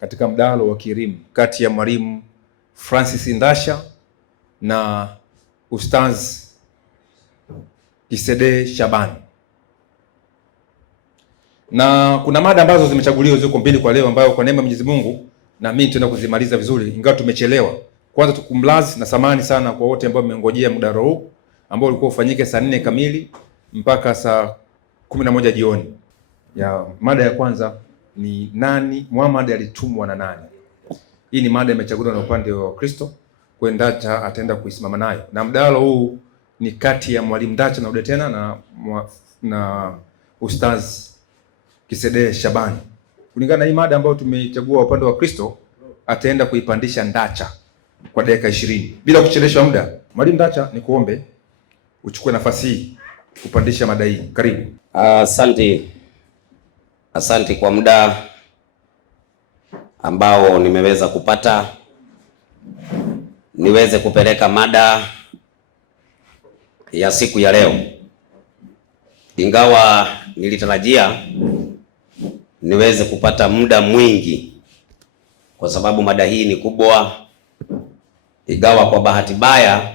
katika mdahalo wa kielimu kati ya Mwalimu Francis Ndasha na Ustaz Kisedee Shabani. Na kuna mada ambazo zimechaguliwa ziko mbili kwa leo, ambayo kwa neema Mwenyezi Mungu na mimi nitaenda kuzimaliza vizuri, ingawa tumechelewa. Kwanza tukumlazi na samani sana kwa wote ambao mmengojea mdahalo huu ambao ulikuwa ufanyike saa 4 kamili mpaka saa 11 jioni. Ya mada ya kwanza ni nani Muhammad alitumwa na nani? Hii ni mada imechaguliwa na upande wa Kristo, kwa Ndacha ataenda kuisimama nayo. Na mdahalo huu ni kati ya Mwalimu Ndacha na Udetena na Ustaz Kisedee Shabani. Kulingana na hii mada ambayo tumechagua upande wa Kristo, ataenda kuipandisha Ndacha kwa dakika 20. Bila kuchelewesha muda, Mwalimu Ndacha, nikuombe uchukue nafasi hii kupandisha mada hii. Karibu. Asante kwa muda ambao nimeweza kupata niweze kupeleka mada ya siku ya leo. Ingawa nilitarajia niweze kupata muda mwingi kwa sababu mada hii ni kubwa, ingawa kwa bahati mbaya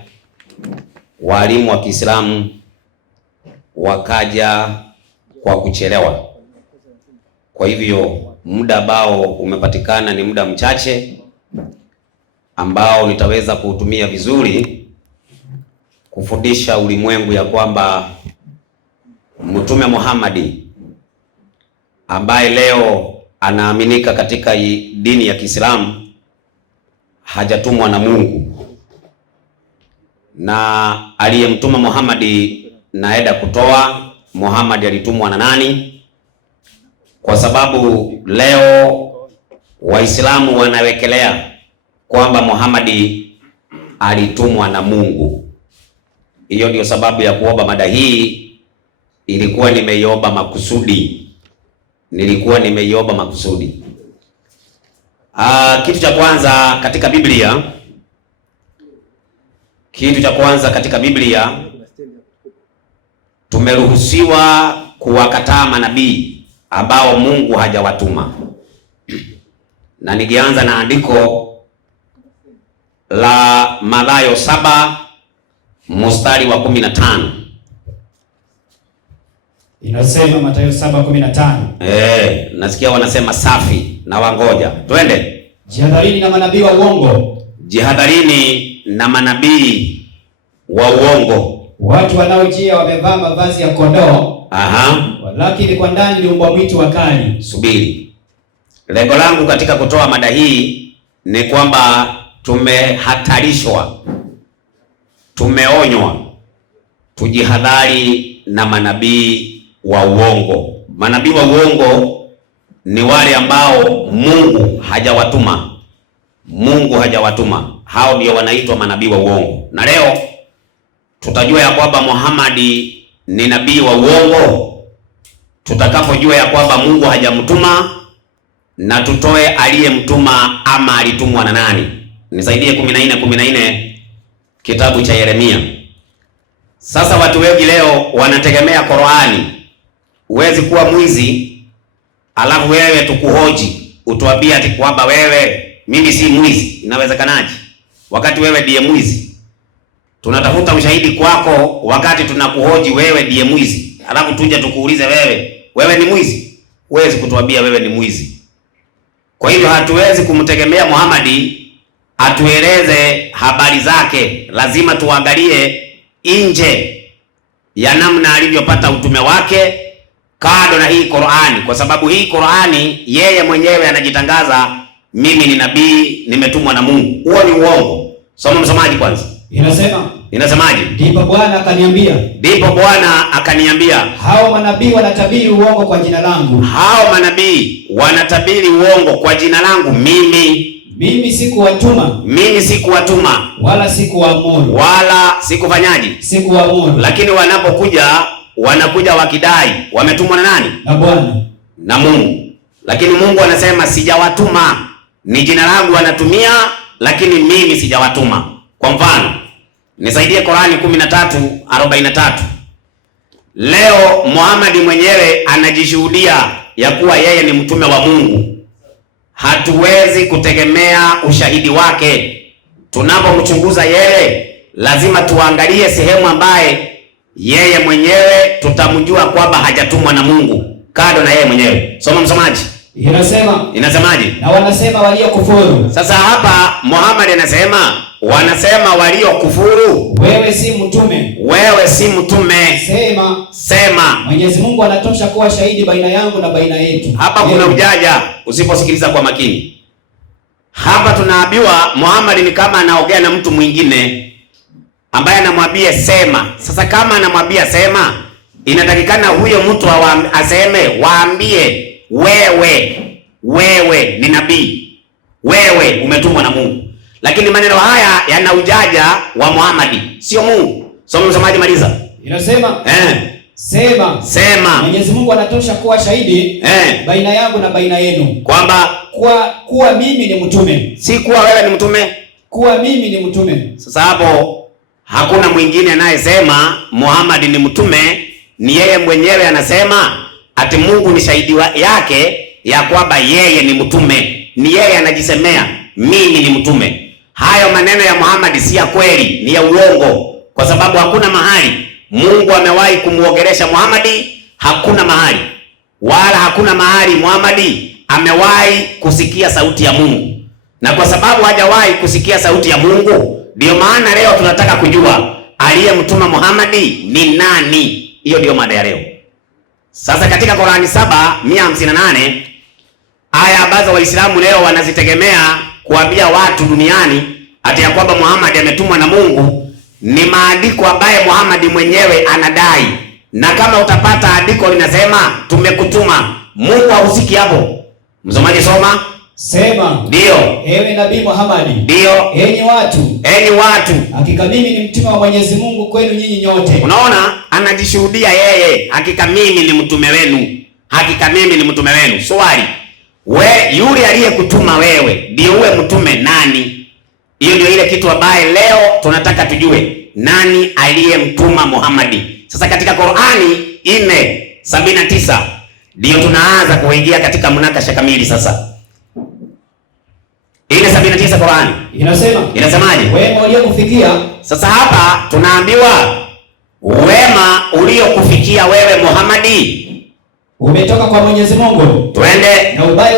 walimu wa Kiislamu wakaja kwa kuchelewa. Kwa hivyo muda ambao umepatikana ni muda mchache ambao nitaweza kuutumia vizuri kufundisha ulimwengu ya kwamba Mtume Muhammad ambaye leo anaaminika katika dini ya Kiislamu hajatumwa na Mungu, na aliyemtuma Muhammad naenda kutoa Muhammad alitumwa na nani? Kwa sababu leo Waislamu wanawekelea kwamba Muhammad alitumwa na Mungu. Hiyo ndio sababu ya kuomba mada hii. Ilikuwa nimeiomba makusudi. Kitu cha kwanza katika Biblia tumeruhusiwa kuwakataa manabii ambao Mungu hajawatuma. Na nikianza na andiko la Mathayo 7 mstari wa 15. Inasema Mathayo 7:15. Nasikia wanasema safi na wangoja. Twende. Jihadharini na manabii wa uongo. Jihadharini na manabii wa uongo. Watu wanaojia wamevaa mavazi ya kondoo. Lakini kwa ndani ni mbwa mwitu wakali. Subiri. Lengo langu katika kutoa mada hii ni kwamba tumehatarishwa, tumeonywa tujihadhari na manabii wa uongo. Manabii wa uongo ni wale ambao Mungu hajawatuma. Hao ndio wanaitwa manabii wa uongo. Na leo tutajua ya kwamba Muhammad ni nabii wa uongo tutakapojua ya kwamba Mungu hajamtuma, na tutoe aliyemtuma ama alitumwa na nani. Nisaidie 14:14 kitabu cha Yeremia. Sasa watu wengi leo wanategemea Qur'ani. Huwezi kuwa mwizi alafu wewe tukuhoji utuambie ati kwamba wewe mimi si mwizi. Inawezekanaje wakati wewe ndiye mwizi? Tunatafuta ushahidi kwako wakati tunakuhoji wewe ndiye mwizi, alafu tuje tukuulize wewe ni mwizi? Huwezi kutuambia wewe ni mwizi. Kwa hivyo hatuwezi kumtegemea Muhammad atueleze habari zake. Lazima tuangalie nje ya namna alivyopata utume wake, kado na hii Qur'ani, kwa sababu hii Qur'ani yeye mwenyewe anajitangaza mimi ni nabii nimetumwa na Mungu. Huo ni uongo. Soma msomaji kwanza. Inasemaje? Ndipo Bwana akaniambia, hao manabii wanatabiri uongo kwa jina langu. Mimi sikuwatuma wala sikufanyaji? Sikuamuru. Lakini wanakuja wakidai wametumwa na nani? Na Bwana, na Mungu. Lakini Mungu anasema sijawatuma, ni jina langu wanatumia, lakini mimi sijawatuma. Kwa mfano, nisaidie Qur'ani 13:43. Leo Muhammad mwenyewe anajishuhudia ya kuwa yeye ni mtume wa Mungu. hatuwezi kutegemea ushahidi wake. Tunapomchunguza yeye, lazima tuangalie sehemu ambaye yeye mwenyewe tutamjua kwamba hajatumwa na Mungu, kado na yeye mwenyewe. Soma msomaji. Inasemaje? Na wanasema waliokufuru. Sasa hapa Muhammad anasema, wanasema waliokufuru, wewe si mtume. Wewe si mtume. Sema. Mwenyezi Mungu anatosha kuwa shahidi baina yangu na baina yetu. Hapa kuna ujaja usiposikiliza kwa makini. Hapa tunaambiwa Muhammad ni kama anaongea na mtu mwingine ambaye anamwambia sema. Sasa kama anamwambia sema, inatakikana huyo mtu aseme, waambie wewe ni nabii, wewe umetumwa na Mungu. Lakini maneno haya yana ujaja wa Muhammad, sio Mungu. Soma msomaji, maliza. Inasema sema. Mwenyezi Mungu anatosha kuwa shahidi baina yangu na baina yenu, kwamba kuwa mimi ni mtume. Si kuwa wewe ni mtume, kuwa mimi ni mtume. Sasa hapo hakuna mwingine anayesema Muhammad ni mtume, ni yeye mwenyewe anasema ati Mungu ni shahidi yake ya kwamba yeye ni mtume. Ni yeye anajisemea mimi ni mtume. Hayo maneno ya Muhammad si ya kweli, ni ya uongo, kwa sababu hakuna mahali Mungu amewahi kumuongelesha Muhammad, hakuna mahali, wala hakuna mahali Muhammad amewahi kusikia sauti ya Mungu. Na kwa sababu hajawahi kusikia sauti ya Mungu, ndio maana leo tunataka kujua aliyemtuma Muhammad ni nani. Hiyo ndio mada ya leo. Sasa katika Qur'ani 7:158 aya ambazo Waislamu leo wanazitegemea kuambia watu duniani ati ya kwamba Muhammad ametumwa na Mungu, ni maandiko ambaye Muhammad mwenyewe anadai. Na kama utapata andiko linasema tumekutuma, Mungu hahusiki hapo. Msomaji, soma. Sema. Ndio. Ewe Nabii Muhammad. Ndio. Enyi watu. Hakika mimi ni mtume wa Mwenyezi Mungu kwenu nyinyi nyote. Unaona, anajishuhudia yeye, hakika mimi ni mtume wenu. Hakika mimi ni mtume wenu. Swali, yule aliyekutuma wewe ndio uwe mtume nani? Hiyo ndio ile kitu ambaye leo tunataka tujue, nani aliyemtuma Muhammad. Sasa katika Qur'ani 4:79 ndio tunaanza kuingia katika mnakasha kamili sasa. 4:79 Qur'ani inasemaje? Wema uliokufikia. Sasa hapa tunaambiwa wema uliokufikia wewe Muhammad umetoka kwa Mwenyezi Mungu. Twende. Na ubaya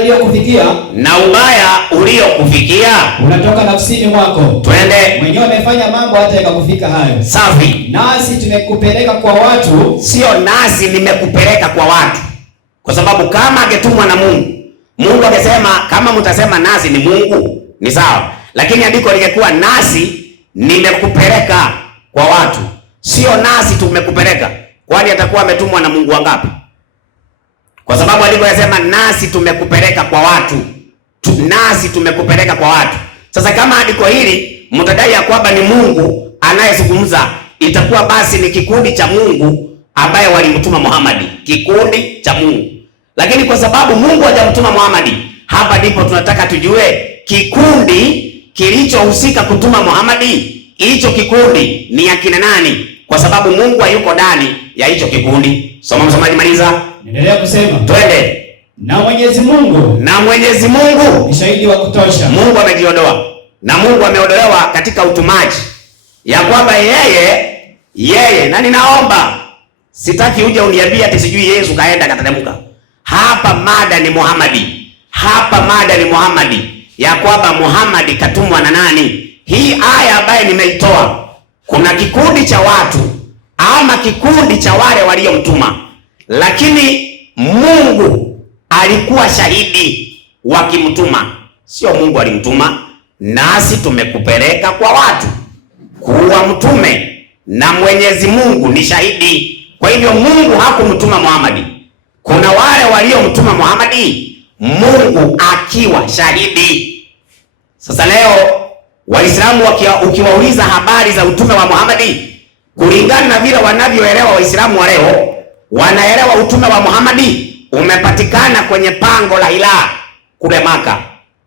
uliokufikia unatoka nafsini mwako. Twende. Mwenyewe amefanya mambo hata yakakufika hayo. Safi. Nasi tumekupeleka kwa watu. Sio nasi nimekupeleka kwa watu, kwa sababu kama angetumwa na Mungu angesema, kama mtasema nasi ni Mungu ni sawa, lakini andiko lingekuwa nasi nimekupeleka kwa watu, sio nasi tumekupeleka. Kwani atakuwa ametumwa na Mungu wangapi? Kwa sababu andiko linasema nasi tumekupeleka kwa watu. Nasi tumekupeleka kwa watu. Sasa kama andiko hili mtadai ya kwamba ni Mungu anayezungumza, itakuwa basi ni kikundi cha Mungu ambaye walimtuma Muhammad, kikundi cha Mungu. Lakini kwa sababu Mungu hajamtuma Muhammad, hapa ndipo tunataka tujue kikundi kilichohusika kutuma Muhammad, hicho kikundi ni akina nani, kwa sababu Mungu hayuko ndani ya hicho kikundi. Soma msomaji, maliza. Endelea kusema. Twende. Na Mwenyezi Mungu ni shahidi wa kutosha. Mungu amejiondoa, na Mungu ameondolewa katika utumaji, ya kwamba yeye na ninaomba, sitaki uje uniambie ati sijui Yesu kaenda kateremka. Hapa mada ni Muhammad, ya kwamba Muhammad katumwa na nani. Hii aya ambaye nimeitoa, kuna kikundi cha watu ama kikundi cha wale waliomtuma, lakini Mungu alikuwa shahidi wakimtuma. Sio Mungu alimtuma, nasi tumekupeleka kwa watu kuwa mtume, na Mwenyezi Mungu ni shahidi. Kwa hivyo Mungu hakumtuma Muhammad. Kuna wale waliomtuma Muhammad, Mungu akiwa shahidi. Sasa leo Waislamu ukiwauliza habari za utume wa Muhammad, kulingana na vile wanavyoelewa Waislamu wa leo, wanaelewa utume wa Muhammad umepatikana kwenye pango la Hira kule Maka.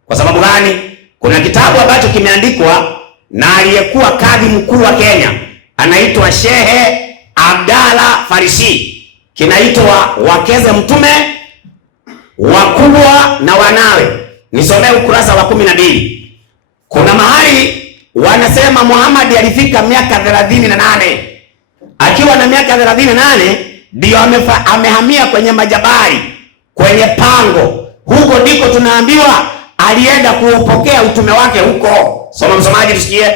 Kwa sababu gani? Kuna kitabu ambacho kimeandikwa na aliyekuwa kadhi mkuu wa Kenya, anaitwa Shehe Abdalla Farisi, kinaitwa Wakeze Mtume, Wakubwa na Wanawe. Nisomee ukurasa wa 12. Kuna mahali wanasema Muhammad alifika miaka 38. Akiwa na miaka 38 ndio amehamia kwenye majabali, kwenye pango. Huko ndiko tunaambiwa alienda kuupokea utume wake huko. Soma msomaji tusikie.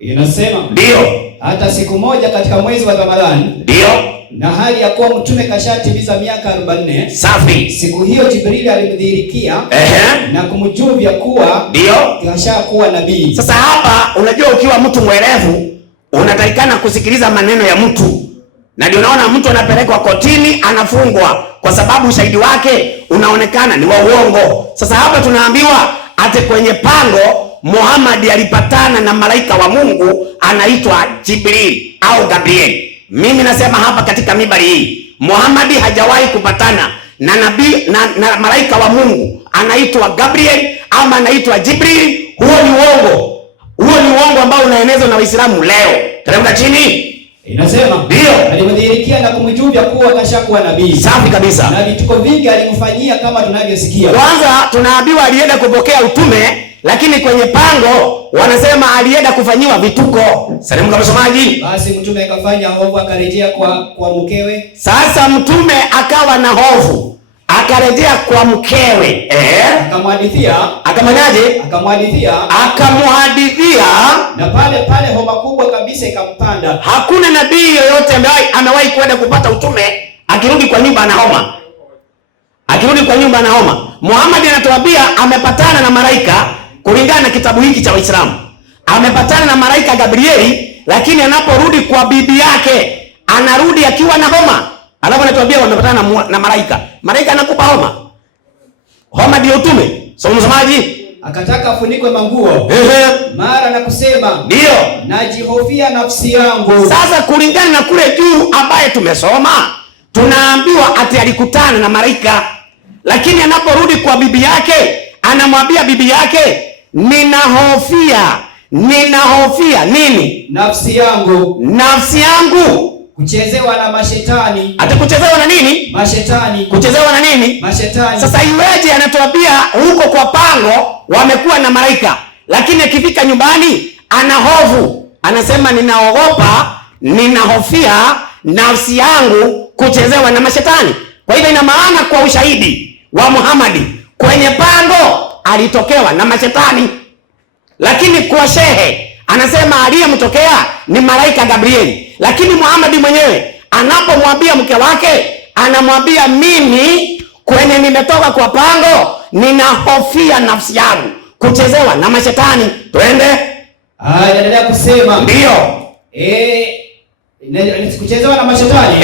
Inasema ndio, hata siku moja katika mwezi wa Ramadhani, ndio, na hali ya kuwa mtume kashatimiza miaka 40. Safi. Siku hiyo Jibrili alimdhihirikia na kumjuvia kuwa ndio kashakuwa nabii. Sasa hapa unajua, ukiwa mtu mwerevu unatakikana kusikiliza maneno ya mtu, na ndio unaona mtu anapelekwa kotini, anafungwa kwa sababu ushahidi wake unaonekana ni wa uongo. Sasa hapa tunaambiwa ate kwenye pango Muhammad alipatana na malaika wa Mungu anaitwa Jibril au Gabriel. Mimi nasema hapa katika mibali hii, Muhammad hajawahi kupatana na nabii na malaika wa Mungu anaitwa Gabriel ama anaitwa Jibril. Huo ni uongo. Huo ni uongo ambao unaenezwa na Waislamu leo. Teremka chini. Inasema ndio, alimdhihirikia na kumjuvia kuwa kashakuwa nabii. Safi kabisa. Na vituko vingi alimfanyia kama tunavyosikia. Kwanza tunaambiwa alienda kupokea utume, lakini kwenye pango wanasema alienda kufanyiwa vituko. Salimu kama msomaji. Basi mtume akafanya hofu, akarejea kwa mkewe. Sasa mtume akawa na hofu, akarejea kwa mkewe. Akamhadithia. Akamanyaje? Akamhadithia. Na pale homa kubwa kabisa ikampanda. Hakuna nabii yoyote amewahi kwenda kupata utume akirudi kwa nyumba ana homa. Muhammad anatuambia amepatana na malaika kulingana na kitabu hiki cha Waislamu. Amepatana na malaika Gabrieli, lakini anaporudi kwa bibi yake anarudi akiwa na homa. Alafu anatuambia wamepatana na malaika. Malaika anakupa homa. Homa ndio utume. Soma msomaji. Akataka afunikwe manguo. Mara na kusema, ndio, najihofia nafsi yangu. Sasa kulingana na kule juu ambaye tumesoma, tunaambiwa ati alikutana na malaika, lakini anaporudi kwa bibi yake anamwambia bibi yake, ninahofia nini? Nafsi yangu kuchezewa na mashetani. Ati kuchezewa na nini? Mashetani. Kuchezewa na nini? Mashetani. Sasa iweje anatuambia huko kwa pango wamekuwa na malaika, lakini akifika nyumbani ana hofu, anasema ninahofia nafsi yangu kuchezewa na mashetani. Kwa hivyo ina maana kwa ushahidi wa Muhammad kwenye pango alitokewa na mashetani, lakini kwa shehe anasema aliyemtokea ni malaika Gabrieli. Lakini Muhammad mwenyewe anapomwambia mke wake, anamwambia mimi kwenye nimetoka kwa pango ninahofia nafsi yangu kuchezewa na mashetani. Twende. Anaendelea kusema ndio, kuchezewa na mashetani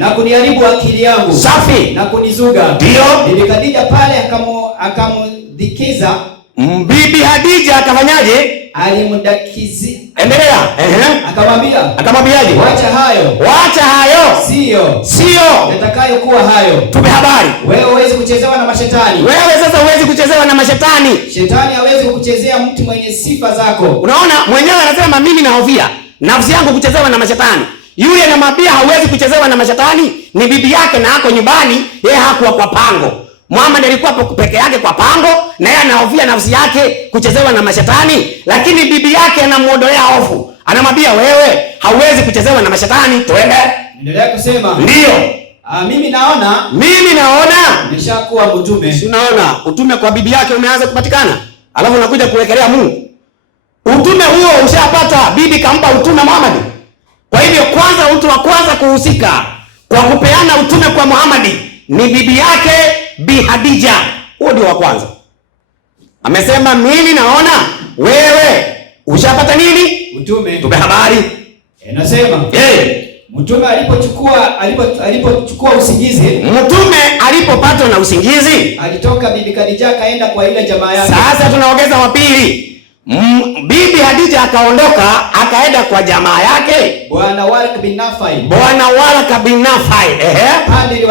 na kuniharibu akili yangu. Safi. Na kunizuga. Ndio. Bibi Khadija pale akamdhikiza. Bibi Khadija akafanyaje? Alimdakizi. Endelea. Akamwambiaje? Wacha hayo. Sio. Yatakayokuwa hayo. Tupe habari. Wewe huwezi kuchezewa na mashetani. Wewe sasa huwezi kuchezewa na mashetani. Shetani hawezi kukuchezea mtu mwenye sifa zako. Unaona, mwenyewe anasema mimi nahofia nafsi yangu kuchezewa na mashetani. Yule anamwambia hawezi kuchezewa na mashetani ni bibi yake na ako nyumbani, yeye hakuwa kwa pango. Muhammad alikuwa peke yake kwa pango na yeye anahofia nafsi yake kuchezewa na mashetani, lakini bibi yake anamuondolea hofu. Anamwambia wewe hauwezi kuchezewa na mashetani. Twende. Endelea kusema. Ndio. Mimi naona nimeshakuwa mtume. Unaona, utume kwa bibi yake umeanza kupatikana. Alafu unakuja kuwekelea Mungu. Utume huo ushapata, bibi kampa utume Muhammad. Kwa hivyo kwanza, mtu wa kwanza kuhusika kwa kupeana utume kwa Muhammad ni bibi yake Bi Khadija. Huo ndio wa kwanza. Amesema mimi naona wewe ushapata nini? Utume. Tupe habari. Nasema mtume alipochukua usingizi, mtume alipopatwa na usingizi, alitoka Bibi Khadija akaenda kwa ile jamaa yake. Sasa tunaongeza wa pili. Bibi Khadija akaondoka akaenda kwa jamaa yake Bwana Waraka bin Nafai. Padri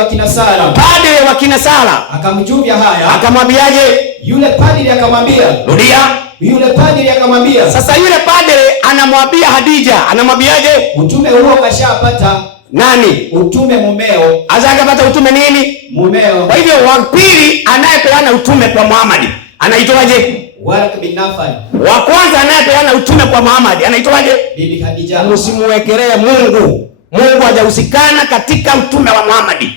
wa Kinasara. Akamjuvia haya. Akamwambiaje? Yule padri akamwambia. Rudia. Yule padri akamwambia. Sasa yule padri anamwambia Khadija, anamwambiaje? Utume huo kashapata. Nani? Utume mumeo. Ashakapata utume nini? Mumeo. Kwa hivyo wa pili anayepeana utume kwa Muhammad anaitwaje? Waraka bin Nafal. Wa kwanza anayepeana utume kwa Muhammad anaitwaje? Bibi Khadija. Msimuwekelee Mungu. Mungu hajahusikana katika utume wa Muhammad.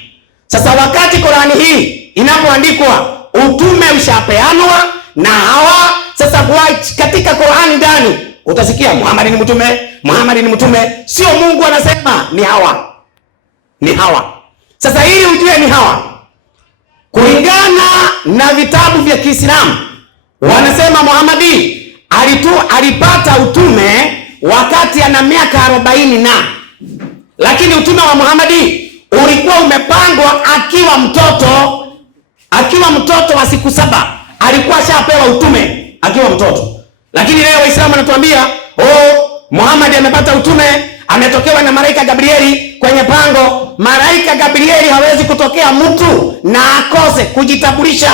Sasa wakati Qur'ani hii inapoandikwa, utume ushapeanwa na Hawa. Sasa kwa katika Qur'ani ndani utasikia Muhammad ni mtume, Muhammad ni mtume. Sio Mungu anasema, ni Hawa. Ni Hawa. Sasa ili ujue ni Hawa, kulingana na vitabu vya Kiislamu wanasema Muhammad alipata utume wakati ana miaka 40 na, lakini utume wa Muhammad ulikuwa umepangwa akiwa mtoto wa siku 7 alikuwa ashapewa utume akiwa mtoto. Lakini leo Waislamu wanatuambia Muhammad amepata utume, ametokewa na malaika Gabrieli kwenye pango. Malaika Gabrieli hawezi kutokea mtu na akose kujitambulisha.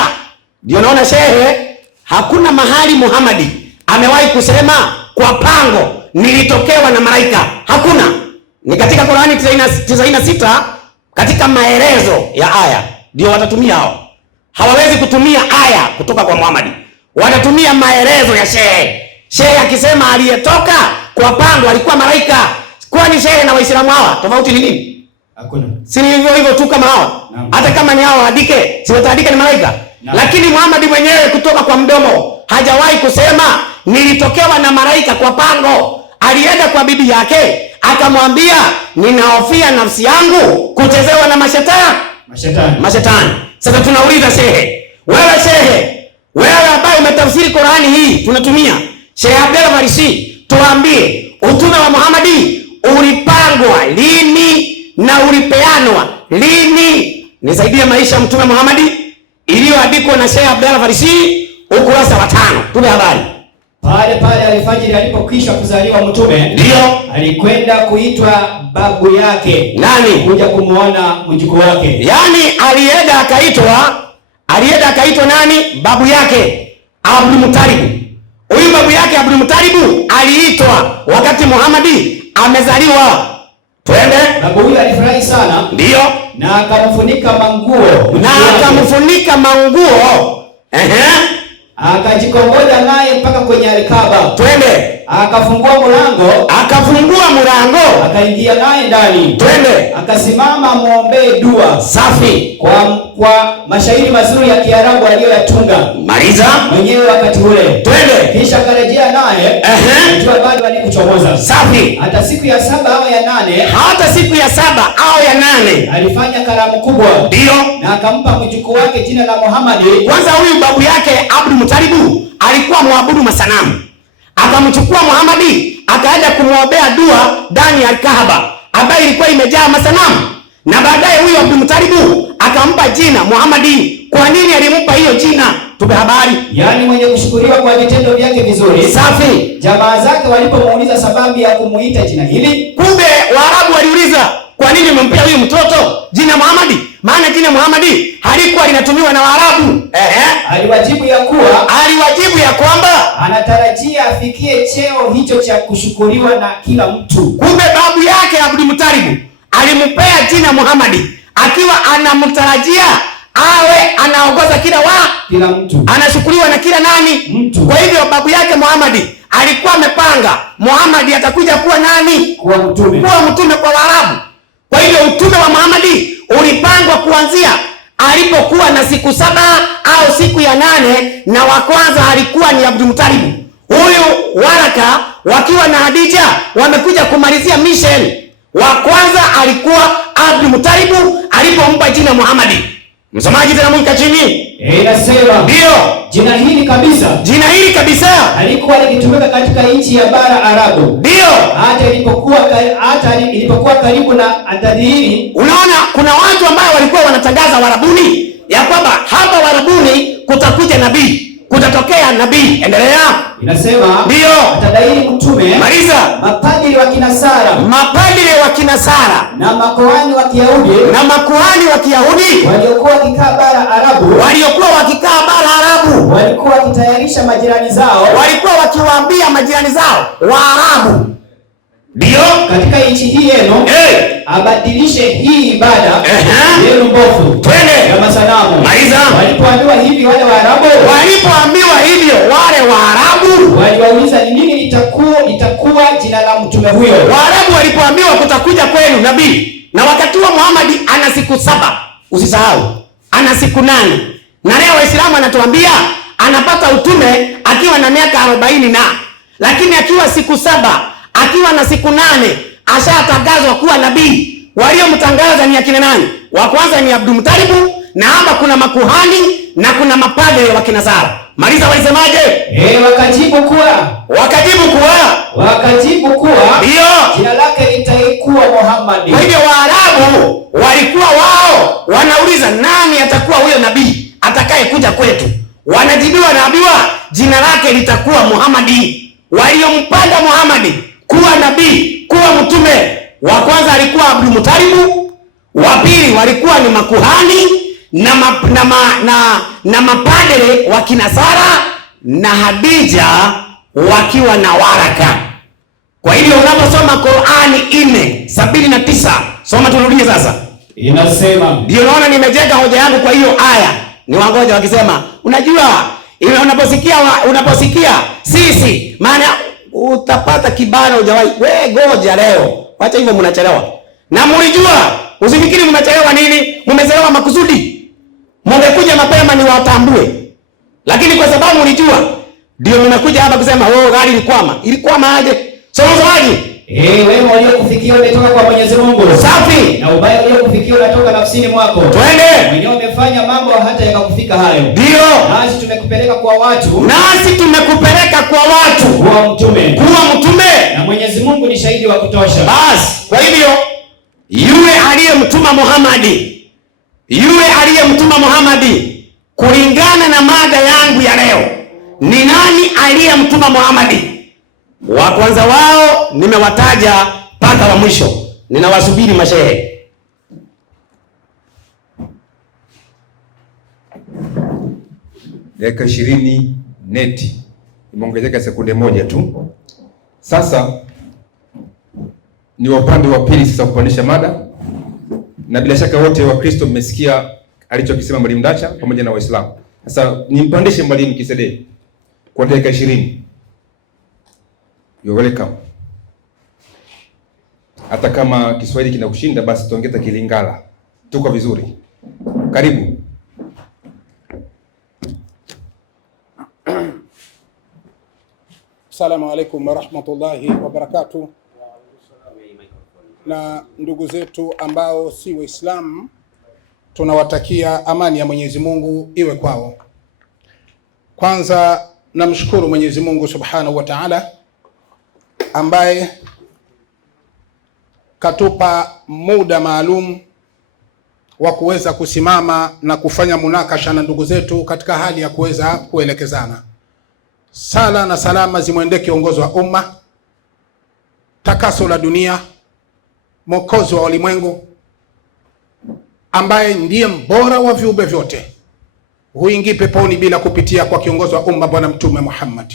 Ndio naona shehe, hakuna mahali Muhammad amewahi kusema kwa pango nilitokewa na malaika. Hakuna. Ni katika Qur'ani 96 katika maelezo ya aya ndio watatumia hao. Hawawezi kutumia aya kutoka kwa Muhammad. Watatumia maelezo ya shehe. Shehe akisema aliyetoka kwa pango alikuwa malaika. Kwani shehe na Waislamu hawa tofauti ni nini? Hakuna. Si hivyo hivyo tu kama hawa. Hata kama ni hawa andike, si wataandika ni malaika. Lakini Muhammad mwenyewe kutoka kwa mdomo hajawahi kusema nilitokewa na malaika kwa pango. Alienda kwa bibi yake akamwambia ninahofia nafsi yangu kuchezewa na mashetani. Sasa tunauliza shehe, wewe ambaye umetafsiri Qur'ani hii tunatumia, Sheikh Abdalla Farisi, tuambie utume wa Muhammad ulipangwa lini na ulipeanwa lini? Nisaidie maisha mtume Muhammad iliyoandikwa na Sheikh Abdalla Farisi ukurasa wa 5. Tupe habari. Pale alfajiri alipokwisha kuzaliwa mtume, ndio alikwenda kuitwa babu yake. Nani? Kuja kumuona mjukuu wake. Yaani alienda akaitwa nani? Babu yake Abdul Muttalib. Huyu babu yake Abdul Muttalib aliitwa wakati Muhammad amezaliwa. Twende. Babu huyu alifurahi sana. Ndio. Na akamfunika manguo. Akajikongoja naye mpaka kwenye Alkaba. Twende. Akafungua mlango. Akaingia naye ndani. Twende. Akasimama muombee dua. Safi. Kwa mashairi mazuri ya Kiarabu aliyoyatunga. Maliza. Mwenyewe wakati ule. Twende. Kisha akarejea naye. Jua bado alikuchomoza. Safi. Hata siku ya 7 au ya 8. Alifanya karamu kubwa. Ndio. Na akampa mjukuu wake jina la Muhammad. Kwanza huyu babu yake Abdul Muttalib alikuwa muabudu masanamu. Akamchukua Muhammad akaenda kumwombea dua ndani ya Kaaba ambayo ilikuwa imejaa masanamu. Na baadaye huyu Abdul Muttalib akampa jina Muhammad. Kwa nini alimpa hiyo jina? Tupe habari. Yaani mwenye kushukuriwa kwa vitendo vyake vizuri. Safi. Jamaa zake walipomuuliza sababu ya kumuita jina hili, kumbe Waarabu waliuliza, kwa nini umempea huyu mtoto jina Muhammad? Maana jina Muhammad halikuwa linatumiwa na Waarabu. Aliwajibu ya kwamba anatarajia afikie cheo hicho cha kushukuriwa na kila mtu. Kumbe babu yake Abdul Muttalib alimpea jina Muhammad akiwa anamtarajia awe anaongoza kila mtu, anashukuriwa na kila mtu. Kwa hivyo babu yake Muhammad alikuwa amepanga Muhammad atakuja kuwa nani? Kuwa mtume kwa Waarabu. Kwa hivyo utume wa Muhammad ulipangwa kuanzia alipokuwa na siku 7 au siku ya 8, na wa kwanza alikuwa ni Abdul Muttalib. Huyu Waraka wakiwa na Hadija wamekuja kumalizia mission. Wa kwanza alikuwa Abdul Muttalib alipompa jina Muhammad. Msomaji tena mwika chini. Inasema ndio jina hili kabisa alikuwa likitumika katika nchi ya bara Arabu. Ndio. Hata ilipokuwa karibu na atadhihiri. Unaona kuna watu ambao walikuwa wanatangaza Warabuni ya kwamba hapa Warabuni kutakuja nabii, kutatokea nabii. Endelea. Inasema ndio atadhihiri mtume. Maliza. Mapadri wa Kinasara na makuhani wa Kiyahudi waliokuwa wakikaa bara Arabu walikuwa wakitayarisha majirani zao, walikuwa wakiwaambia majirani zao Waarabu, ndio katika nchi hii yenu abadilishe hii ibada yenu mbovu. Twende ya masanamu. Maliza. Walipoambiwa hivi wale Waarabu, waliwauliza ni nini litakuwa jina la mtume huyo. Waarabu walipoambiwa kutakuja kwenu nabii, na wakati wa Muhammad ana siku 7, usisahau, ana siku 8. Na leo Waislamu anatuambia anapata utume akiwa na miaka 40 lakini akiwa siku 7, akiwa na siku 8 ashatangazwa kuwa nabii. Waliomtangaza ni akina nani? Wa kwanza ni Abdul Muttalib, na hapa kuna makuhani na kuna mapadre wa Kinasara. Maliza, walisemaje? Wakajibu kuwa ndio jina lake litakuwa Muhammad. Kwa hivyo Waarabu walikuwa wao wanauliza nani atakuwa huyo nabii atakaye kuja kwetu. Wanajibiwa naambiwa jina lake litakuwa Muhammad. Waliompanda Muhammad kuwa nabii, kuwa mtume, wa kwanza alikuwa Abdul Muttalib, wa pili walikuwa ni makuhani na mapadre wa Kinasara, na Hadija wakiwa na Waraka. Kwa hivyo unaposoma Qur'ani 4:79, soma turudie sasa. Inasema, ndio naona nimejenga hoja yangu kwa hiyo aya. Ni wangoja wakisema, unajua unaposikia sisi, maana utapata kibana hujawahi. We goja leo. Wacha hivyo, mnachelewa. Na mlijua, usifikiri mnachelewa nini? Mmechelewa makusudi. Mngekuja mapema ni watambue. Lakini kwa sababu mlijua, ndio mnakuja hapa kusema, gari ilikwama. Ilikwama aje? Somaji. Wewe uliokufikia umetoka kwa Mwenyezi Mungu. Safi. Na ubaya uliokufikia unatoka nafsini mwako. Twende. Mwenyewe umefanya mambo hata yakakufika hayo. Ndio. Nasi tumekupeleka kwa watu. Kuwa mtume. Na Mwenyezi Mungu ni shahidi wa kutosha. Basi, kwa hivyo yule aliyemtuma Muhammad, kulingana na mada yangu ya leo, ni nani aliyemtuma Muhammad? Wa kwanza wao nimewataja mpaka wa mwisho. Ninawasubiri mashehe. Dakika 20 neti imeongezeka sekunde 1 tu. Sasa ni upande wa pili sasa kupandisha mada, na bila shaka wote wa Kristo mmesikia alichokisema Mwalimu Ndacha pamoja na Waislamu. Sasa nimpandishe Mwalimu Kisede kwa dakika 20. You're welcome. Hata kama Kiswahili kinakushinda basi tuongeza Kilingala. Tuko vizuri. Karibu. Assalamu alaikum warahmatullahi wabarakatuh. Na ndugu zetu ambao si Waislamu, tunawatakia amani ya Mwenyezi Mungu iwe kwao. Kwanza namshukuru Mwenyezi Mungu Subhanahu wa Ta'ala ambaye katupa muda maalum wa kuweza kusimama na kufanya munakasha na ndugu zetu katika hali ya kuweza kuelekezana. Sala na salama zimwendee kiongozi wa umma, takaso la dunia, mwokozi wa ulimwengu, ambaye ndiye mbora wa viumbe vyote. Huingii peponi bila kupitia kwa kiongozi wa umma, Bwana Mtume Muhammad,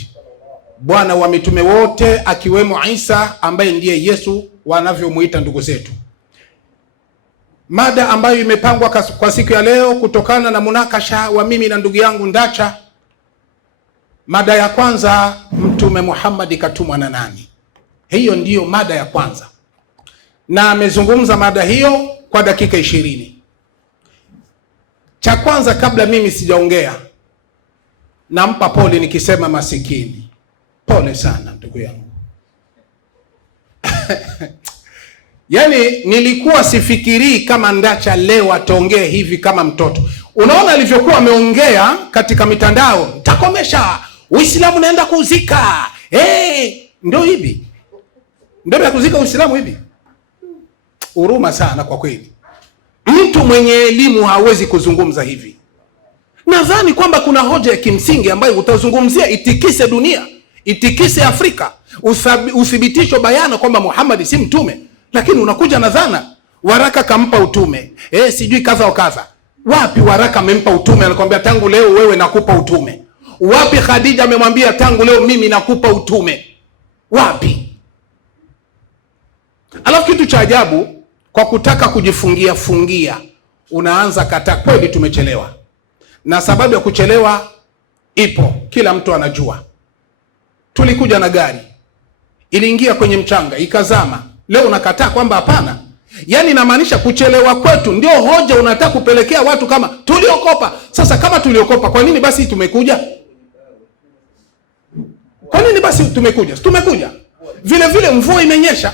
bwana wa mitume wote, akiwemo Isa ambaye ndiye Yesu wanavyomuita ndugu zetu. Mada ambayo imepangwa kwa siku ya leo kutokana na munakasha wa mimi na ndugu yangu Ndacha. Mada ya kwanza, Mtume Muhammad katumwa na nani? Hiyo ndiyo mada ya kwanza, na amezungumza mada hiyo kwa dakika 20. Cha kwanza, kabla mimi sijaongea, nampa pole nikisema masikini. Pole sana ndugu yangu. Yaani nilikuwa sifikirii kama Ndacha leo ataongea hivi kama mtoto. Unaona alivyokuwa ameongea katika mitandao, takomesha Uislamu naenda kuzika. Ndio hivi. Ndio ya kuzika Uislamu hivi. Huruma sana kwa kweli. Mtu mwenye elimu hawezi kuzungumza hivi. Nadhani kwamba kuna hoja ya kimsingi ambayo utazungumzia itikise dunia, itikise Afrika, uthibitisho bayana kwamba Muhammad si mtume, lakini unakuja na dhana Waraka kampa utume. Sijui kaza wa kaza. Wapi Waraka amempa utume anakuambia tangu leo wewe nakupa utume? Wapi Khadija amemwambia tangu leo mimi nakupa utume? Wapi? Alafu kitu cha ajabu, kwa kutaka kujifungia fungia, unaanza kata. Kweli tumechelewa, na sababu ya kuchelewa ipo, kila mtu anajua. Tulikuja na gari, iliingia kwenye mchanga ikazama. Leo unakataa kwamba hapana? Yaani inamaanisha kuchelewa kwetu ndio hoja unataka kupelekea watu kama tuliokopa. Sasa kama tuliokopa, kwa nini basi tumekuja? Kwa nini basi tumekuja? Tumekuja vile vile, mvua imenyesha.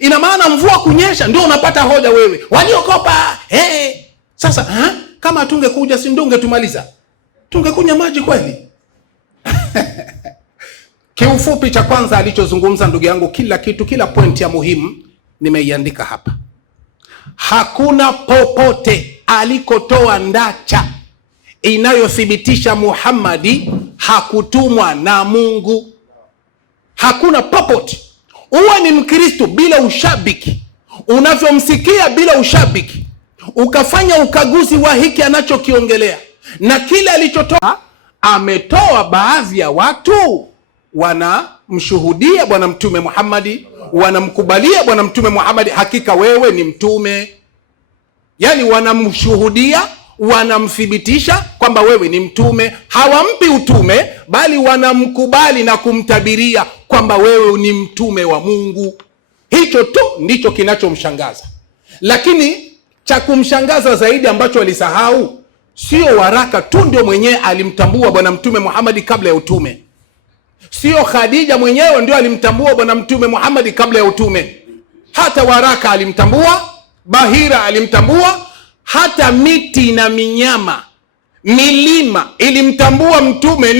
Ina maana mvua kunyesha ndio unapata hoja wewe, waliokopa. Sasa kama hatungekuja, si ndio ungetumaliza? Tungekunya maji kweli? Kiufupi, cha kwanza alichozungumza ndugu yangu, kila kitu, kila pointi ya muhimu nimeiandika hapa. Hakuna popote alikotoa ndacha inayothibitisha Muhammadi hakutumwa na Mungu. Hakuna popote. Uwe ni Mkristo bila ushabiki, unavyomsikia bila ushabiki, ukafanya ukaguzi wa hiki anachokiongelea na kile alichotoa. Ametoa baadhi ya watu wanamshuhudia Bwana Mtume Muhammadi, wanamkubalia Bwana Mtume Muhammadi, hakika wewe ni mtume. Yaani wanamshuhudia, wanamthibitisha kwamba wewe ni mtume. Hawampi utume, bali wanamkubali na kumtabiria kwamba wewe ni mtume wa Mungu. Hicho tu ndicho kinachomshangaza. Lakini cha kumshangaza zaidi ambacho walisahau, sio waraka tu ndio mwenyewe alimtambua Bwana Mtume Muhammadi kabla ya utume. Sio Khadija mwenyewe ndio alimtambua Bwana Mtume Muhammadi kabla ya utume. Hata waraka alimtambua, bahira alimtambua, hata miti na minyama, milima ilimtambua mtume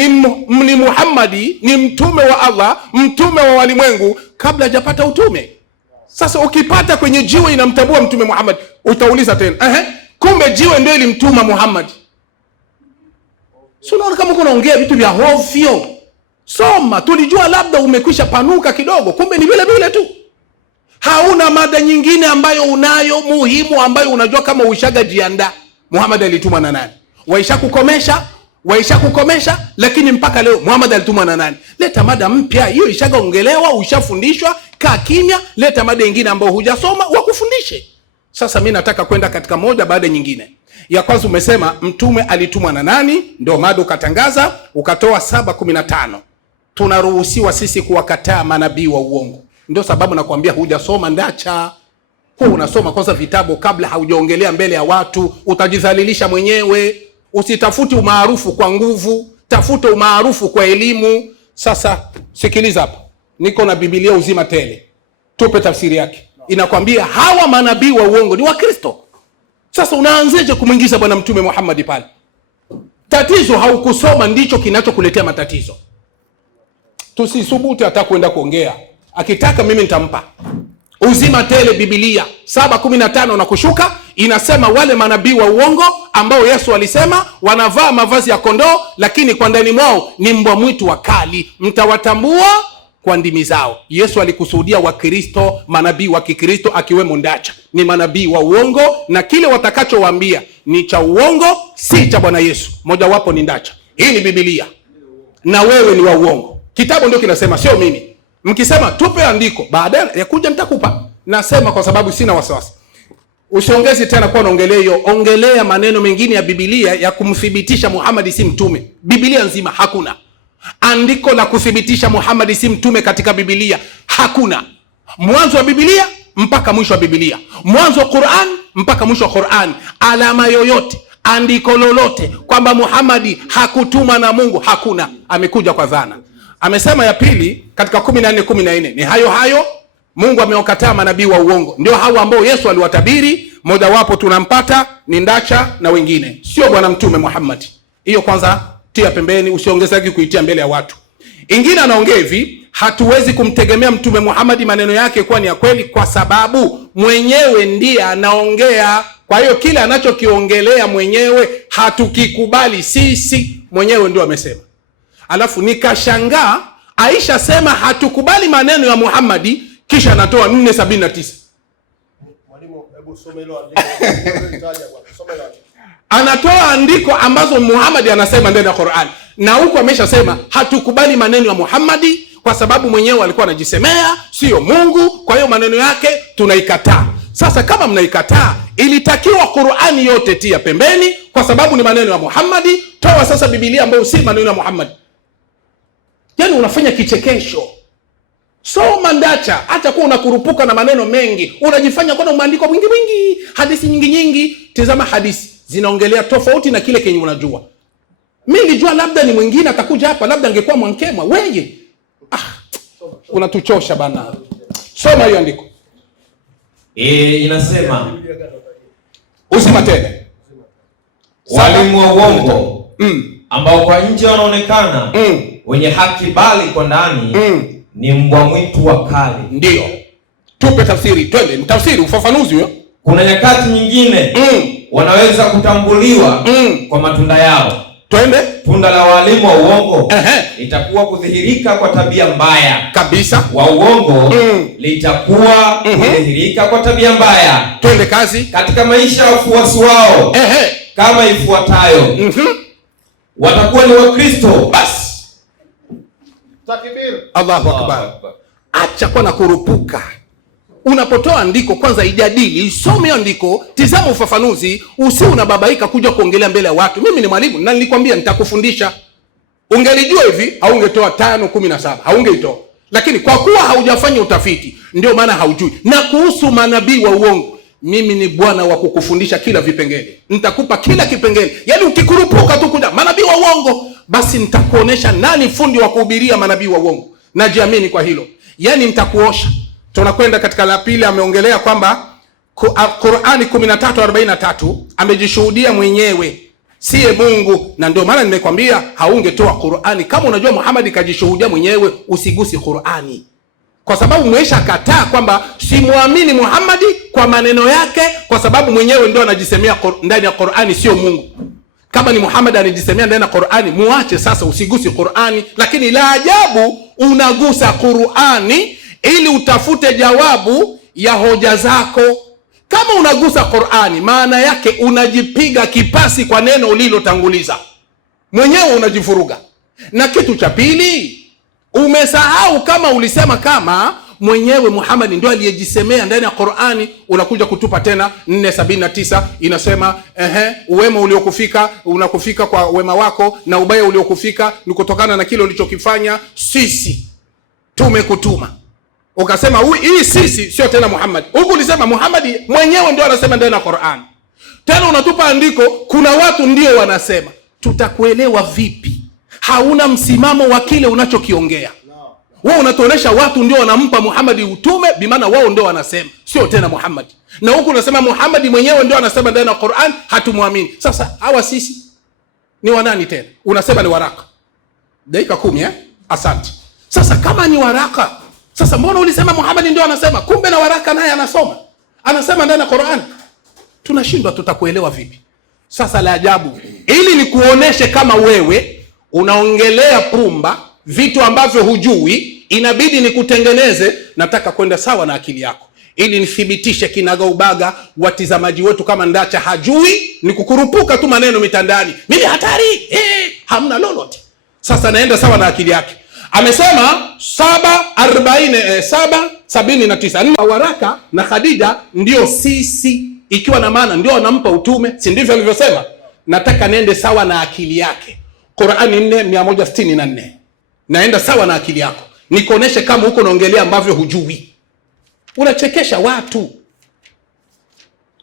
ni Muhammadi, ni mtume wa Allah, mtume wa walimwengu kabla hajapata utume. Sasa ukipata kwenye jiwe inamtambua Mtume Muhammad, utauliza tena, kumbe jiwe ndio ilimtuma Muhammad. Sio, unaona kama unaongea vitu vya hovyo. Soma, tulijua labda umekwisha panuka kidogo, kumbe ni vile vile tu. Hauna mada nyingine ambayo unayo muhimu, ambayo unajua kama ushaga jianda Muhammad alitumwa na nani. Waisha kukomesha, lakini mpaka leo Muhammad alitumwa na nani? Leta mada mpya, hiyo ishaongelewa, ushafundishwa, kaa kimya, leta mada nyingine ambayo hujasoma wakufundishe. Sasa mimi nataka kwenda katika moja baada nyingine. Ya kwanza umesema mtume alitumwa na nani? Ndio mada ukatangaza, ukatoa 7:15. Tunaruhusiwa sisi kuwakataa manabii wa uongo. Ndio sababu nakwambia hujasoma ndacha. Unasoma kwanza vitabu kabla haujaongelea mbele ya watu, utajidhalilisha mwenyewe. Usitafuti umaarufu kwa nguvu, tafuta umaarufu kwa elimu. Sasa sikiliza hapa. Niko na Biblia uzima tele. Tupe tafsiri yake. Inakwambia hawa manabii wa uongo ni Wakristo. Sasa unaanzeje kumwingiza Bwana Mtume Muhammad pale? Tatizo haukusoma ndicho kinachokuletea matatizo. Tusisubutu hata kwenda kuongea. Akitaka mimi nitampa. Uzima tele Biblia 7:15 na kushuka inasema wale manabii wa uongo ambao Yesu alisema wanavaa mavazi ya kondoo, lakini kwa ndani mwao ni mbwa mwitu wakali, mtawatambua kwa ndimi zao. Yesu alikusudia Wakristo, manabii wa Kikristo akiwemo ndacha. Ni manabii wa uongo na kile watakachowaambia ni cha uongo, si cha Bwana Yesu. Moja wapo ni ndacha. Hii ni Biblia. Na wewe ni wa uongo. Kitabu ndio kinasema, sio mimi. Mkisema tupe andiko, baadaye ya kuja nitakupa. Nasema kwa sababu sina wasiwasi. Usiongezi tena kwa naongelea hiyo, ongelea maneno mengine ya Biblia ya kumthibitisha Muhammad si mtume. Biblia nzima hakuna andiko la kuthibitisha Muhammad si mtume katika Biblia. Hakuna. Mwanzo wa Biblia mpaka mwisho wa Biblia. Mwanzo wa Qur'an mpaka mwisho wa Qur'an. Alama yoyote, andiko lolote kwamba Muhammad hakutuma na Mungu hakuna. Amekuja kwa dhana. Amesema ya pili katika 14:14 ni hayo Mungu amewakataa manabii wa uongo. Ndio hao ambao Yesu aliwatabiri, moja wapo tunampata ni ndacha na wengine. Sio Bwana Mtume Muhammad. Hiyo kwanza tia pembeni, usiongezeke kuitia mbele ya watu. Ingine anaongea hivi, hatuwezi kumtegemea Mtume Muhammad maneno yake kuwa ni ya kweli kwa sababu mwenyewe ndiye anaongea. Kwa hiyo kile anachokiongelea mwenyewe hatukikubali sisi, mwenyewe ndio amesema. Alafu nikashangaa Aisha sema hatukubali maneno ya Muhammad, kisha anatoa 4:79. Mwalimu, hebu soma hilo andiko. Anatoa andiko ambazo Muhammad anasema ndani ya Qur'an. Na huko ameshasema hatukubali maneno ya Muhammad kwa sababu mwenyewe alikuwa anajisemea, sio Mungu, kwa hiyo maneno yake tunaikataa. Sasa kama mnaikataa, ilitakiwa Qur'ani yote tia pembeni, kwa sababu ni maneno ya Muhammadi. Toa sasa Biblia ambayo si maneno ya Muhammad. Yaani unafanya kichekesho. Soma Ndacha, hata kuwa unakurupuka na maneno mengi, unajifanya kuna maandiko mwingi, hadithi nyingi. Tazama hadithi zinaongelea tofauti na kile kenye unajua. Mimi nilijua labda ni mwingine atakuja hapa, labda angekuwa Mwankemwa wengi. Unatuchosha bana. Soma hiyo andiko. Inasema usema tena, walimu wa uongo ambao kwa nje wanaonekana wenye haki, bali kwa ndani ni mbwa mwitu wakali. Ndio. Tupe tafsiri, twende tafsiri, ufafanuzi huyo. Kuna nyakati nyingine wanaweza kutambuliwa kwa matunda yao. Twende. Tunda la walimu wa uongo litakuwa kudhihirika kwa tabia mbaya kabisa. Wa uongo litakuwa kudhihirika kwa tabia mbaya. Twende kazi. Katika maisha ya wafuasi wao kama ifuatayo. Watakuwa ni Wakristo. Basi. Takbir. Allahu Akbar. Acha kwa na kurupuka. Unapotoa andiko kwanza ijadili, isome andiko, tizama ufafanuzi, usi unababaika kuja kuongelea mbele ya watu. Mimi ni mwalimu na nilikwambia nitakufundisha. Ungelijua hivi, haungetoa 5:17, haungeitoa. Lakini kwa kuwa haujafanya utafiti, ndio maana haujui. Na kuhusu manabii wa uongo, mimi ni Bwana wa kukufundisha kila vipengele. Nitakupa kila kipengele. Yaani ukikurupuka tu kuja manabii wa uongo, basi nitakuonesha nani fundi wa kuhubiria manabii wa uongo. Najiamini kwa hilo. Yaani nitakuosha. Tunakwenda katika la pili, ameongelea kwamba Qur'ani 13:43 amejishuhudia mwenyewe siye Mungu, na ndio maana nimekwambia haungetoa Qur'ani. Kama unajua Muhammad kajishuhudia mwenyewe, usigusi Qur'ani, kwa sababu mwisha kataa kwamba simuamini Muhammad kwa maneno yake, kwa sababu mwenyewe ndio anajisemea ndani ya Qur'ani sio Mungu. Kama ni Muhammad anajisemea ndani ya Qur'ani, muache sasa, usigusi Qur'ani. Lakini la ajabu unagusa Qur'ani ili utafute jawabu ya hoja zako. Kama unagusa Qur'ani, maana yake unajipiga kipasi kwa neno ulilotanguliza, mwenyewe unajifuruga. Na kitu cha pili, umesahau kama ulisema kama mwenyewe Muhammad ndio aliyejisemea ndani ya Qur'ani, unakuja kutupa tena 4:79 inasema uwema uliokufika unakufika kwa wema wako, na ubaya uliokufika ni kutokana na kile ulichokifanya, sisi tumekutuma. Ukasema hii sisi sio tena Muhammad. Huku ulisema Muhammad mwenyewe ndio anasema ndani ya Qur'an. Tena unatupa andiko, kuna watu ndio wanasema. Tutakuelewa vipi? Hauna msimamo wa kile unachokiongea. Wewe unatuonesha watu ndio wanampa Muhammad utume, bimaana wao ndio wanasema, sio tena Muhammad. Na huku unasema Muhammad mwenyewe ndio anasema ndani ya Qur'an, hatumwamini. Sasa hawa sisi ni wanani tena? Unasema ni waraka. Dakika 10 Asante. Sasa kama ni waraka, sasa mbona ulisema Muhammad ndio anasema, kumbe na waraka naye anasema ndani ya Qur'an? Tunashindwa, tutakuelewa vipi? Sasa la ajabu, ili nikuoneshe kama wewe unaongelea pumba, vitu ambavyo hujui, inabidi nikutengeneze. Nataka kwenda sawa na akili yako, ili nithibitishe kinaga ubaga watizamaji wetu kama Ndacha hajui, ni kukurupuka tu maneno mitandani. Mimi hatari, hamna lolote. Sasa naenda sawa na akili yake. Amesema 7:79 waraka na Khadija ndio sisi, ikiwa na maana ndio anampa utume, si ndivyo alivyosema? Nataka niende sawa na akili yake. Qur'ani 4:164. Naenda sawa na akili yako, nikuoneshe kama huko naongelea ambavyo hujui. Unachekesha watu.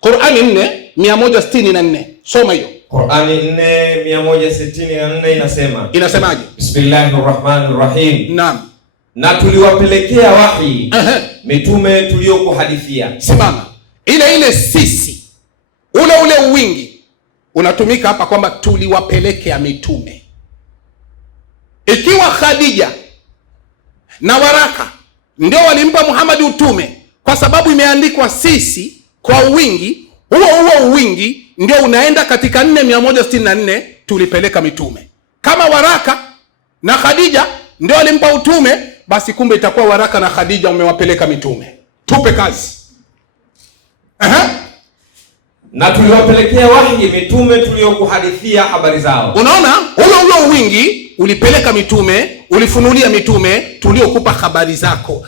Qur'ani 4:164. Soma hiyo. Qur'ani 4:164 inasema. Inasemaje? Bismillahirrahmanirrahim. Naam. Na tuliwapelekea wahi mitume tuliokuhadithia. Simama. Ile sisi, ule uwingi unatumika hapa kwamba tuliwapelekea mitume. Ikiwa Khadija na waraka ndio walimpa Muhammad utume, kwa sababu imeandikwa sisi kwa uwingi, huo uwingi ndio unaenda katika 4:164 tulipeleka mitume. Kama waraka na Khadija ndio walimpa utume, basi kumbe itakuwa waraka na Khadija umewapeleka mitume. Tupe kazi. Na tuliwapelekea wahi mitume tuliokuhadithia habari zao. Unaona, huo wingi ulipeleka mitume, ulifunulia mitume tuliokupa habari zako.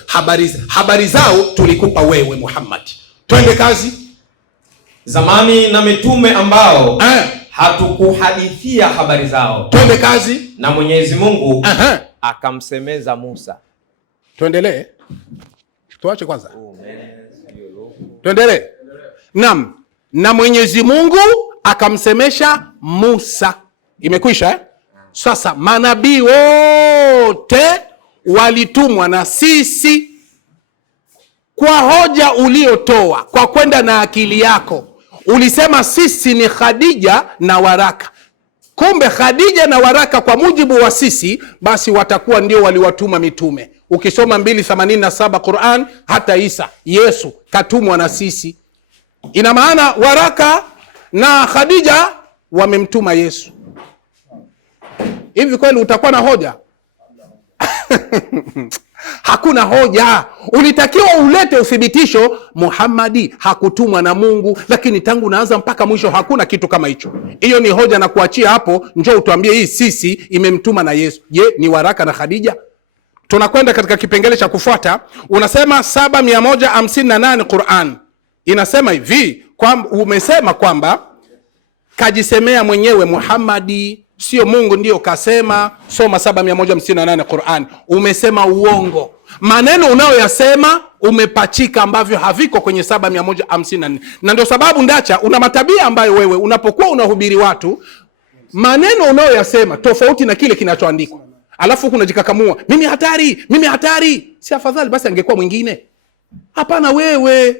Habari zao tulikupa wewe Muhammad. Twende kazi. Zamani na mitume ambao hatukuhadithia habari zao. Twende kazi. Na Mwenyezi Mungu akamsemeza Musa. Tuendelee. Tuache kwanza. Tuendelee. Naam. Na Mwenyezi Mungu akamsemesha Musa. Imekwisha eh? Sasa manabii wote walitumwa na sisi. Kwa hoja uliotoa, kwa kwenda na akili yako, ulisema sisi ni Khadija na Waraka. Kumbe Khadija na Waraka kwa mujibu wa sisi, basi watakuwa ndio waliwatuma mitume. Ukisoma 287 Qur'an, hata Isa Yesu katumwa na sisi. Ina maana Waraka na Khadija wamemtuma Yesu. Hivi kweli utakuwa na hoja? Hakuna hoja. Ulitakiwa ulete uthibitisho Muhammadi hakutumwa na Mungu, lakini tangu naanza mpaka mwisho hakuna kitu kama hicho. Hiyo ni hoja na kuachia hapo. Njoo utuambie hii sisi imemtuma na Yesu. Je, ni Waraka na Khadija? Tunakwenda katika kipengele cha kufuata. Unasema 7158 Qur'an inasema hivi, umesema kwamba kajisemea mwenyewe Muhammadi, sio Mungu ndio kasema. Soma 7158 Qur'an. Umesema uongo. Maneno unayoyasema umepachika ambavyo haviko kwenye 7154. Na ndio sababu Ndacha una matabia ambayo wewe unapokuwa unahubiri watu, maneno unayoyasema tofauti na kile kinachoandikwa. Alafu unajikakamua, mimi hatari, mimi hatari. Si afadhali basi angekuwa mwingine? Hapana wewe.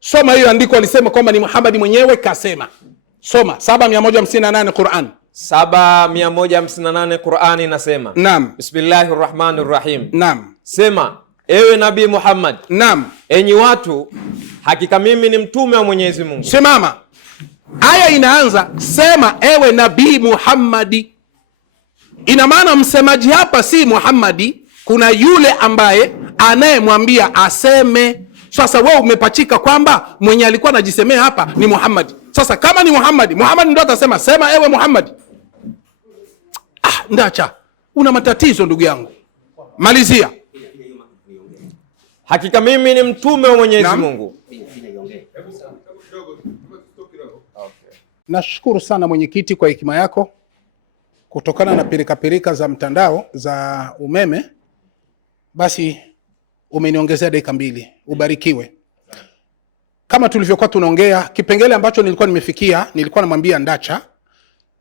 Soma hiyo andiko, alisema kwamba ni Muhammad mwenyewe kasema. Soma 7158 Qur'an. 7158 Qur'an inasema. Naam. Bismillahirrahmanirrahim. Naam. Sema, ewe Nabii Muhammad. Naam. Enyi watu, hakika mimi ni mtume wa Mwenyezi Mungu. Simama. Aya inaanza sema ewe Nabii Muhammadi. Ina maana msemaji hapa si Muhammadi, kuna yule ambaye anayemwambia aseme. Sasa wewe umepachika kwamba mwenye alikuwa anajisemea hapa ni Muhammad. Sasa kama ni Muhammad, Muhammad ndio atasema sema ewe Muhammad. Ndacha, una matatizo ndugu yangu. Malizia. Hakika mimi ni mtume wa Mwenyezi Mungu. Nashukuru sana mwenyekiti kwa hekima yako. Kutokana na pirika za mtandao za umeme, basi umeniongezea dakika 2. Ubarikiwe. Kama tulivyokuwa tunaongea, kipengele ambacho nilikuwa nimefikia, nilikuwa namwambia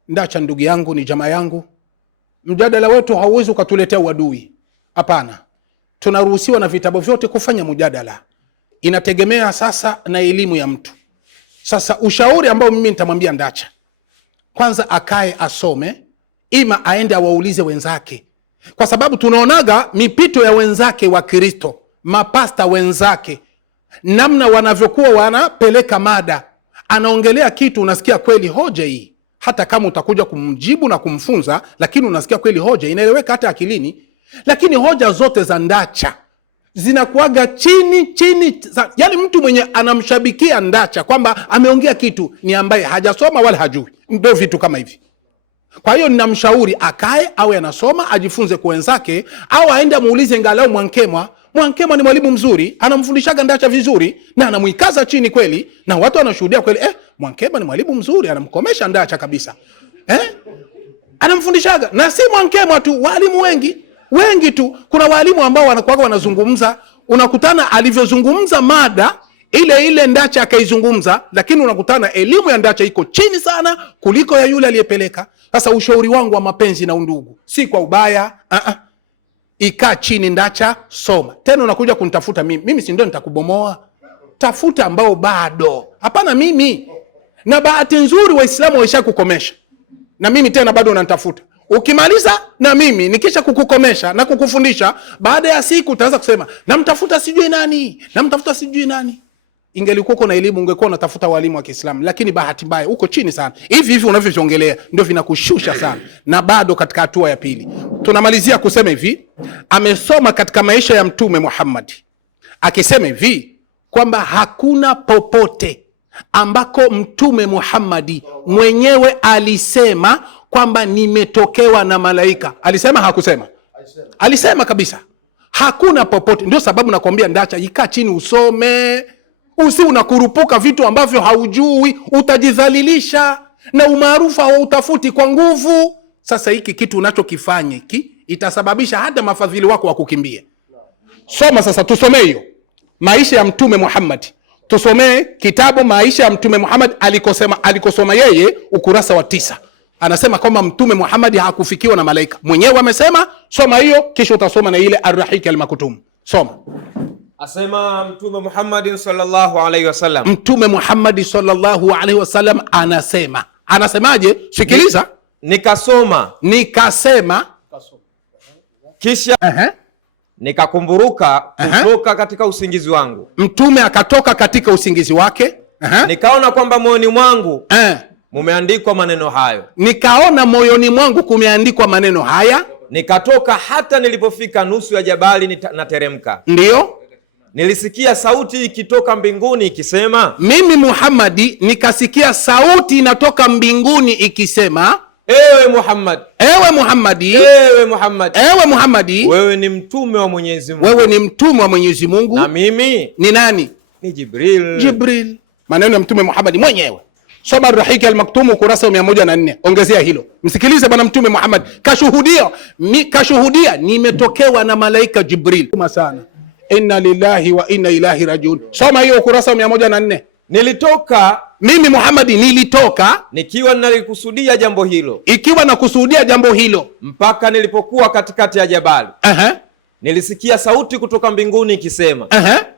Ndacha ndugu yangu, ni jamaa yangu. Mjadala wetu hauwezi ukatuletea uadui. Hapana. Tunaruhusiwa na vitabu vyote kufanya mjadala. Inategemea sasa na elimu ya mtu. Sasa ushauri ambao mimi nitamwambia Ndacha, kwanza akae asome, ima aende awaulize wenzake. Kwa sababu tunaonaga mipito ya wenzake wa Kristo, mapasta wenzake, namna wanavyokuwa wanapeleka mada. Anaongelea kitu unasikia kweli hoja hii. Hata kama utakuja kumjibu na kumfunza, lakini unasikia kweli hoja inaeleweka hata akilini. Lakini hoja zote za Ndacha zinakuaga chini. Yani mtu mwenye anamshabikia Ndacha kwamba ameongea kitu ni ambaye hajasoma wala hajui. Ndio vitu kama hivi. Kwa hiyo ninamshauri akae awe anasoma, ajifunze kwa wenzake, au aende muulize ngalau Mwankemwa. Mwankemwa ni mwalimu mzuri, anamfundishaga Ndacha vizuri na anamuikaza chini kweli, na watu wanashuhudia kweli, Mwankemwa ni mwalimu mzuri, anamkomesha Ndacha kabisa. Anamfundishaga. Na si Mwankemwa tu, walimu wengi tu. Kuna walimu ambao wanakuwa wanazungumza, unakutana alivyozungumza mada ile Ndacha akaizungumza, lakini unakutana elimu ya Ndacha iko chini sana kuliko ya yule aliyepeleka. Sasa ushauri wangu wa mapenzi na undugu, si kwa ubaya, Ika chini Ndacha, soma. Tena unakuja kunitafuta mimi si ndio nitakubomoa? Tafuta ambao bado. Hapana mimi. Na bahati nzuri Waislamu waisha kukomesha. Na mimi tena bado unanitafuta. Ukimaliza na mimi nikisha kukukomesha na kukufundisha, baada ya siku utaanza kusema namtafuta sijui nani. Ingelikuwa uko na elimu ungekuwa unatafuta walimu wa Kiislamu, lakini bahati mbaya uko chini sana. Hivi unavyoongelea ndio vinakushusha sana, na bado katika hatua ya pili. Tunamalizia kusema hivi, amesoma katika maisha ya Mtume Muhammad akisema hivi kwamba hakuna popote ambako Mtume Muhammad mwenyewe alisema kwamba nimetokewa na malaika. Alisema hakusema? Alisema kabisa. Hakuna popote. Ndio sababu nakwambia Ndacha, ikaa chini usome. Usi unakurupuka vitu ambavyo haujui, utajidhalilisha na umaarufu hautafuti kwa nguvu. Sasa hiki kitu unachokifanya hiki itasababisha hata mafadhili wako wakukimbie. Soma sasa, tusomee hiyo maisha ya Mtume Muhammad. Tusomee kitabu Maisha ya Mtume Muhammad alikosoma yeye, ukurasa wa 9. Anasema kwamba Mtume Muhammad hakufikiwa na malaika. Mwenyewe amesema. Soma hiyo kisha utasoma na ile Ar-Rahiq al-Maktum. Soma. Asema Mtume Muhammad sallallahu alaihi wasallam. Mtume Muhammad sallallahu alaihi wasallam anasema. Anasemaje? Sikiliza. Nikasema kisha nikakumburuka kutoka katika usingizi wangu. Mtume akatoka katika usingizi wake. Nikaona kwamba moyoni mwangu mumeandikwa maneno hayo. Nikaona moyoni mwangu kumeandikwa maneno haya. Nikatoka hata nilipofika nusu ya jabali nateremka. Ndiyo. Nilisikia sauti ikitoka mbinguni ikisema, mimi Muhammadi nikasikia sauti inatoka mbinguni ikisema, ewe Muhammad, ewe Muhammadi, ewe Muhammad, ewe Muhammadi, wewe ni mtume wa Mwenyezi Mungu. Wewe ni mtume wa Mwenyezi Mungu. Na mimi ni nani? Ni Jibril. Jibril. Maneno ya Mtume Muhammad mwenyewe. Soma Ar-Rahiq al-Maktum ukurasa 104. Ongezea hilo. Msikilize bwana Mtume Muhammad. Kashuhudia nimetokewa na malaika Jibril. Sana. Inna lillahi wa inna ilahi rajiun. Soma hiyo ukurasa 104. Nilitoka, mimi Muhammad nilitoka nikiwa nalikusudia jambo hilo. Ikiwa nakusudia jambo hilo. Mpaka nilipokuwa katikati ya jabali. Nilisikia sauti kutoka mbinguni ikisema,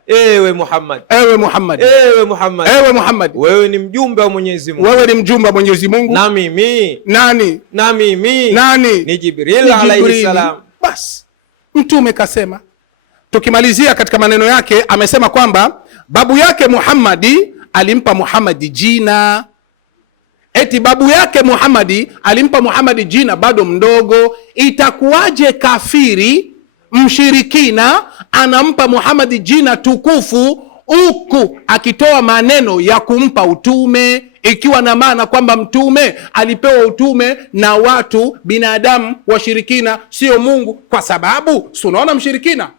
ewe Muhammad, ewe Muhammad, ewe Muhammad, ewe Muhammad, wewe ni mjumbe wa Mwenyezi Mungu. Wewe ni mjumbe wa Mwenyezi Mungu. Na mimi nani? Na mimi nani? Ni Jibril alayhi salam. Bas, Mtume kasema. Tukimalizia katika maneno yake, amesema kwamba babu yake Muhammadi alimpa Muhammadi jina. Eti babu yake Muhammadi alimpa Muhammadi jina bado mdogo. Itakuwaje kafiri mshirikina anampa Muhammadi jina tukufu huku akitoa maneno ya kumpa utume, ikiwa na maana kwamba mtume alipewa utume na watu binadamu washirikina, sio Mungu? Kwa sababu unaona mshirikina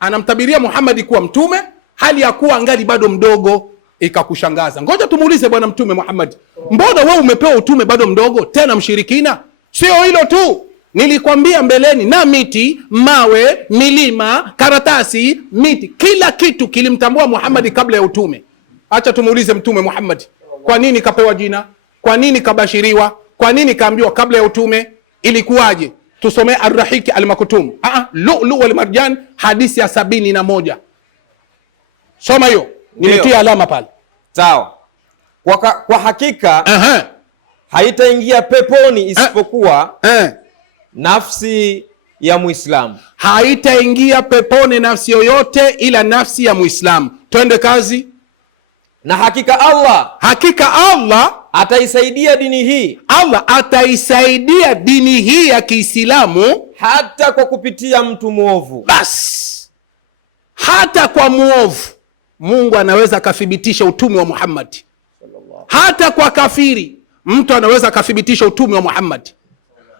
anamtabiria Muhammadi kuwa mtume hali ya kuwa angali bado mdogo. Ikakushangaza. Ngoja tumuulize bwana Mtume Muhammad, mbona wewe umepewa utume bado mdogo, tena mshirikina? Sio hilo tu, nilikwambia mbeleni, na miti, mawe, milima, karatasi, miti, kila kitu kilimtambua Muhammad kabla ya utume. Acha tumuulize Mtume Muhammad, kwa nini kapewa jina? Kwa nini kabashiriwa? Kwa nini kaambiwa kabla ya utume? Ilikuwaje? Tusomee Ar-Rahiq al-Maktum. Lu'lu wal Marjan, hadithi ya 71. Soma hiyo. Nimetia alama pale. Sawa. Kwa hakika haitaingia peponi isipokuwa nafsi ya Muislamu. Haitaingia peponi nafsi yoyote ila nafsi ya Muislamu. Twende kazi. Na hakika Allah ataisaidia dini hii. Allah ataisaidia dini hii ya Kiislamu hata kwa kupitia mtu muovu. Bas, hata kwa muovu Mungu anaweza akathibitisha utume wa Muhammad. Hata kwa kafiri mtu anaweza akathibitisha utume wa Muhammad.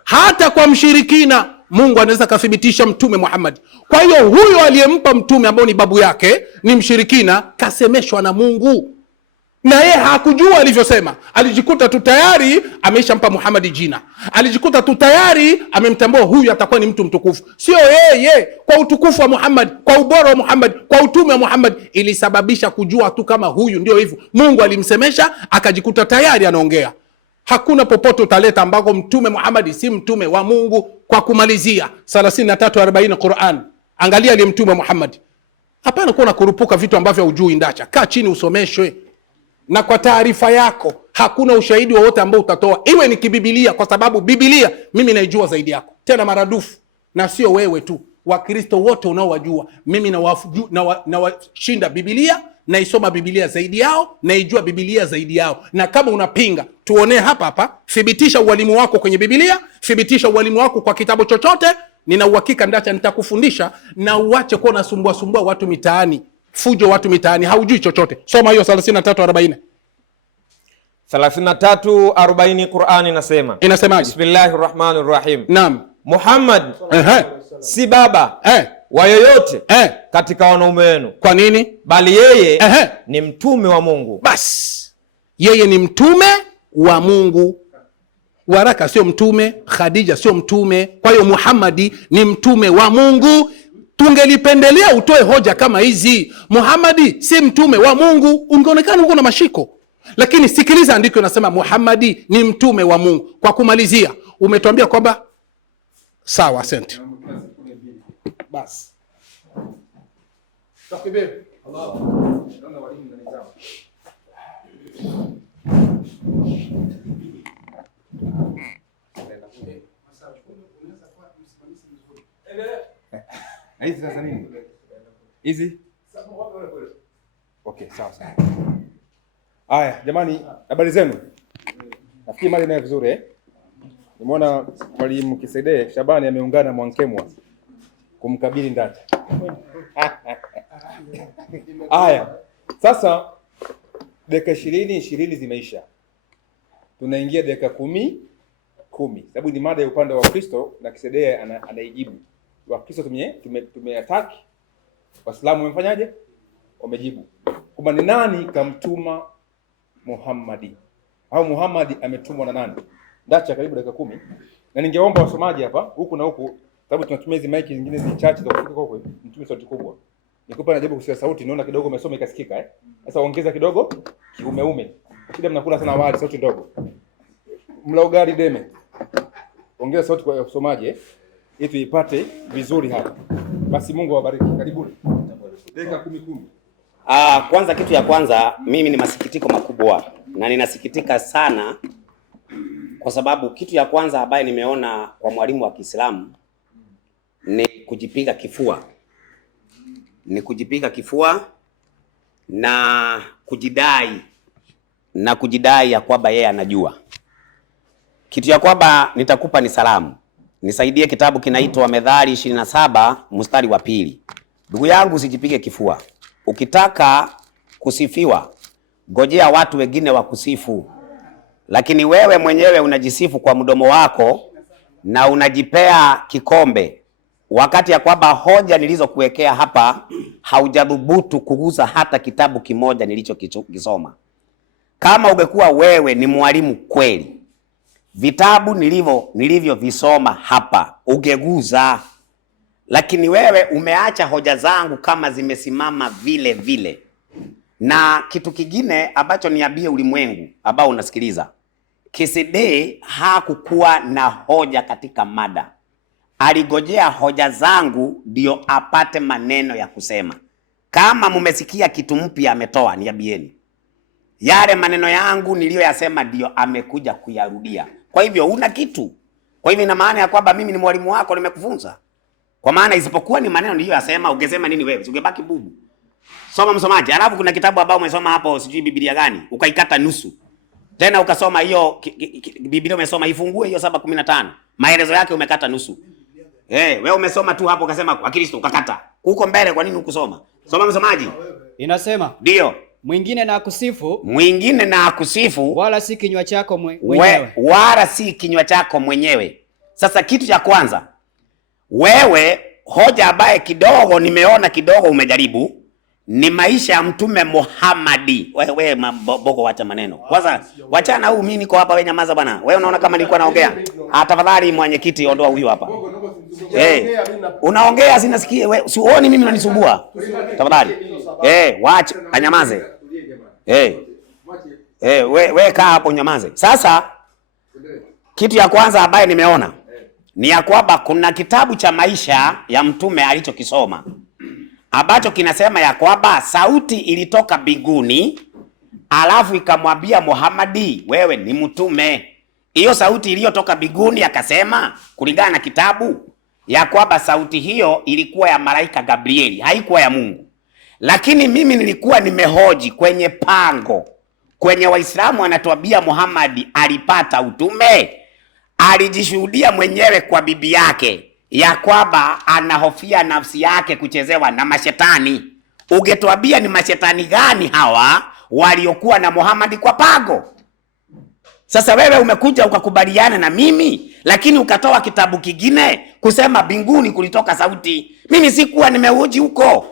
Hata kwa mshirikina Mungu anaweza akathibitisha mtume Muhammad. Kwa hiyo huyo aliyempa mtume ambao ni babu yake ni mshirikina, kasemeshwa na Mungu. Na yeye hakujua alivyosema. Alijikuta tu tayari ameshampa Muhammad jina. Alijikuta tu tayari amemtambua huyu atakuwa ni mtu mtukufu. Sio yeye, kwa utukufu wa Muhammad, kwa ubora wa Muhammad, kwa utume wa Muhammad ilisababisha kujua tu kama huyu ndio hivyo. Mungu alimsemesha akajikuta tayari anaongea. Hakuna popote utaleta ambako mtume Muhammad si mtume wa Mungu. Kwa kumalizia 33:40 Qur'an. Angalia aliye mtume Muhammad. Hapana kuwa kurupuka vitu ambavyo hujui ndacha. Kaa chini usomeshwe. Na kwa taarifa yako, hakuna ushahidi wowote ambao utatoa, iwe ni kibibilia, kwa sababu Biblia mimi naijua zaidi yako, tena maradufu. Na sio wewe tu, Wakristo wote unaowajua mimi nawashinda Biblia, naisoma Biblia zaidi yao, naijua Biblia zaidi yao. Na kama unapinga, tuonee hapa hapa, thibitisha ualimu wako kwenye Biblia, thibitisha ualimu wako kwa kitabu chochote. Nina uhakika ndacha nitakufundisha, na uache kuwa unasumbua watu mitaani. Fujo watu mitaani, haujui chochote. Soma hiyo 33:40. 33:40 Qur'ani inasema. Inasemaje? Bismillahirrahmanirrahim. Naam. Muhammad si baba wa yoyote katika wanaume wenu. Kwa nini? Bali yeye ni mtume wa Mungu. Basi yeye ni mtume wa Mungu. Waraka sio mtume, Khadija sio mtume. Kwa hiyo Muhammadi ni mtume wa Mungu. Tungelipendelea utoe hoja kama hizi, Muhammadi si mtume wa Mungu, ungeonekana uko na mashiko. Lakini sikiliza, andiko nasema Muhammadi ni mtume wa Mungu. Kwa kumalizia, umetuambia kwamba sawa, asante. Basi hizi sasa nini? Hizi? Okay, sawa sawa. Haya, jamani, habari zenu? Nafikiri mali nayo vizuri eh? Nimeona Mwalimu Kisaidee Shabani ameungana Mwankemwa kumkabili Ndacha. Haya. Sasa dakika 20 zimeisha. Tunaingia dakika 10. Sababu ni mada ya upande wa Kristo na Kisaidee anaijibu. Wakristo tumeattack, Waislamu wamefanyaje? Wamejibu. Kwamba ni nani kamtuma Muhammadi? Au Muhammadi ametumwa na nani? Ndacha karibu dakika 10. Na ningeomba wasomaji hapa huku na huku, sababu tunatumia hizo mic zingine zi chache za kufika huko, mtume sauti kubwa. Nikupa najaribu kusikia sauti, naona kidogo umesoma ikasikika eh. Sasa ongeza kidogo kiumeume. Shida mnakula sana wali, sauti ndogo. Mla ugali deme. Ongeza sauti kwa wasomaji eh, ili tuipate vizuri hapa. Basi Mungu awabariki. Karibuni. Dakika 10. Kwanza kitu ya kwanza, mimi ni masikitiko makubwa na ninasikitika sana kwa sababu kitu ya kwanza ambaye nimeona kwa mwalimu wa Kiislamu ni kujipiga kifua. Ni kujipiga kifua na kujidai ya kwamba yeye anajua. Kitu ya kwamba nitakupa ni salamu. Nisaidie kitabu kinaitwa Methali 27 mstari wa 2. Ndugu yangu, usijipige kifua. Ukitaka kusifiwa, ngojea watu wengine wakusifu. Lakini wewe mwenyewe unajisifu kwa mdomo wako na unajipea kikombe, wakati ya kwamba hoja nilizokuwekea hapa haujadhubutu kugusa hata kitabu kimoja nilichokisoma. Kama ungekuwa wewe ni mwalimu kweli, vitabu nilivyovisoma hapa ungeguza. Lakini wewe umeacha hoja zangu kama zimesimama vile vile. Na kitu kingine ambacho niambie ulimwengu ambao unasikiliza, Kisaidee hakukuwa na hoja katika mada. Aligojea hoja zangu ndio apate maneno ya kusema. Kama mumesikia kitu mpya ametoa, niambieni. Yale maneno yangu niliyoyasema ndio amekuja kuyarudia. Kwa hivyo una kitu. Kwa hivyo ina maana ya kwamba mimi ni mwalimu wako, nimekufunza. Kwa maana isipokuwa ni maneno niliyoyasema, ungesema nini wewe? Ungebaki bubu. Soma msomaji. Alafu kuna kitabu ambao umesoma hapo, sijui Biblia gani, ukaikata nusu. Tena ukasoma hiyo Biblia umesoma, ifungue hiyo 7:15. Maelezo yake umekata nusu. Wewe umesoma tu hapo ukasema kwa Kristo ukakata. Huko mbele kwa nini hukusoma? Soma msomaji. Inasema, ndio. Mwingine na akusifu wala si kinywa chako mwenyewe. Sasa kitu cha kwanza, wewe hoja ambaye kidogo nimeona kidogo umejaribu ni maisha ya Mtume Muhammadi. Wewe maboko, wacha maneno. Kwanza wachana huu, mimi niko hapa, wewe nyamaza bwana. Wewe unaona kama nilikuwa naongea? Tafadhali mwenyekiti, ondoa huyu hapa. Unaongea sinasikie, wewe sioni mimi unanisumbua. Tafadhali. Wacha anyamaze. Wewe kaa hapo nyamaze. Sasa kitu ya kwanza ambaye nimeona ni ya kwamba kuna kitabu cha maisha ya mtume alichokisoma ambacho kinasema ya kwamba sauti ilitoka mbinguni alafu ikamwambia Muhammadi, wewe ni mtume. Hiyo sauti iliyotoka mbinguni akasema kulingana na kitabu ya kwamba sauti hiyo ilikuwa ya malaika Gabrieli, haikuwa ya Mungu. Lakini mimi nilikuwa nimehoji kwenye pango, kwenye Waislamu wanatuambia Muhammadi alipata utume. Alijishuhudia mwenyewe kwa bibi yake ya kwamba anahofia nafsi yake kuchezewa na mashetani. Ungetuambia ni mashetani gani hawa waliokuwa na Muhammadi kwa pango? Sasa wewe umekuja ukakubaliana na mimi, lakini ukatoa kitabu kingine kusema mbinguni kulitoka sauti. Mimi sikuwa nimehoji huko.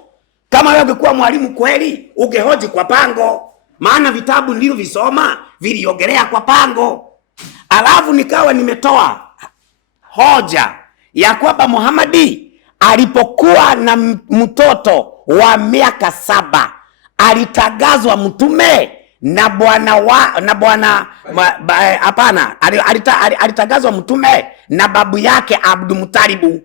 Kama wewe ungekuwa mwalimu kweli, ungehoji kwa pango. Maana vitabu nilivyovisoma viliongelea kwa pango. Alafu nikawa nimetoa hoja ya kwamba Muhamadi alipokuwa na mtoto wa miaka 7 alitangazwa mtume na alitangazwa mtume na babu yake Abdulmutalibu,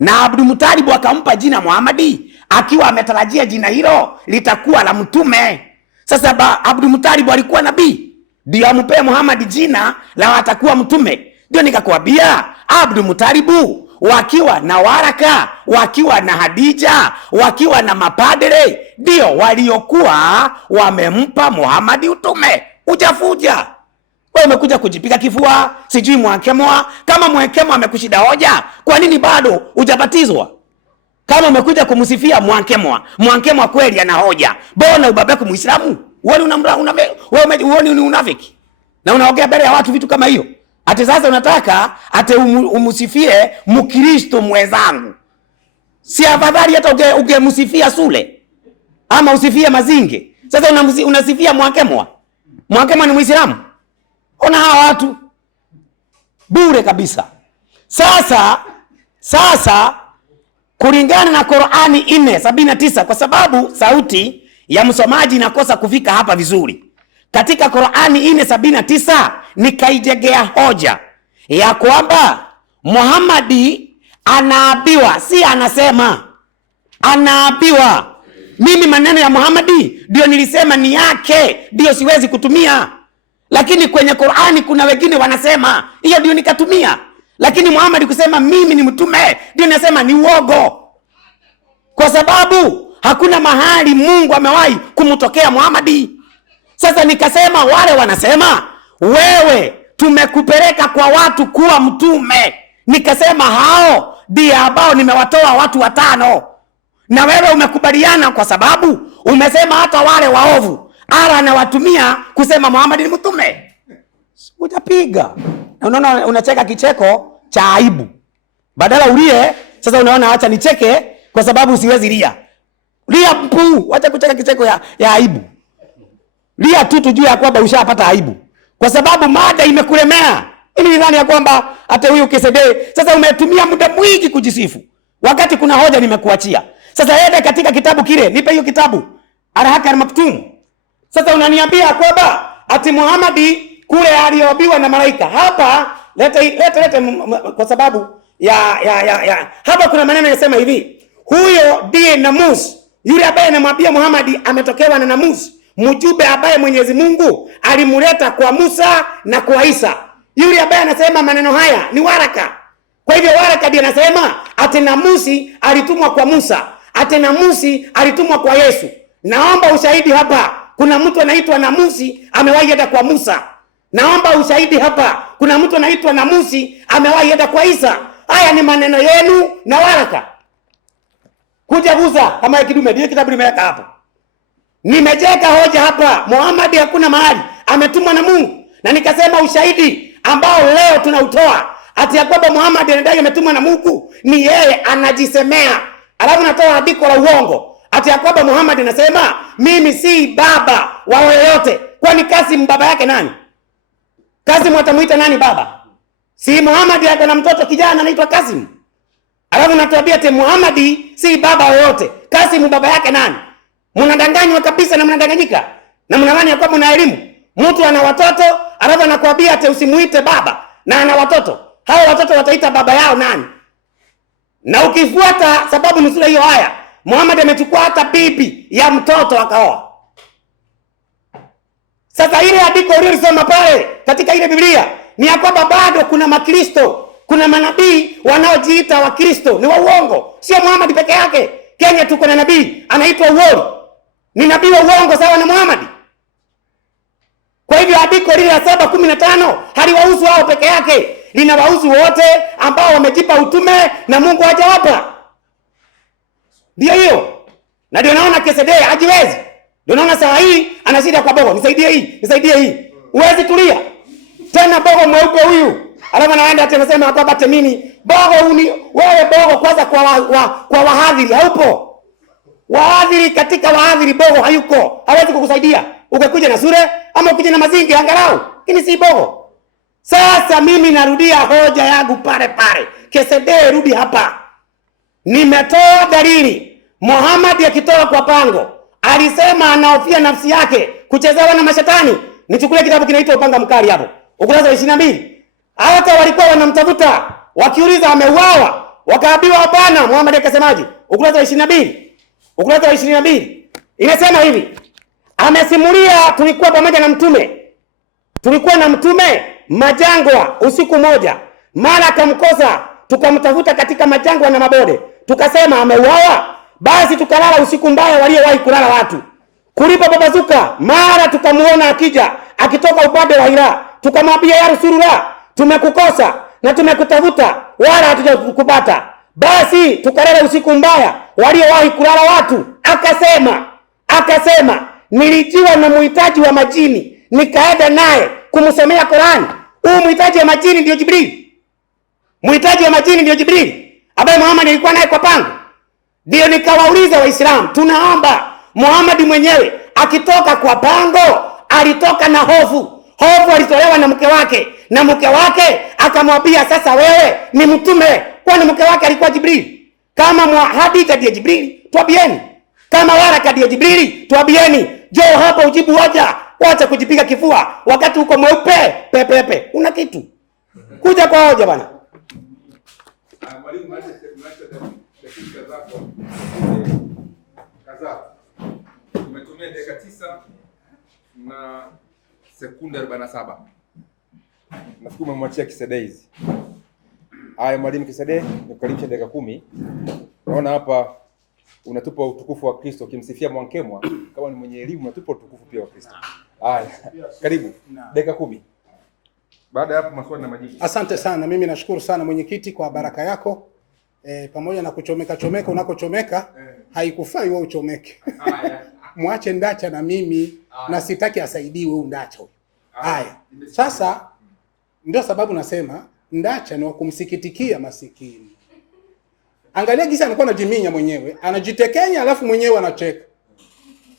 na Abdulmutalibu akampa jina Muhamadi akiwa ametarajia jina hilo litakuwa la mtume. Sasa Abdulmutalibu alikuwa nabii, ndio ampe Muhamadi jina la atakuwa mtume. Ndio nikakwambia Abdulmutalibu wakiwa na Waraka, wakiwa na Hadija, wakiwa na mapadre, ndio waliokuwa wamempa Muhamadi utume. Ujafuja. Wewe umekuja kujipiga kifua, sijui Mwakemwa. Kama Mwakemwa amekushida hoja, kwa nini bado hujabatizwa? Kama umekuja kumsifia Mwakemwa, Mwakemwa kweli ana hoja, mbona ubabako Muislamu? Wewe ni unafiki. Na unaongea mbele ya watu vitu kama hiyo. Ati sasa unataka ate umusifie Mkristo mwenzangu. Si afadhali hata ungemsifia Sule ama usifie Mazinge. Sasa unasifia Mwakemwa. Mwakemwa ni Muislamu. Ona hawa watu bure kabisa. Sasa kulingana na Qur'ani 4:79, kwa sababu sauti ya msomaji inakosa kufika hapa vizuri. Katika Qur'ani 4:79 nikaijegea hoja ya kwamba Muhamadi anaabiwa, si anasema, anaabiwa. Mimi maneno ya Muhamadi ndio nilisema ni yake, ndio siwezi kutumia. Lakini kwenye Qur'ani kuna wengine wanasema, hiyo ndio nikatumia. Lakini Muhamadi kusema mimi ni mtume, ndio nasema ni uogo. Kwa sababu hakuna mahali Mungu amewahi kumtokea Muhamadi. Sasa nikasema wale wanasema wewe tumekupeleka kwa watu kuwa mtume. Nikasema hao ndio ambao nimewatoa watu 5. Na wewe umekubaliana kwa sababu umesema hata wale waovu ala anawatumia kusema Muhamadi ni mtume. Utapiga. Na unaona unacheka kicheko cha aibu. Badala ulie, sasa unaona acha nicheke kwa sababu siwezi lia. Lia mpu, acha kucheka kicheko ya aibu. Lia tu tujue ya kwamba ushapata aibu. Kwa sababu mada imekulemea. Mimi nidhani ya kwamba hata huyu Kisedei sasa umetumia muda mwingi kujisifu. Wakati kuna hoja nimekuachia. Sasa yende katika kitabu kile, nipe hiyo kitabu. Al-Hakam Maktum. Sasa unaniambia kwamba ati Muhamadi kule aliobiwa na malaika. Hapa leta kwa sababu ya hapa kuna maneno yanasema hivi. Huyo ndiye Namus, yule ambaye anamwambia Muhamadi ametokewa na Namus, mjumbe ambaye Mwenyezi Mungu alimuleta kwa Musa na kwa Isa. Yule ambaye anasema maneno haya ni Waraka. Kwa hivyo Waraka ndiye anasema ati Namusi alitumwa kwa Musa, ati Namusi alitumwa kwa Yesu. Naomba ushahidi hapa. Kuna mtu anaitwa Namusi amewahi enda kwa Musa. Naomba ushahidi hapa. Kuna mtu anaitwa Namusi amewahi enda kwa Isa. Haya ni maneno yenu na Waraka. Kuja guza kama ya kidume, ndio kitabu nimeweka hapo. Nimejeka hoja hapa. Muhamadi hakuna mahali ametumwa na Mungu. Na nikasema ushahidi ambao leo tunautoa ati ya kwamba Muhamadi anadai ametumwa na Mungu ni yeye anajisemea. Alafu natoa andiko la uongo ati ya kwamba Muhamadi anasema mimi si baba wa yoyote. Kwani Kasim baba yake nani? Kasim watamuita nani baba? Si Muhamadi yako na mtoto kijana anaitwa Kasim. Alafu natuambia ati Muhamadi si baba wa yoyote. Kasim baba yake nani? Mnadanganywa kabisa na mnadanganyika. Na mnadhani ya kwamba mna elimu. Mtu ana watoto, alafu anakuambia ati usimuite baba na ana watoto. Hao watoto wataita baba yao nani? Na ukifuata sababu nusura hiyo haya, Muhammad amechukua hata bibi ya mtoto akaoa. Sasa ile andiko uliosoma pale katika ile Biblia ni ya kwamba bado kuna Makristo, kuna manabii wanaojiita wa Kristo, ni wa uongo. Sio Muhammad peke yake. Kenya tuko na nabii anaitwa Uhuru. Ni nabii wa uongo sawa na Muhammad. Kwa hivyo andiko lile la 7:15 haliwahusu wao peke yake. Linawahusu wote ambao wamejipa utume na Mungu hajawapa. Ndio hiyo. Na ndio naona Kisedei hajiwezi. Ndio naona saa hii anashida kwa Bogo. Nisaidie hii, nisaidie hii. Uwezi tulia. Tena Bogo mweupe huyu. Alafu anaenda tena sema kwamba mimi Bogo wewe Bogo kwanza kwa wahadhiri haupo. Wahadhiri katika wahadhiri Bogo hayuko. Hawezi kukusaidia. Ukikuja na sure ama ukija na mazingi angalau. Lakini si Bogo. Sasa mimi narudia hoja yangu pale. Kesede rudi hapa. Nimetoa dalili. Muhammad akitoka kwa pango alisema anahofia nafsi yake kuchezewa na mashetani. Nichukulie kitabu kinaitwa Upanga Mkali hapo. Ukurasa wa 22. Hata walikuwa wanamtafuta, wakiuliza ameuawa, wakaambiwa hapana. Muhammad akasemaje? Ukurasa wa 22. Ukurasa wa 22. Inasema hivi. Amesimulia tulikuwa pamoja na mtume. Tulikuwa na mtume majangwa usiku moja. Mara akamkosa, tukamtafuta katika majangwa na mabode. Tukasema ameuawa. Basi tukalala usiku mbaya waliowahi kulala watu. Kulipobabazuka, mara tukamuona akija, akitoka upande wa Hira. Tukamwambia ya Rasulullah, tumekukosa na tumekutafuta wala hatujakupata. Basi tukalala usiku mbaya waliowahi kulala watu. Akasema nilijiwa na muhitaji wa majini, nikaenda naye kumsomea Qur'an. Huyu muhitaji wa majini ndio Jibril. Muhitaji wa majini ndio Jibril ambaye Muhammad alikuwa naye kwa pango. Ndio nikawauliza Waislamu, tunaomba Muhammad mwenyewe akitoka kwa pango alitoka na hofu. Hofu alitolewa na mke wake, na mke wake akamwambia sasa wewe ni mtume, kwani mke wake alikuwa Jibril. Kama Hadija ndiye Jibril, tuambieni. Kama Waraka ndiye Jibril, tuambieni. Jo hapa ujibu hoja, wacha kujipiga kifua wakati uko mweupe pepepe. Una kitu. Kuja kwa hoja bana. Mwalimu dakika zako kadhaa. Umetumia dakika 9 na sekunde 47. Nafikiri umemwachia Kisede hizi. Haya mwalimu Kisede, nikukaribisha dakika 10. Naona hapa unatupa utukufu wa Kristo, ukimsifia Mwankemwa kama ni mwenye elimu, unatupa utukufu pia wa Kristo. Haya, karibu. Dakika 10. Baada ya hapo maswali na majibu. Asante sana. Mimi nashukuru sana mwenyekiti kwa baraka yako. Pamoja na kuchomeka unakochomeka, haikufai wewe uchomeke. Mwache Ndacha na mimi na sitaki asaidiwe huyu Ndacha huyu. Haya. Sasa ndio sababu nasema Ndacha ni wa kumsikitikia masikini. Angalia gisa anakuwa anajiminya mwenyewe, anajitekenya alafu mwenyewe anacheka.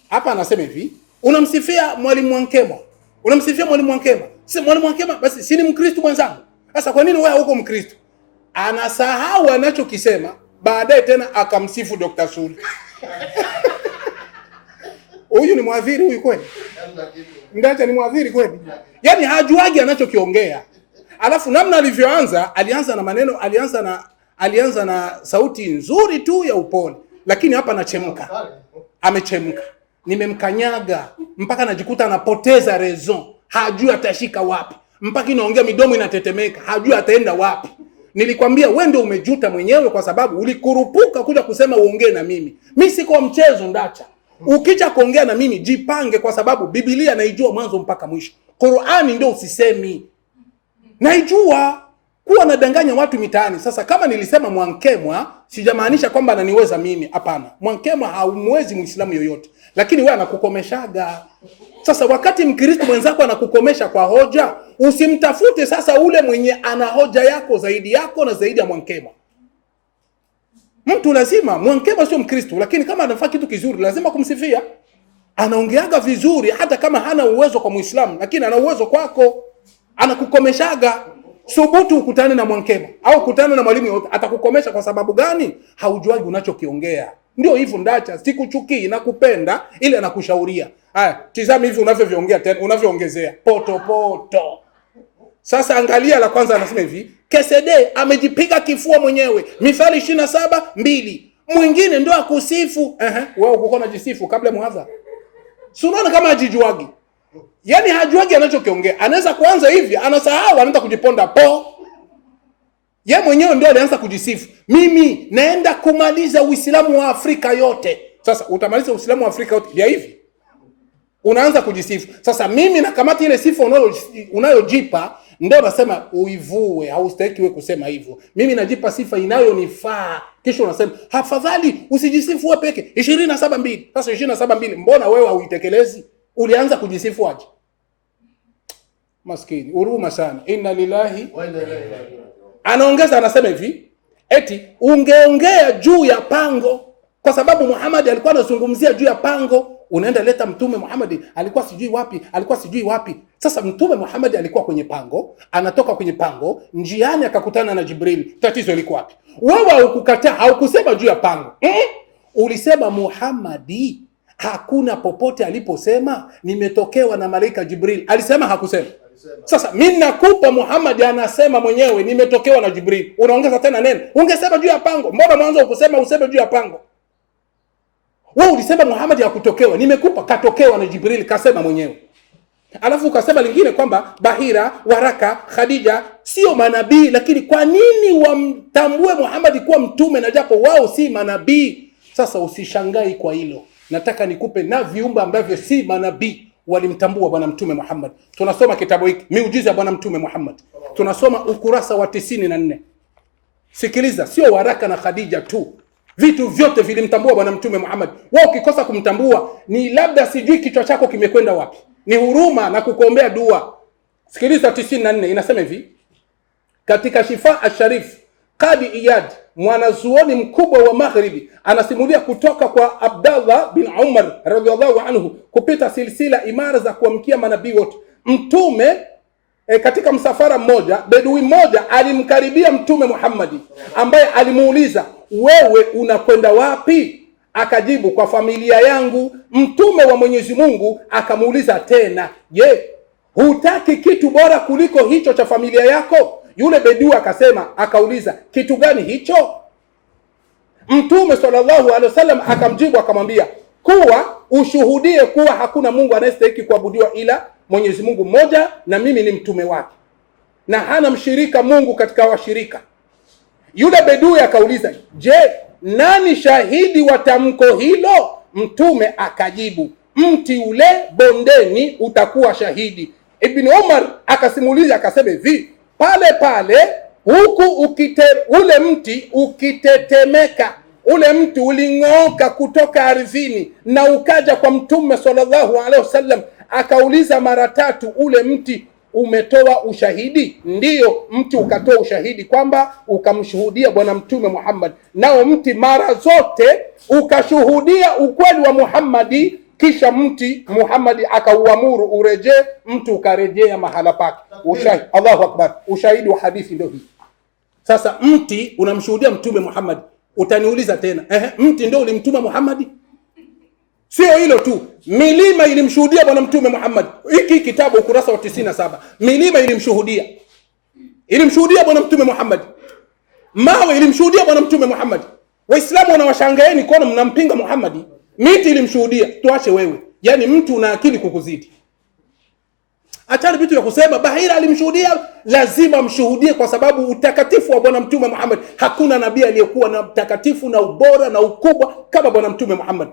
Hapa anasema hivi, unamsifia mwalimu Mwankemwa. Unamsifia mwalimu Mwankemwa. Si mwalimu Mwankemwa basi si ni Mkristo mwenzangu. Sasa kwa nini wewe huko Mkristo? Anasahau anachokisema, baadaye tena akamsifu Dr. Suli. Huyu ni mwadhiri huyu kweli? Ndacha ni mwadhiri kweli? Yaani hajuagi anachokiongea. Alafu namna alivyoanza, alianza na maneno, alianza na sauti nzuri tu ya upole. Lakini hapa anachemka. Amechemka. Nimemkanyaga mpaka najikuta anapoteza raison. Hajui atashika wapi. Mpaka inaongea midomo inatetemeka. Hajui ataenda wapi. Nilikwambia wewe ndio umejuta mwenyewe kwa sababu ulikurupuka kuja kusema uongee na mimi. Mimi siko mchezo Ndacha. Ukija kuongea na mimi jipange kwa sababu Biblia naijua mwanzo mpaka mwisho. Qur'ani ndio usisemi. Naijua kuwa nadanganya watu mitaani. Sasa kama nilisema Mwankemwa, sijamaanisha kwamba ananiweza mimi. Hapana. Mwankemwa haumwezi Muislamu yoyote. Lakini wewe anakukomeshaga. Sasa wakati Mkristo mwenzako anakukomesha kwa hoja, usimtafute sasa ule mwenye ana hoja yako zaidi yako na zaidi ya Mwankemwa. Mtu lazima, Mwankemwa sio Mkristo, lakini kama anafanya kitu kizuri lazima kumsifia. Anaongeaga vizuri hata kama hana uwezo kwa Muislamu, lakini ana uwezo kwako. Anakukomeshaga. Subutu ukutane na Mwankemwa au ukutane na mwalimu yote, atakukomesha kwa sababu gani? Haujuagi unachokiongea. Ndio hivyo Ndacha, sikuchukii na kupenda ile anakushauria. Haya, tizama hivi unavyoviongea tena, unavyoongezea poto. Sasa angalia la kwanza anasema hivi, Kesede amejipiga kifua mwenyewe. Mithali 27:2. Mwingine ndio akusifu. Wewe uko unajisifu kabla muadha. Si unaona kama hajijuagi. Yaani hajuagi anachokiongea. Anaweza kuanza hivi, anasahau anaanza kujiponda po. Yeye mwenyewe ndio alianza kujisifu. Mimi naenda kumaliza Uislamu wa Afrika yote. Sasa utamaliza Uislamu wa Afrika yote vya hivi? Unaanza kujisifu. Sasa mimi na kamati ile sifa unayojipa ndio nasema uivue, haustahiki wewe kusema hivyo. Mimi najipa sifa inayonifaa. Kisha unasema afadhali usijisifu wewe peke. 27:2. Sasa 27:2 mbona wewe hauitekelezi? Ulianza kujisifu aje? Maskini, huruma sana. Inna lillahi wa inna ilaihi rajiun. Anaongeza anasema hivi, eti ungeongea juu ya pango, kwa sababu Muhammad alikuwa anazungumzia juu ya pango, unaenda leta Mtume Muhammad alikuwa sijui wapi, alikuwa sijui wapi. Sasa Mtume Muhammad alikuwa kwenye pango, anatoka kwenye pango, njiani akakutana na Jibril. Tatizo liko wapi? Wewe haukukataa, haukusema juu ya pango. Ulisema Muhammad hakuna popote aliposema nimetokewa na malaika Jibril. Alisema hakusema? Sasa mimi nakupa Muhammad anasema mwenyewe nimetokewa na Jibril. Unaongeza tena neno. Ungesema juu ya pango. Mbona mwanzo ukusema useme juu ya pango? Wewe ulisema Muhammad hakutokewa, nimekupa katokewa na Jibril, kasema mwenyewe. Alafu ukasema lingine kwamba Bahira, Waraka, Khadija sio manabii, lakini kwa nini wamtambue Muhammad kuwa mtume na japo wao si manabii? Sasa usishangai kwa hilo. Nataka nikupe na viumbe ambavyo si manabii walimtambua bwana mtume Muhammad. Tunasoma kitabu hiki Miujiza ya bwana mtume Muhammad. Tunasoma ukurasa wa 94. Sikiliza, sio Waraka na Khadija tu. Vitu vyote vilimtambua bwana mtume Muhammad. Wewe ukikosa kumtambua ni labda sijui kichwa chako kimekwenda wapi. Ni huruma na kukuombea dua. Sikiliza 94 inasema hivi. Katika Shifa Asharif, Qadi Iyad, mwanazuoni mkubwa wa Maghribi, anasimulia kutoka kwa Abdallah bin Umar radhiallahu anhu kupita silsila imara za kuamkia manabii wote. Mtume katika msafara mmoja, bedui mmoja alimkaribia mtume Muhammad ambaye alimuuliza, wewe unakwenda wapi? Akajibu, kwa familia yangu. Mtume wa Mwenyezi Mungu akamuuliza tena, je, hutaki kitu bora kuliko hicho cha familia yako? Yule bedui akasema, akauliza, kitu gani hicho? Mtume sallallahu alaihi wasallam akamjibu akamwambia, kuwa ushuhudie kuwa hakuna Mungu anayestahili kuabudiwa ila Mwenyezi Mungu mmoja, na mimi ni mtume wake, na hana mshirika Mungu katika washirika. Yule bedui akauliza, je, nani shahidi wa tamko hilo? Mtume akajibu, mti ule bondeni utakuwa shahidi. Ibn Umar akasimuliza akasema hivi, pale pale huku ule mti ukitetemeka, ule mti uling'oka kutoka ardhini na ukaja kwa Mtume sallallahu alaihi wasallam, akauliza mara 3, ule mti umetoa ushahidi? Ndiyo, mti ukatoa ushahidi kwamba ukamshuhudia bwana mtume Muhammad. Nao mti mara zote ukashuhudia ukweli wa Muhammadi, kisha mti Muhammadi akauamuru urejee, mtu ukarejea mahala pake. Ushahidi, Allahu Akbar, ushahidi wa hadithi ndio hii. Sasa mti unamshuhudia mtume Muhammad. Utaniuliza tena, mti ndio ulimtuma Muhammad? Sio hilo tu, milima ilimshuhudia bwana mtume Muhammad. Hiki kitabu ukurasa wa 97. Milima ilimshuhudia bwana mtume Muhammad. Mawe ilimshuhudia bwana mtume Muhammad. Waislamu wanawashangaeni kuona mnampinga Muhammad. Miti ilimshuhudia. Tuache wewe, yani mtu una akili kukuzidi. Achana vitu vya kusema Bahira alimshuhudia. Lazima mshuhudie, kwa sababu utakatifu wa bwana mtume Muhammad, hakuna nabii aliyekuwa na utakatifu na ubora na ukubwa kama bwana mtume Muhammad.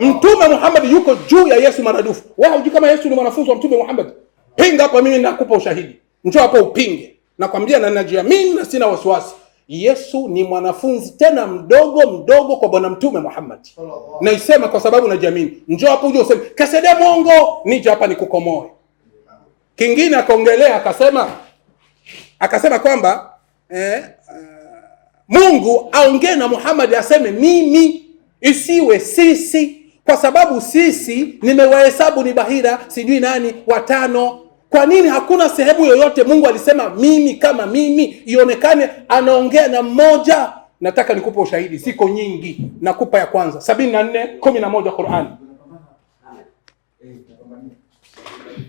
Mtume Muhammad yuko juu ya Yesu maradufu. Wewe hujui kama Yesu ni mwanafunzi wa mtume Muhammad? Pinga hapa, mimi nakupa ushahidi. Njoo hapa upinge. Nakwambia na najiamini na sina wasiwasi. Yesu ni mwanafunzi tena mdogo kwa bwana mtume Muhammad. Naisema kwa sababu najiamini. Njoo hapa uje useme kasede mongo, nije hapa nikukomoe. Kingine akaongelea akasema kwamba Mungu aongee na Muhammad aseme mimi, isiwe sisi, kwa sababu sisi nimewahesabu ni Bahira sijui nani 5. Kwa nini hakuna sehemu yoyote Mungu alisema mimi kama mimi, ionekane anaongea na mmoja? Nataka nikupe ushahidi, siko nyingi. Nakupa ya kwanza 74:11 Qur'an.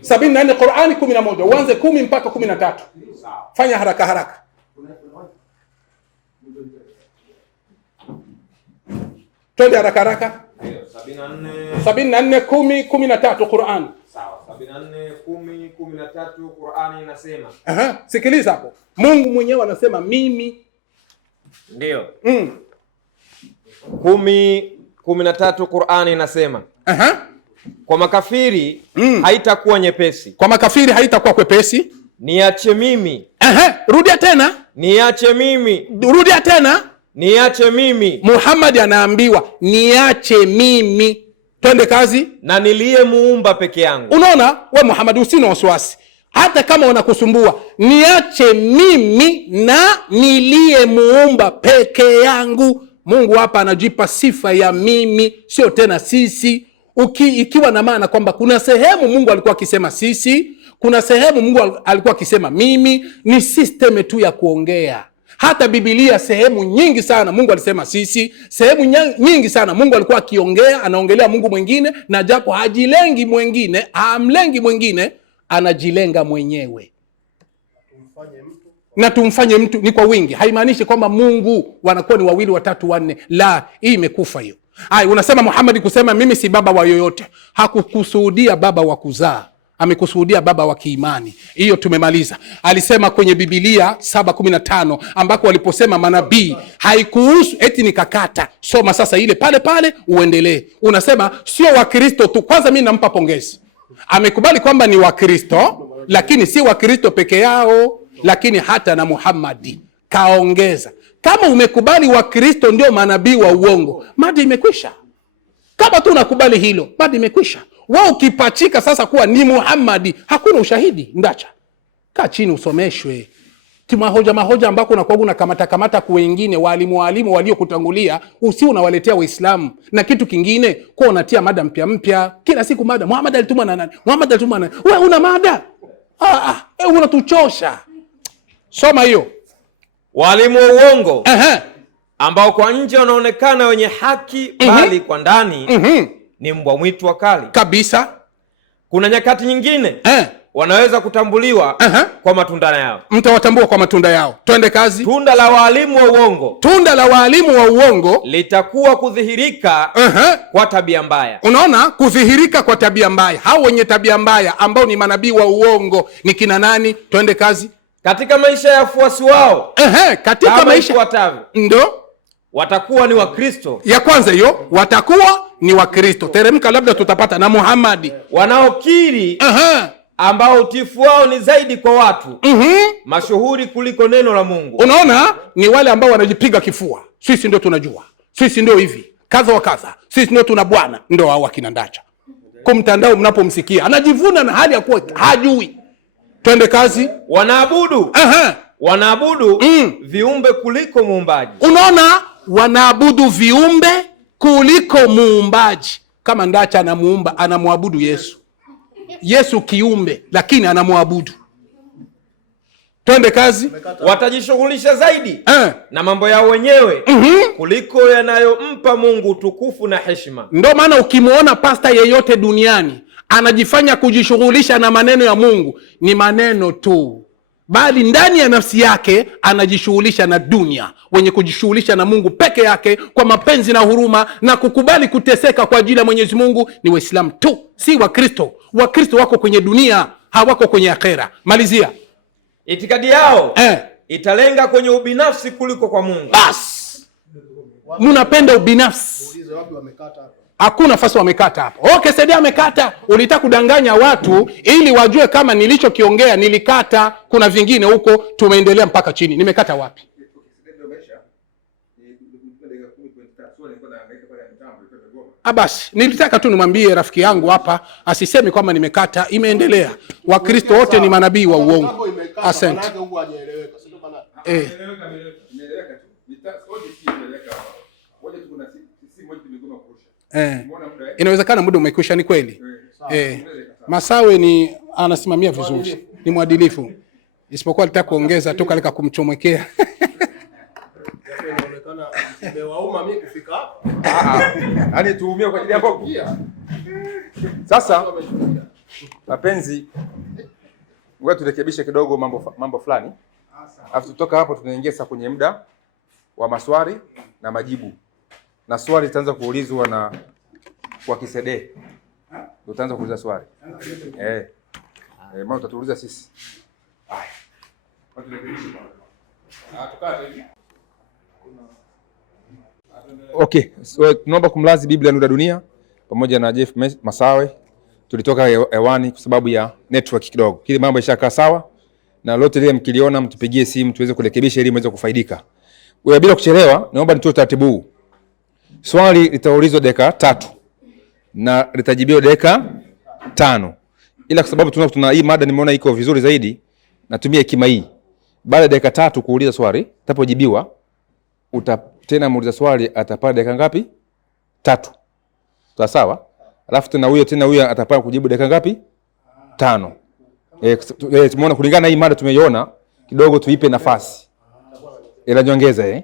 74 Qur'ani 11. Uanze 10 mpaka 13. Fanya haraka. Twende haraka. 74 10 13 Qur'an. Sawa. 74 10 13 Qur'ani inasema. Sikiliza hapo. Mungu mwenyewe anasema mimi. Ndio. 10:13 Qur'ani inasema. Kwa makafiri haitakuwa nyepesi. Kwa makafiri haitakuwa kwepesi. Niache mimi. Rudia tena. Niache mimi. Rudia tena. Niache mimi. Muhammad anaambiwa niache mimi. Twende kazi. Na niliyemuumba peke yangu. Unaona, we Muhammad usina wasiwasi. hata kama wanakusumbua, niache mimi na niliyemuumba peke yangu. Mungu hapa anajipa sifa ya mimi, sio tena sisi. Ikiwa na maana kwamba kuna sehemu Mungu alikuwa akisema sisi, kuna sehemu Mungu alikuwa akisema mimi. Ni system tu ya kuongea. Hata Biblia sehemu nyingi sana Mungu alisema sisi, sehemu nyingi sana Mungu alikuwa akiongea, anaongelea Mungu mwingine, na japo hajilengi mwingine, hamlengi mwingine, anajilenga mwenyewe. Na tumfanye mtu ni kwa wingi. Haimaanishi kwamba Mungu wanakuwa ni wawili, watatu, wanne. La, hii imekufa hiyo. Unasema Muhammad kusema mimi si baba wa yoyote. Hakukusudia baba wa kuzaa, amekusudia baba wa kiimani. Hiyo tumemaliza. Alisema kwenye Biblia 7:15 ambako waliposema manabii, haikuhusu eti nikakata. Soma sasa ile pale pale uendelee. Unasema sio Wakristo tu. Kwanza mimi nampa pongezi. Amekubali kwamba ni Wakristo, lakini si Wakristo peke yao, lakini hata na Muhammad kaongeza. Kama umekubali Wakristo ndio manabii wa uongo, mada imekwisha. Kama tu unakubali hilo, mada imekwisha. Wao ukipachika sasa kuwa ni Muhammad, hakuna ushahidi. Ndacha kaa chini usomeshwe mahoja ambako unakuwa unakamata kwa wengine, walimu waliokutangulia, usi unawaletea Waislamu. Na kitu kingine, kwa unatia mada mpya kila siku. Mada Muhammad alitumwa na nani, Muhammad alitumwa na nani? Wewe una mada unatuchosha. Soma hiyo. Walimu wa uongo ambao kwa nje wanaonekana wenye haki, bali kwa ndani ni mbwa mwitu wakali kabisa. Kuna nyakati nyingine wanaweza kutambuliwa kwa matunda yao. Mtawatambua kwa matunda yao. Twende kazi. Tunda la walimu wa uongo, tunda la walimu wa uongo litakuwa kudhihirika kwa tabia mbaya. Unaona, kudhihirika kwa tabia mbaya. Hao wenye tabia mbaya ambao ni manabii wa uongo ni kina nani? Twende kazi. Katika maisha ya wafuasi wao, katika maisha ndo watakuwa ni Wakristo. Ya kwanza hiyo, watakuwa ni Wakristo. Teremka labda tutapata na Muhammad. Wanaokiri ambao utifu wao ni zaidi kwa watu mashuhuri kuliko neno la Mungu. Unaona, ni wale ambao wanajipiga kifua, sisi ndio tunajua, sisi ndio hivi kadha wa kadha, sisi ndio tuna bwana. Ndio hao akina Ndacha kwa mtandao, mnapomsikia anajivuna na hali ya kuwa hajui. Twende kazi. Wanaabudu viumbe kuliko muumbaji. Unaona, wanaabudu viumbe kuliko muumbaji. Kama Ndacha anamuumba, anamwabudu Yesu kiumbe, lakini anamwabudu. Twende kazi. Watajishughulisha zaidi na mambo yao wenyewe kuliko yanayompa Mungu tukufu na heshima. Ndio maana ukimwona pasta yeyote duniani anajifanya kujishughulisha na maneno ya Mungu, ni maneno tu, bali ndani ya nafsi yake anajishughulisha na dunia. Wenye kujishughulisha na Mungu peke yake kwa mapenzi na huruma na kukubali kuteseka kwa ajili ya Mwenyezi Mungu ni Waislamu tu, si Wakristo. Wakristo wako kwenye dunia, hawako kwenye akhera. Malizia. Itikadi yao italenga kwenye ubinafsi kuliko kwa Mungu. Bas, mnapenda ubinafsi. Hakuna nafasi wamekata hapa. Okay, Sadia amekata. Ulitaka kudanganya watu ili wajue kama nilichokiongea nilikata. Kuna vingine huko tumeendelea mpaka chini. Nimekata wapi? Basi, nilitaka tu nimwambie rafiki yangu hapa asisemi kwamba nimekata, imeendelea. Wakristo wote ni manabii wa uongo. Asante. Inawezekana muda umekwisha, ni kweli. Masawe ni anasimamia vizuri, ni mwadilifu. Isipokuwa alitaka kuongeza tu kaleka kumchomekea. Yaani tuumie kwa ajili yako. Sasa mapenzi, ngoja turekebishe kidogo mambo fulani. Alafu tutoka hapo tunaingia sasa kwenye muda wa maswali na majibu. Na swali litaanza kuulizwa na kwa Kisede. Utaanza kuuliza swali. Maana utatuuliza sisi. Haya. Watu turekebishe bwana. Tukate hivi. Okay, so tunaomba kumlazi Biblia Nuru ya Dunia pamoja na Jeff Masawe. Tulitoka hewani kwa sababu ya network kidogo. Kile mambo yashakaa sawa na lote lile mkiliona mtupigie simu tuweze kurekebisha ili muweze kufaidika. Wewe bila kuchelewa, naomba nitoe taratibu huu. Swali litaulizwa dakika 3 na litajibiwa dakika 5. ila kwa sababu tuna hii mada nimeona iko vizuri zaidi, natumia hekima hii. Baada ya dakika 3 kuuliza swali, utapojibiwa tena muuliza swali, atapata dakika ngapi? 3. Sawa? Alafu tena huyo atapata kujibu dakika ngapi? 5. Tumeona kulingana na hii mada tumeiona kidogo, tuipe nafasi. Ila nyongeza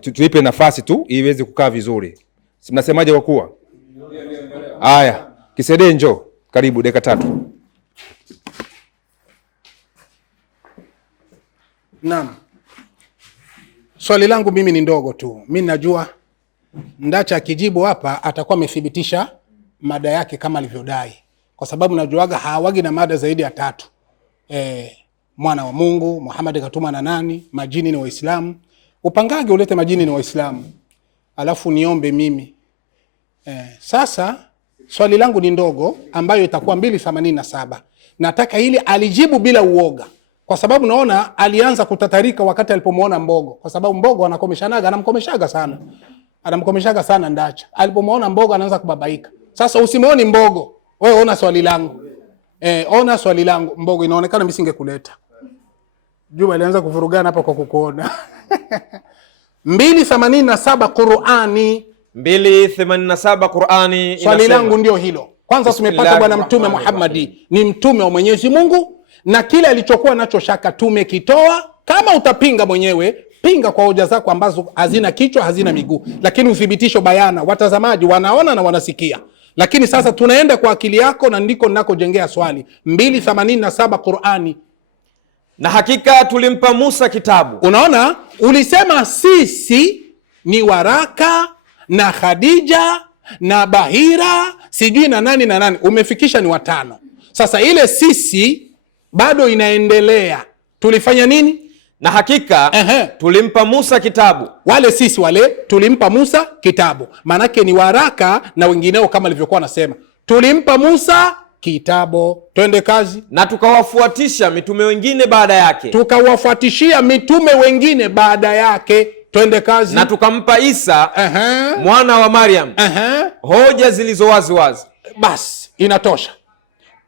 tuipe nafasi tu iweze kukaa vizuri. Mnasemaje wakuu? Haya, Kisede njoo. Karibu dakika 3. Naam. Swali langu mimi ni ndogo tu. Mimi najua Ndacha akijibu hapa atakuwa amethibitisha mada yake kama alivyodai. Kwa sababu najuaga hawagi na mada zaidi ya 3. Mwana wa Mungu, Muhammad katuma na nani, majini ni Waislamu. Upangage ulete majini ni Waislamu. Alafu niombe mimi. Sasa swali langu ni ndogo ambayo itakuwa 287. Nataka ili alijibu bila uoga. Kwa sababu naona alianza kutatarika wakati alipomuona Mbogo. Kwa sababu Mbogo anamkomeshaga sana Ndacha. Alipomuona Mbogo anaanza kubabaika. Sasa usimuoni Mbogo. Wewe ona swali langu. Ona swali langu. Mbogo inaonekana mimi singekuleta. Juma alianza kuvurugana hapa kwa kukuona. 287 Qur'ani. 287 Qur'ani. Swali langu ndio hilo. Kwanza tumepata bwana Mtume Muhammadi ni mtume wa Mwenyezi Mungu, na kile alichokuwa nacho shaka tumekitoa. Kama utapinga mwenyewe, pinga kwa hoja zako ambazo hazina kichwa, hazina miguu, lakini uthibitisho bayana. Watazamaji wanaona na wanasikia. Lakini sasa tunaenda kwa akili yako, na ndiko ninakojengea swali. 287 Qur'ani. Na hakika tulimpa Musa kitabu. Unaona, ulisema sisi ni Waraka na Khadija na Bahira sijui na nani na nani, umefikisha ni 5. Sasa ile sisi bado inaendelea. Tulifanya nini? Na hakika tulimpa Musa kitabu. Wale sisi wale tulimpa Musa kitabu. Manake ni Waraka na wengineo kama alivyokuwa nasema. Tulimpa Musa kitabu. Twende kazi. Na tukawafuatisha mitume wengine baada yake. Tukawafuatishia mitume wengine baada yake. Twende kazi. Na tukampa Isa mwana wa Maryam hoja zilizo wazi wazi. Bas, inatosha.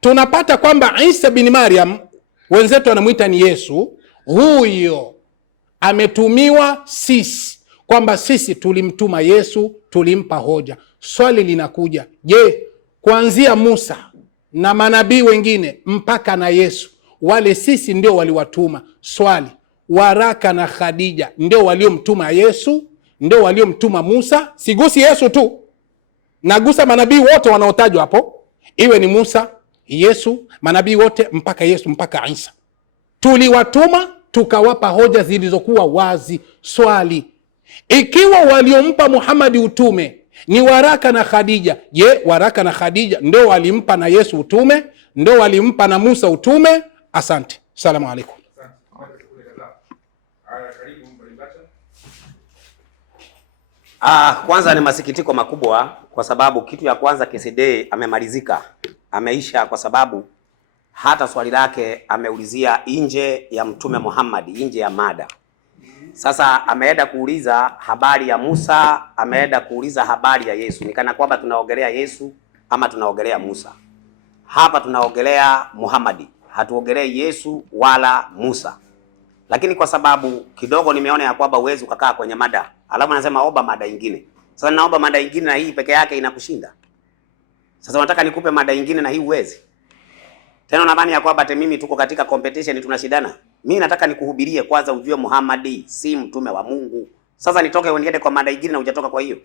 Tunapata kwamba Isa bin Maryam wenzetu anamuita ni Yesu. Huyo ametumiwa sisi, kwamba sisi tulimtuma Yesu, tulimpa hoja. Swali linakuja, je, kuanzia Musa na manabii wengine mpaka na Yesu, wale sisi ndio waliwatuma? Swali, Waraka na Khadija ndio waliomtuma Yesu? Ndio waliomtuma Musa? Sigusi Yesu tu, nagusa manabii wote wanaotajwa hapo, iwe ni Musa, Yesu, manabii wote mpaka Yesu mpaka Isa. Tuliwatuma, tukawapa hoja zilizokuwa wazi. Swali, ikiwa waliompa Muhammad utume ni Waraka na Khadija, je, Waraka na Khadija ndio walimpa na Yesu utume? Ndio walimpa na Musa utume? Asante. Salamu alaykum. Kwanza ni masikitiko makubwa kwa sababu kitu ya kwanza KCD amemalizika. Ameisha kwa sababu hata swali lake ameulizia nje ya Mtume Muhammad, nje ya mada. Sasa ameenda kuuliza habari ya Musa, ameenda kuuliza habari ya Yesu. Nikana kwamba tunaogelea Yesu ama tunaogelea Musa. Hapa tunaogelea Muhammad. Hatuogelei Yesu wala Musa. Lakini kwa sababu kidogo nimeona ya kwamba uwezi ukakaa kwenye mada, alafu anasema omba mada nyingine. Sasa naomba mada nyingine na hii peke yake inakushinda. Sasa nataka nikupe mada nyingine na hii uwezi. Tena nadhani ya kwamba mimi tuko katika competition tunashindana. Mimi nataka nikuhubirie kwanza ujue Muhammad si mtume wa Mungu. Sasa nitoke niende kwa mada nyingine na hujatoka kwa hiyo.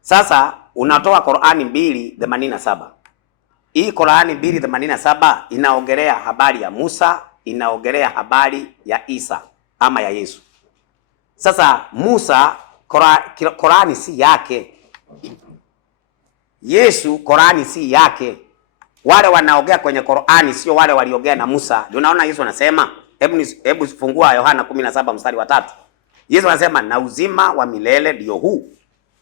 Sasa unatoa Qur'ani 2:87. Hii Qur'ani 2:87 inaongelea habari ya Musa, inaongelea habari ya Isa ama ya Yesu. Sasa Musa Qur'ani si yake. Yesu Qur'ani si yake. Wale wanaongea kwenye Qur'ani sio wale waliongea na Musa. Ndio unaona Yesu anasema, hebu fungua Yohana 17 mstari wa 3. Yesu anasema, na uzima wa milele ndio huu,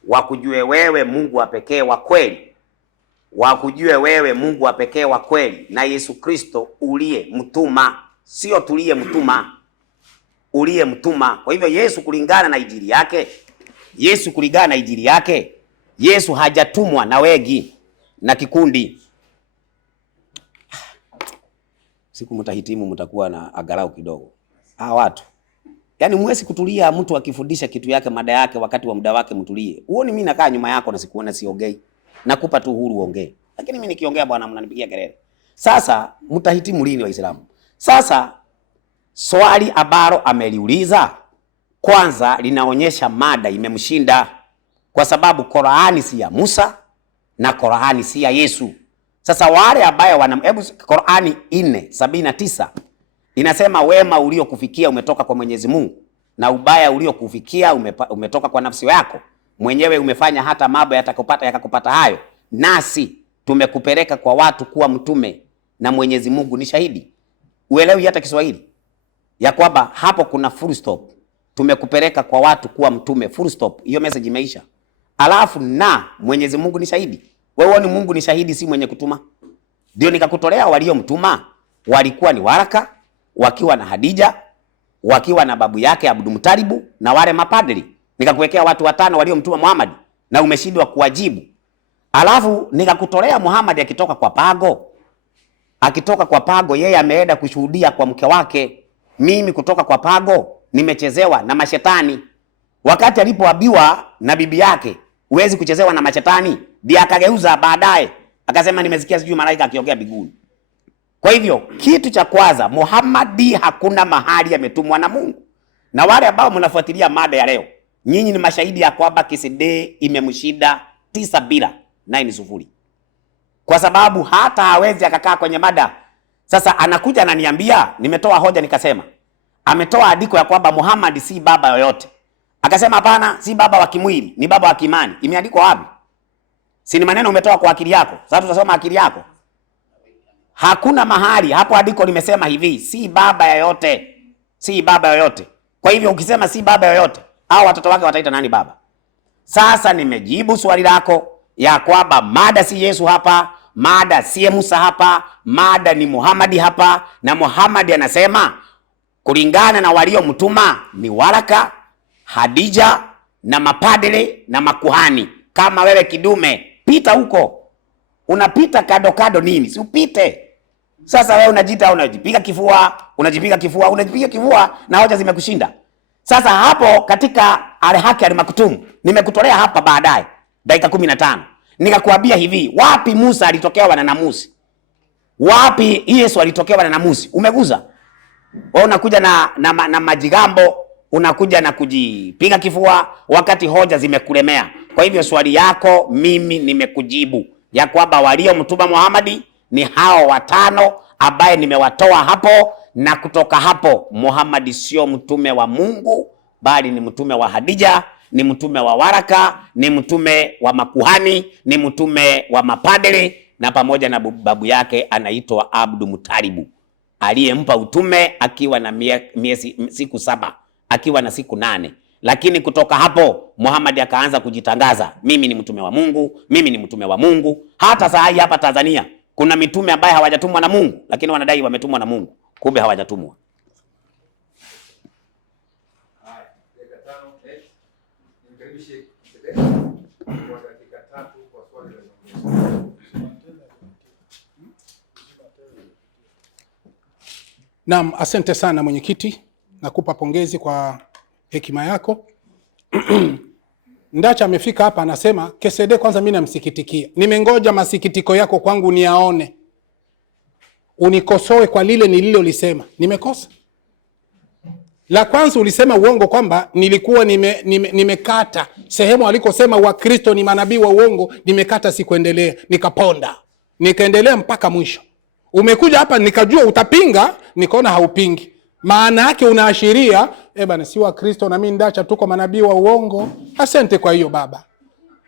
wakujue wewe Mungu wa pekee wa kweli. Wakujue wewe Mungu wa pekee wa kweli na Yesu Kristo uliye mtuma. Sio tuliye mtuma, uliye mtuma. Kwa hivyo Yesu kulingana na injili yake, Yesu hajatumwa na wegi na kikundi. siku mtahitimu mtakuwa na agarau kidogo. Watu yaani mwezi kutulia, mtu akifundisha kitu yake mada yake wakati wa muda wake mtulie. Uone mimi nakaa nyuma yako na sikuona siongei. Nakupa tu uhuru uongee. Lakini mimi nikiongea bwana mnanipigia kelele. Sasa mtahitimu lini Waislamu? Sasa swali ambalo ameliuliza kwanza linaonyesha mada imemshinda, kwa sababu Qur'ani si ya Musa na Qur'ani si ya Yesu. Sasa wale ambao Qur'ani 4:79 inasema wema uliokufikia umetoka kwa Mwenyezi Mungu na ubaya uliokufikia umetoka kwa nafsi yako mwenyewe, umefanya hata mambo yakakupata hayo, nasi tumekupeleka kwa watu kuwa mtume na Mwenyezi Mungu ni shahidi. Uelewi hata Kiswahili ya kwamba hapo kuna full stop, tumekupeleka kwa watu kuwa mtume, full stop, hiyo message imeisha. Alafu na Mwenyezi Mungu ni shahidi. Wewe ni Mungu ni shahidi, si mwenye kutuma. Ndio nikakutolea waliomtuma walikuwa ni Waraka wakiwa na Hadija wakiwa na babu yake Abdul Mutalibu na wale mapadri. Nikakuwekea watu 5 waliomtuma Muhammad na umeshindwa kuwajibu. Alafu nikakutolea Muhammad akitoka kwa pago yeye ameenda kushuhudia kwa mke wake. Mimi kutoka kwa pago nimechezewa na mashetani. Wakati alipoabiwa na bibi yake huwezi kuchezewa na mashetani, ndiye akageuza baadaye akasema nimesikia sijui malaika akiongea biguni. Kwa hivyo kitu cha kwanza, Muhammad hakuna mahali ametumwa na Mungu. Na wale ambao mnafuatilia mada ya leo, nyinyi ni mashahidi ya kwamba KCD imemshida 9-0. Kwa sababu hata hawezi akakaa kwenye mada. Sasa anakuja ananiambia, nimetoa hoja nikasema, ametoa andiko ya kwamba Muhammad si baba yoyote. Akasema hapana, si baba wa kimwili, ni baba wa kimani. Imeandikwa wapi? Si ni maneno umetoa kwa akili yako. Sasa tutasoma akili yako. Hakuna mahali hapo andiko limesema hivi, si baba yoyote. Si baba yoyote. Kwa hivyo ukisema si baba yoyote, hao watoto wake wataita nani baba? Sasa nimejibu swali lako ya kwamba mada si Yesu hapa, mada si Musa hapa, mada ni Muhammad hapa, na Muhammad anasema kulingana na waliomtuma ni Waraka, Hadija na mapadre na makuhani. Kama wewe kidume, pita huko. Unapita kado nini? Si upite. Sasa wewe unajipiga kifua na hoja zimekushinda. Sasa hapo katika al-Haki al-Maktum nimekutolea hapa baadaye dakika 15. Nikakuambia hivi, wapi Musa alitokewa na namusi? Wapi Yesu alitokewa na namusi? Umeguza. Wewe unakuja na majigambo, unakuja na kujipiga kifua wakati hoja zimekulemea. Kwa hivyo swali yako mimi nimekujibu ya kwamba waliomtuma Muhammad ni hao 5 ambaye nimewatoa hapo, na kutoka hapo Muhammad sio mtume wa Mungu bali ni mtume wa Hadija, ni mtume wa Waraka, ni mtume wa makuhani, ni mtume wa mapadre, na pamoja na babu yake anaitwa Abdul Mutalibu aliyempa utume akiwa na siku 7, akiwa na siku 8. Lakini kutoka hapo Muhammad akaanza kujitangaza, mimi ni mtume wa Mungu, mimi ni mtume wa Mungu. Hata saa hii hapa Tanzania kuna mitume ambaye hawajatumwa na Mungu, lakini wanadai wametumwa na Mungu, kumbe hawajatumwa. Naam, asante sana mwenyekiti. Nakupa pongezi kwa hekima yako. Ndacha amefika hapa anasema KCD kwanza mimi namsikitikia. Nimengoja masikitiko yako kwangu niyaone. Unikosoe kwa lile nililolisema. Nimekosa. La kwanza ulisema uongo kwamba nilikuwa nimekata sehemu alikosema Wakristo ni manabii wa uongo, nimekata sikuendelea, nikaponda. Nikaendelea mpaka mwisho. Umekuja hapa nikajua utapinga, nikaona haupingi. Maana yake unaashiria bana si Wakristo na mimi Ndacha tuko manabii wa uongo. Asante kwa hiyo baba.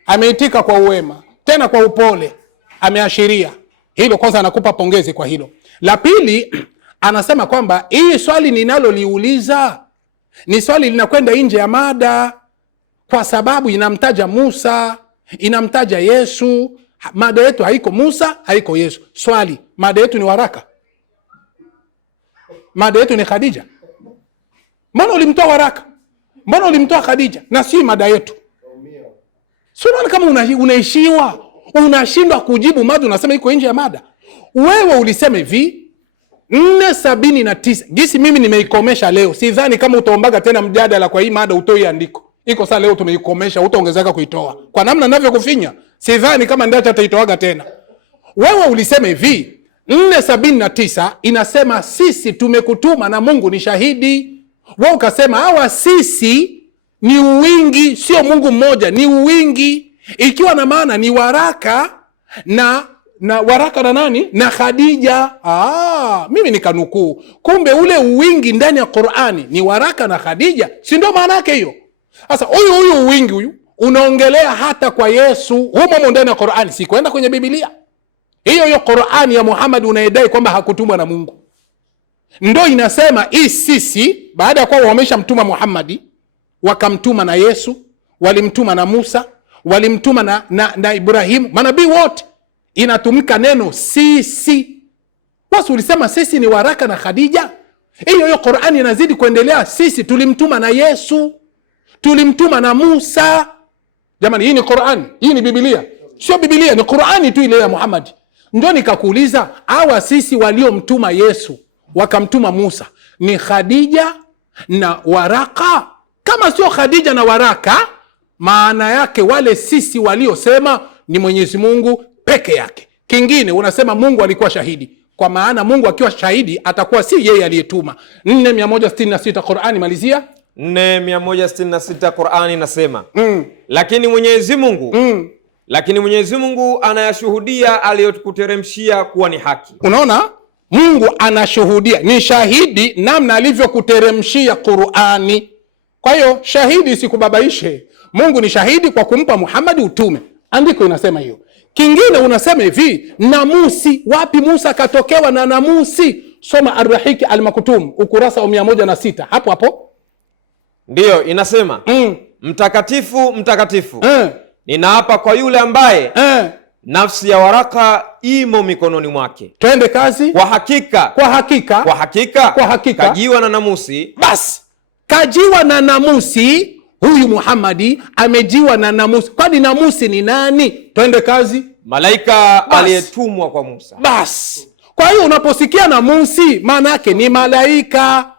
Ameitika kwa uwema, tena kwa upole. Ameashiria. Hilo kwanza nakupa pongezi kwa hilo. La pili anasema kwamba hii swali ninaloliuliza ni swali linakwenda nje ya mada kwa sababu inamtaja Musa, inamtaja Yesu. Mada yetu haiko Musa, haiko Yesu. Swali, mada yetu ni Waraka? Mada yetu ni Khadija? Mbona ulimtoa Waraka? Mbona ulimtoa Khadija? Na si mada yetu. Sio kama unaishiwa, unashindwa kujibu mada, unasema iko nje ya mada. Wewe ulisema hivi, 4:79. Gisi mimi nimeikomesha leo. Sidhani kama utaombaga tena mjadala kwa hii mada utoi andiko. Iko saa leo tumeikomesha, utaongezeka kuitoa. Kwa namna ninavyokufinya, sidhani kama ndacha ataitoaga tena. Wewe ulisema hivi, 4:79 inasema sisi tumekutuma na Mungu ni shahidi. Wewe ukasema hawa sisi ni uwingi, sio Mungu mmoja, ni uwingi. Ikiwa na maana ni waraka na waraka na nani? Na Khadija. Mimi nikanukuu. Kumbe ule uwingi ndani ya Qur'ani ni waraka na Khadija. Si ndio maana yake hiyo? Sasa huyu uwingi huyu unaongelea hata kwa Yesu humo ndani ya Qur'ani, si kwenda kwenye Biblia. Hiyo Qur'ani ya Muhammad unaidai kwamba hakutumwa na Mungu. Ndio inasema hii sisi baada ya kuwa wameshamtuma Muhammad, wakamtuma na Yesu, walimtuma na Musa, walimtuma na Ibrahim, manabii wote. Inatumika neno sisi. Basi ulisema sisi ni waraka na Khadija. Hiyo Qur'ani inazidi kuendelea, sisi tulimtuma na Yesu, tulimtuma na Musa. Jamani, hii ni Qur'ani, hii ni Biblia. Sio Biblia, ni Qur'ani tu ile ya Muhammad. Ndio nikakuuliza, hawa sisi waliomtuma Yesu, wakamtuma Musa, ni Khadija na waraka? Kama sio Khadija na waraka, maana yake wale sisi waliosema ni Mwenyezi Mungu peke yake. Kingine unasema Mungu alikuwa shahidi. Kwa maana Mungu akiwa shahidi atakuwa si yeye aliyetuma. 4:166 Qur'ani, malizia. 4:166 Qur'ani nasema, lakini Mwenyezi Mungu anayashuhudia aliyokuteremshia kuwa ni haki. Unaona? Mungu anashuhudia, ni shahidi namna alivyokuteremshia Qur'ani. Kwa hiyo shahidi isikubabaishe. Mungu ni shahidi kwa kumpa Muhammad utume. Andiko inasema hiyo. Kingine unasema hivi, namusi. Wapi Musa katokewa na namusi? Soma Ar-Rahiki Al-Maktum ukurasa wa 106. Hapo. Ndiyo inasema, mtakatifu mtakatifu, ninaapa kwa yule ambaye nafsi ya waraka imo mikononi mwake. Twende kazi. Kwa hakika kajiwa na namusi. Basi kajiwa na namusi. Huyu Muhammadi amejiwa na namusi. Kwani namusi ni nani? Twende kazi. Malaika aliyetumwa kwa Musa. Basi kwa hiyo unaposikia namusi, maana yake ni malaika,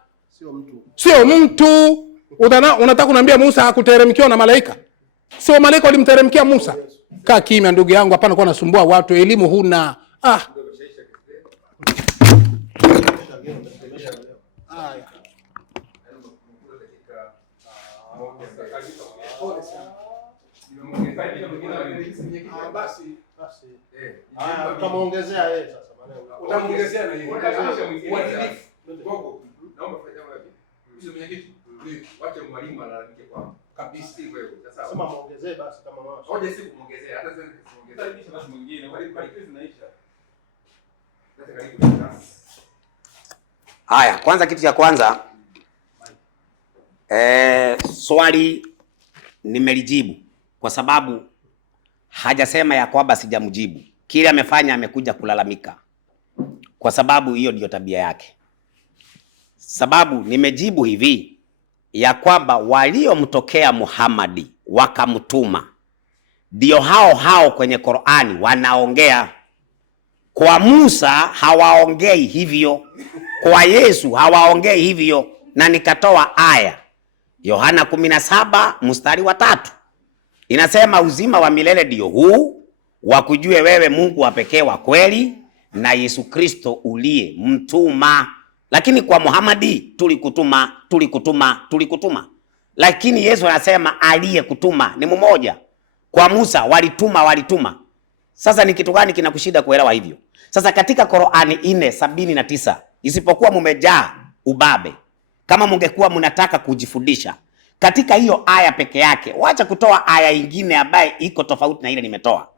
sio mtu. Unataka kuniambia Musa hakuteremkiwa na malaika? Sio malaika walimteremkia Musa? Kaa kimya ndugu yangu, hapana kuwa nasumbua watu, elimu huna. Utamuongezea yeye sasa maneno. Utamuongezea na yeye. Naomba fanya wapi? Hizo mwenyekiti. Wacha mwalimu alalamike kwa kabisa wewe. Sasa sema muongezee basi kama wao. Hoja si kumuongezea, hata sasa kumuongezea kisha basi mwingine. Mwalimu karibu zinaisha. Sasa karibu sasa. Haya, kwanza kitu cha kwanza swali nimelijibu kwa sababu hajasema ya kwamba sijamjibu. Kile amefanya amekuja kulalamika. Kwa sababu hiyo ndio tabia yake. Sababu nimejibu hivi ya kwamba waliomtokea Muhammadi wakamtuma ndio hao kwenye Qur'ani wanaongea. Kwa Musa hawaongei hivyo. Kwa Yesu hawaongei hivyo, na nikatoa aya. Yohana 17:3 inasema uzima wa milele ndio huu, wakujue wewe Mungu wa pekee wa kweli na Yesu Kristo uliye mtuma. Lakini kwa Muhammadi tulikutuma. Lakini Yesu anasema aliyekutuma ni mmoja. Kwa Musa walituma. Sasa ni kitu gani kinakushida kuelewa hivyo? Sasa katika Qur'ani 4:79, isipokuwa mumejaa ubabe, kama mungekuwa mnataka kujifundisha katika hiyo aya peke yake, wacha kutoa aya nyingine ambaye iko tofauti na ile nimetoa.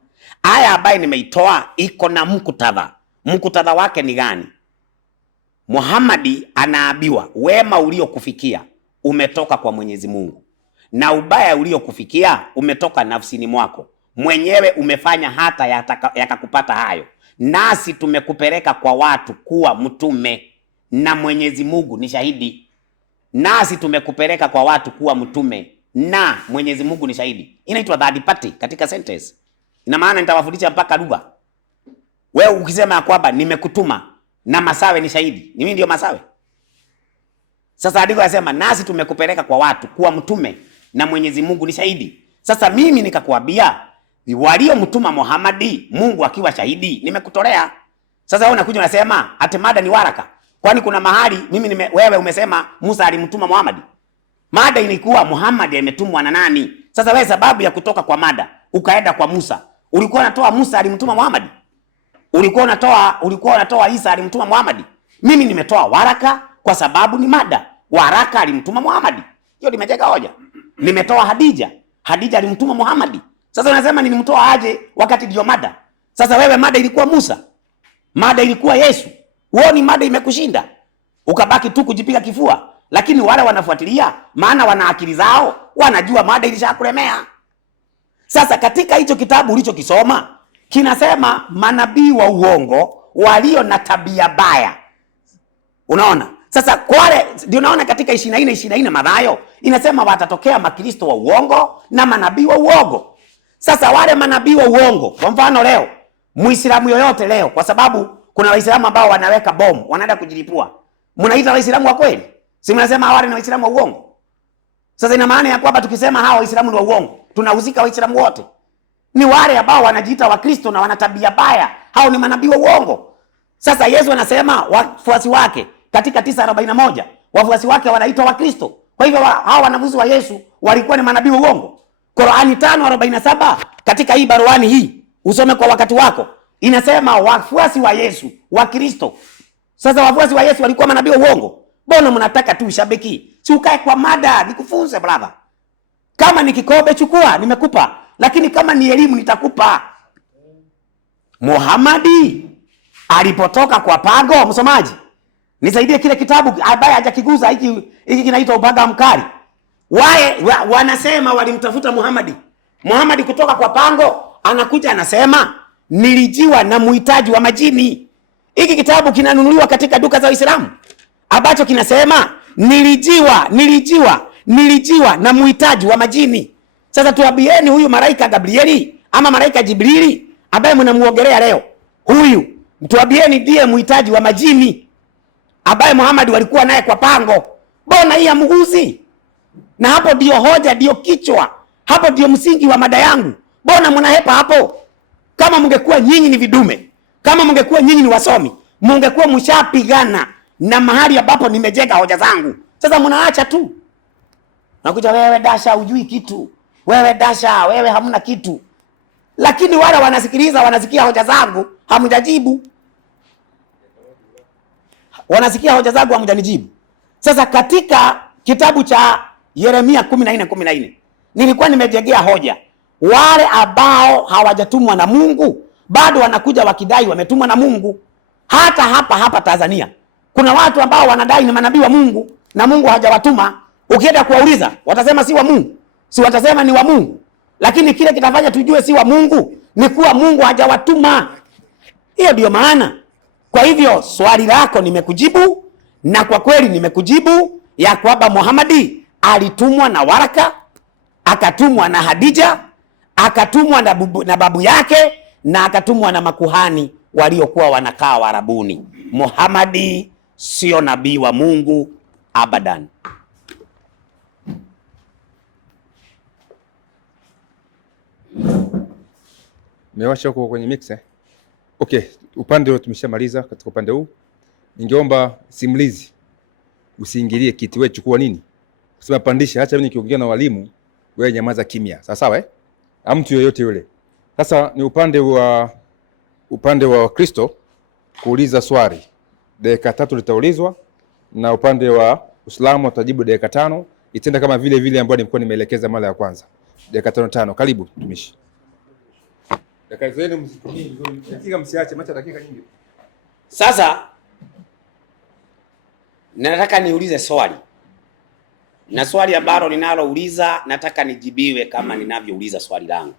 Aya ambaye nimeitoa iko na mkutadha. Mkutadha wake ni gani? Muhammadi anaambiwa wema uliokufikia umetoka kwa Mwenyezi Mungu, na ubaya uliokufikia umetoka nafsini mwako mwenyewe, umefanya hata yakakupata hayo. Nasi tumekupeleka kwa watu kuwa mtume, na Mwenyezi Mungu ni shahidi. Nasi tumekupeleka kwa watu kuwa mtume, na Mwenyezi Mungu ni shahidi. Inaitwa third party katika sentence. Ina maana nitawafundisha mpaka lugha. Wewe ukisema kwamba nimekutuma, na masawe ni shahidi. Ni mimi ndio masawe? Sasa andiko nasema nasi tumekupeleka kwa watu kuwa mtume na Mwenyezi Mungu ni shahidi. Sasa mimi nikakwambia waliomtuma Muhammad Mungu akiwa shahidi nimekutolea. Sasa wewe unakuja unasema ati mada ni waraka. Kwani kuna mahali wewe umesema Musa alimtuma Muhammad? Mada ilikuwa Muhammad ametumwa na nani? Sasa wewe sababu ya kutoka kwa mada ukaenda kwa Musa. Ulikuwa unatoa Musa alimtuma Muhammad? Ulikuwa unatoa Isa alimtuma Muhammad? Mimi nimetoa waraka kwa sababu ni mada. Waraka alimtuma Muhammad. Hiyo nimejenga hoja. Nimetoa Hadija alimtuma Muhammad. Sasa unasema nilimtoa aje wakati ndio mada? Sasa wewe mada ilikuwa Musa. Mada ilikuwa Yesu. Uoni mada imekushinda. Ukabaki tu kujipiga kifua. Lakini wale wanafuatilia, maana wana akili zao, wanajua mada ilishakulemea. Sasa katika hicho kitabu ulichokisoma, kinasema manabii wa uongo walio na tabia baya. Unaona? Sasa kwale ndio unaona katika 24 Mathayo inasema watatokea makristo wa uongo na manabii wa uongo. Sasa wale manabii wa uongo, kwa mfano leo, Muislamu yoyote leo, kwa sababu kuna Waislamu ambao wanaweka bomu, wanaenda kujilipua. Mnaita Waislamu wa kweli? Si mnasema wale ni Waislamu wa uongo? Sasa ina maana ya kwamba tukisema hawa Waislamu ni wa uongo, tunahusika Waislamu wote. Ni wale ambao wanajiita Wakristo na wana tabia baya, hao ni manabii wa uongo. Sasa Yesu anasema wafuasi wake katika 9:41, wafuasi wake wanaitwa Wakristo. Kwa hivyo hao wanafunzi wa Yesu walikuwa ni manabii wa uongo. Qur'ani 5:47 katika hii baruani hii, usome kwa wakati wako, inasema wafuasi wa Yesu, Wakristo. Sasa wafuasi wa Yesu walikuwa manabii wa uongo. Mbona mnataka tu ushabiki? Si ukae kwa mada, nikufunze brother. Kama ni kikombe chukua, nimekupa. Lakini kama ni elimu nitakupa. Muhammad alipotoka kwa pango, msomaji, nisaidie kile kitabu ambaye hajakiguza hiki kinaitwa Ubaga Mkali. Wanasema walimtafuta Muhammad kutoka kwa pango, anakuja anasema nilijiwa na muhitaji wa majini. Hiki kitabu kinanunuliwa katika duka za Uislamu, ambacho kinasema nilijiwa na muhitaji wa majini. Sasa tuambieni, huyu malaika Gabrieli ama malaika Jibrili ambaye mnamuongelea leo, huyu tuambieni ndiye muhitaji wa majini ambaye Muhammad walikuwa naye kwa pango. Mbona hii amguzi? Na hapo ndio hoja, ndio kichwa, hapo ndio msingi wa mada yangu. Mbona mnahepa hapo? Kama mngekuwa nyinyi ni vidume, kama mngekuwa nyinyi ni wasomi, mngekuwa mshapigana na mahali ambapo nimejenga hoja zangu. Sasa mnaacha tu. Nakuja wewe Dasha hujui kitu. Wewe Dasha, wewe hamna kitu. Lakini wale wanasikiliza, wanasikia hoja zangu, hamjajibu. Wanasikia hoja zangu, hamjanijibu. Sasa katika kitabu cha Yeremia 14:14 nilikuwa nimejengea hoja. Wale ambao hawajatumwa na Mungu bado wanakuja wakidai wametumwa na Mungu. Hata hapa Tanzania kuna watu ambao wanadai ni manabii wa Mungu na Mungu hajawatuma. Ukienda kuwauliza watasema si wa Mungu, si watasema ni wa Mungu. Lakini kile kitafanya tujue si wa Mungu ni kuwa Mungu hajawatuma. Hiyo ndio maana. Kwa hivyo swali lako nimekujibu, na kwa kweli nimekujibu ya kwamba Muhammad alitumwa na waraka, akatumwa na Hadija, akatumwa na babu yake, na akatumwa na makuhani waliokuwa wanakaa Warabuni. Muhammad sio nabii wa Mungu abadan. Mewasha huko kwenye mix. Okay, upande tumeshamaliza. Katika upande huu ningeomba simulizi usiingilie kiti, wewe chukua nini? Kusema pandisha, acha mimi nikiongea na walimu, wewe nyamaza kimya. Sawa sawa mtu yoyote yule. Sasa ni upande wa Kristo kuuliza swali. Dakika 3 litaulizwa, na upande wa Uislamu atajibu dakika 5. Itenda kama vile ambayo nilikuwa nimeelekeza mara ya kwanza. Dakika 5. Karibu mtumishi. Dakika zenu msitumie vizuri. Dakika msiache, macha dakika nyingi. Sasa nataka niulize swali. Na swali ambalo ninalouliza nataka nijibiwe kama ninavyouliza swali langu.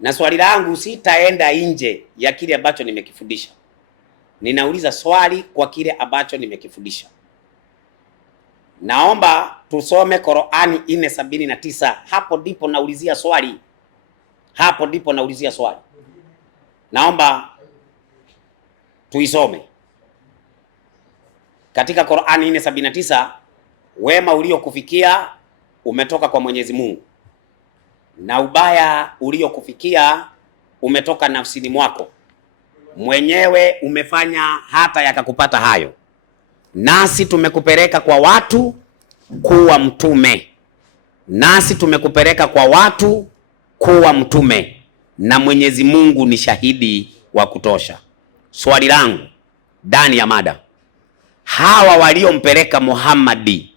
Na swali langu sitaenda nje ya kile ambacho nimekifundisha. Ninauliza swali kwa kile ambacho nimekifundisha. Naomba tusome Qur'ani 4:79. Hapo ndipo naulizia swali. Hapo ndipo naulizia swali. Naomba tuisome. katika Qur'ani 4:79, wema uliokufikia umetoka kwa Mwenyezi Mungu na ubaya uliokufikia umetoka nafsini mwako mwenyewe, umefanya hata yakakupata hayo. Nasi tumekupeleka kwa watu kuwa mtume, nasi tumekupeleka kwa watu kuwa mtume, na Mwenyezi Mungu ni shahidi wa kutosha. Swali langu ndani ya mada, hawa waliompeleka Muhammadi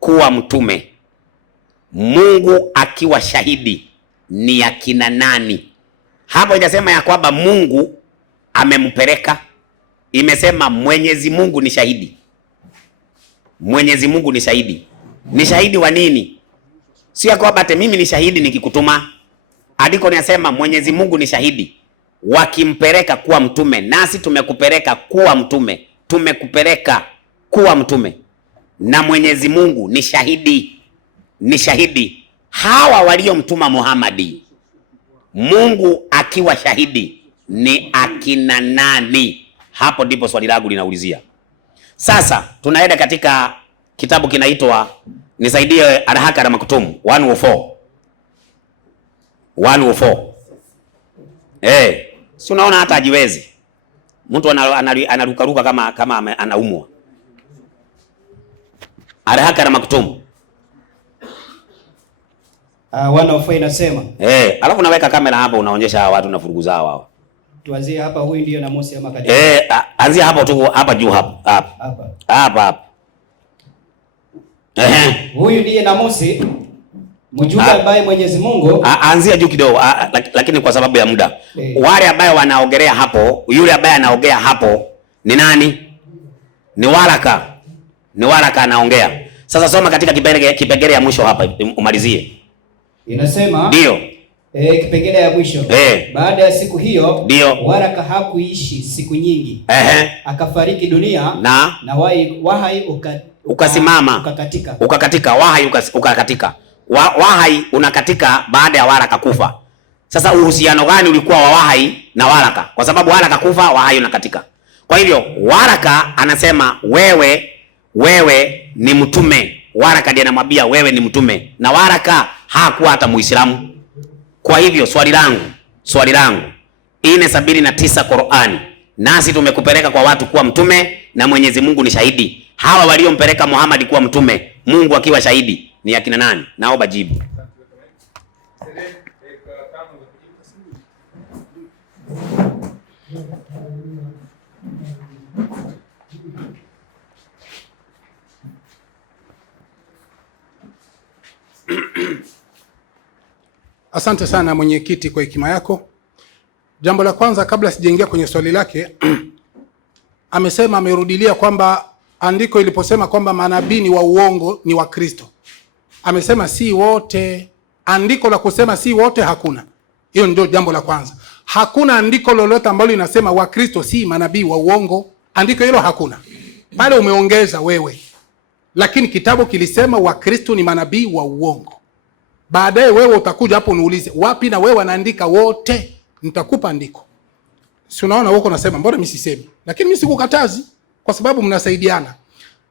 kuwa mtume, Mungu akiwa shahidi, ni akina nani? Hapo hajasema ya kwamba Mungu amempeleka, imesema Mwenyezi Mungu ni shahidi. Mwenyezi Mungu ni shahidi. Ni shahidi wa nini? Si ya kwamba ate mimi ni shahidi nikikutuma. Andiko linasema Mwenyezi Mungu ni shahidi wakimpeleka kuwa mtume, nasi tumekupeleka kuwa mtume, tumekupeleka kuwa mtume, na Mwenyezi Mungu ni shahidi. Ni shahidi. Hawa waliomtuma Muhammadi, Mungu akiwa shahidi, ni akina nani? Hapo ndipo swali langu linaulizia. Sasa tunaenda katika kitabu kinaitwa, nisaidie haraka na Maktum 104. Si unaona hata hajiwezi. Mtu anarukaruka kama anaumwa. Haraka na Maktum 104 inasema. Alafu naweka kamera hapa, unaonyesha hawa watu na furugu zao hawa. Tuanzie hapa, huyu ndio Namusi ama kati. Anzia hapo tu, hapa juu hapa. Hapa. Huyu ndiye Namusi, mjumbe ambaye Mwenyezi Mungu. Anzia juu kidogo, lakini kwa sababu ya muda. Wale ambao wanaogelea hapo, yule ambaye anaogea hapo ni nani? Ni Waraka. Ni Waraka anaongea. Sasa soma katika kipengele ya mwisho hapa, umalizie. Inasema ndio kipengele ya mwisho. Baada ya siku hiyo, ndio Waraka hakuishi siku nyingi. Akafariki dunia na wahai ukasimama ukakatika. Wahai ukakatika. Wahai unakatika baada ya Waraka kufa. Sasa uhusiano gani ulikuwa wa Wahai na Waraka? Kwa sababu Waraka kufa, Wahai unakatika. Kwa hivyo Waraka anasema wewe ni mtume. Waraka ndiye anamwambia wewe ni mtume, na Waraka hakuwa hata Muislamu. Kwa hivyo swali langu 4:79 Qur'ani, nasi tumekupeleka kwa watu kuwa mtume na Mwenyezi Mungu ni shahidi. Hawa waliompeleka Muhammad kuwa mtume, Mungu akiwa shahidi, ni akina nani? Naomba jibu. Asante sana mwenyekiti kwa hekima yako. Jambo la kwanza kabla sijaingia kwenye swali lake, amesema, amerudilia kwamba andiko iliposema kwamba manabii ni wa uongo ni wa Kristo. Amesema si wote. Andiko la kusema si wote hakuna. Hiyo ndio jambo la kwanza. Hakuna andiko lolote ambalo linasema wa Kristo si manabii wa uongo. Andiko hilo hakuna. Pale umeongeza wewe. Lakini kitabu kilisema wa Kristo ni manabii wa uongo. Baadaye wewe utakuja hapo uniulize wapi na wewe anaandika wote, nitakupa andiko. Si unaona wewe unasema mbona mimi sisemi? Lakini mimi sikukatazi kwa sababu mnasaidiana.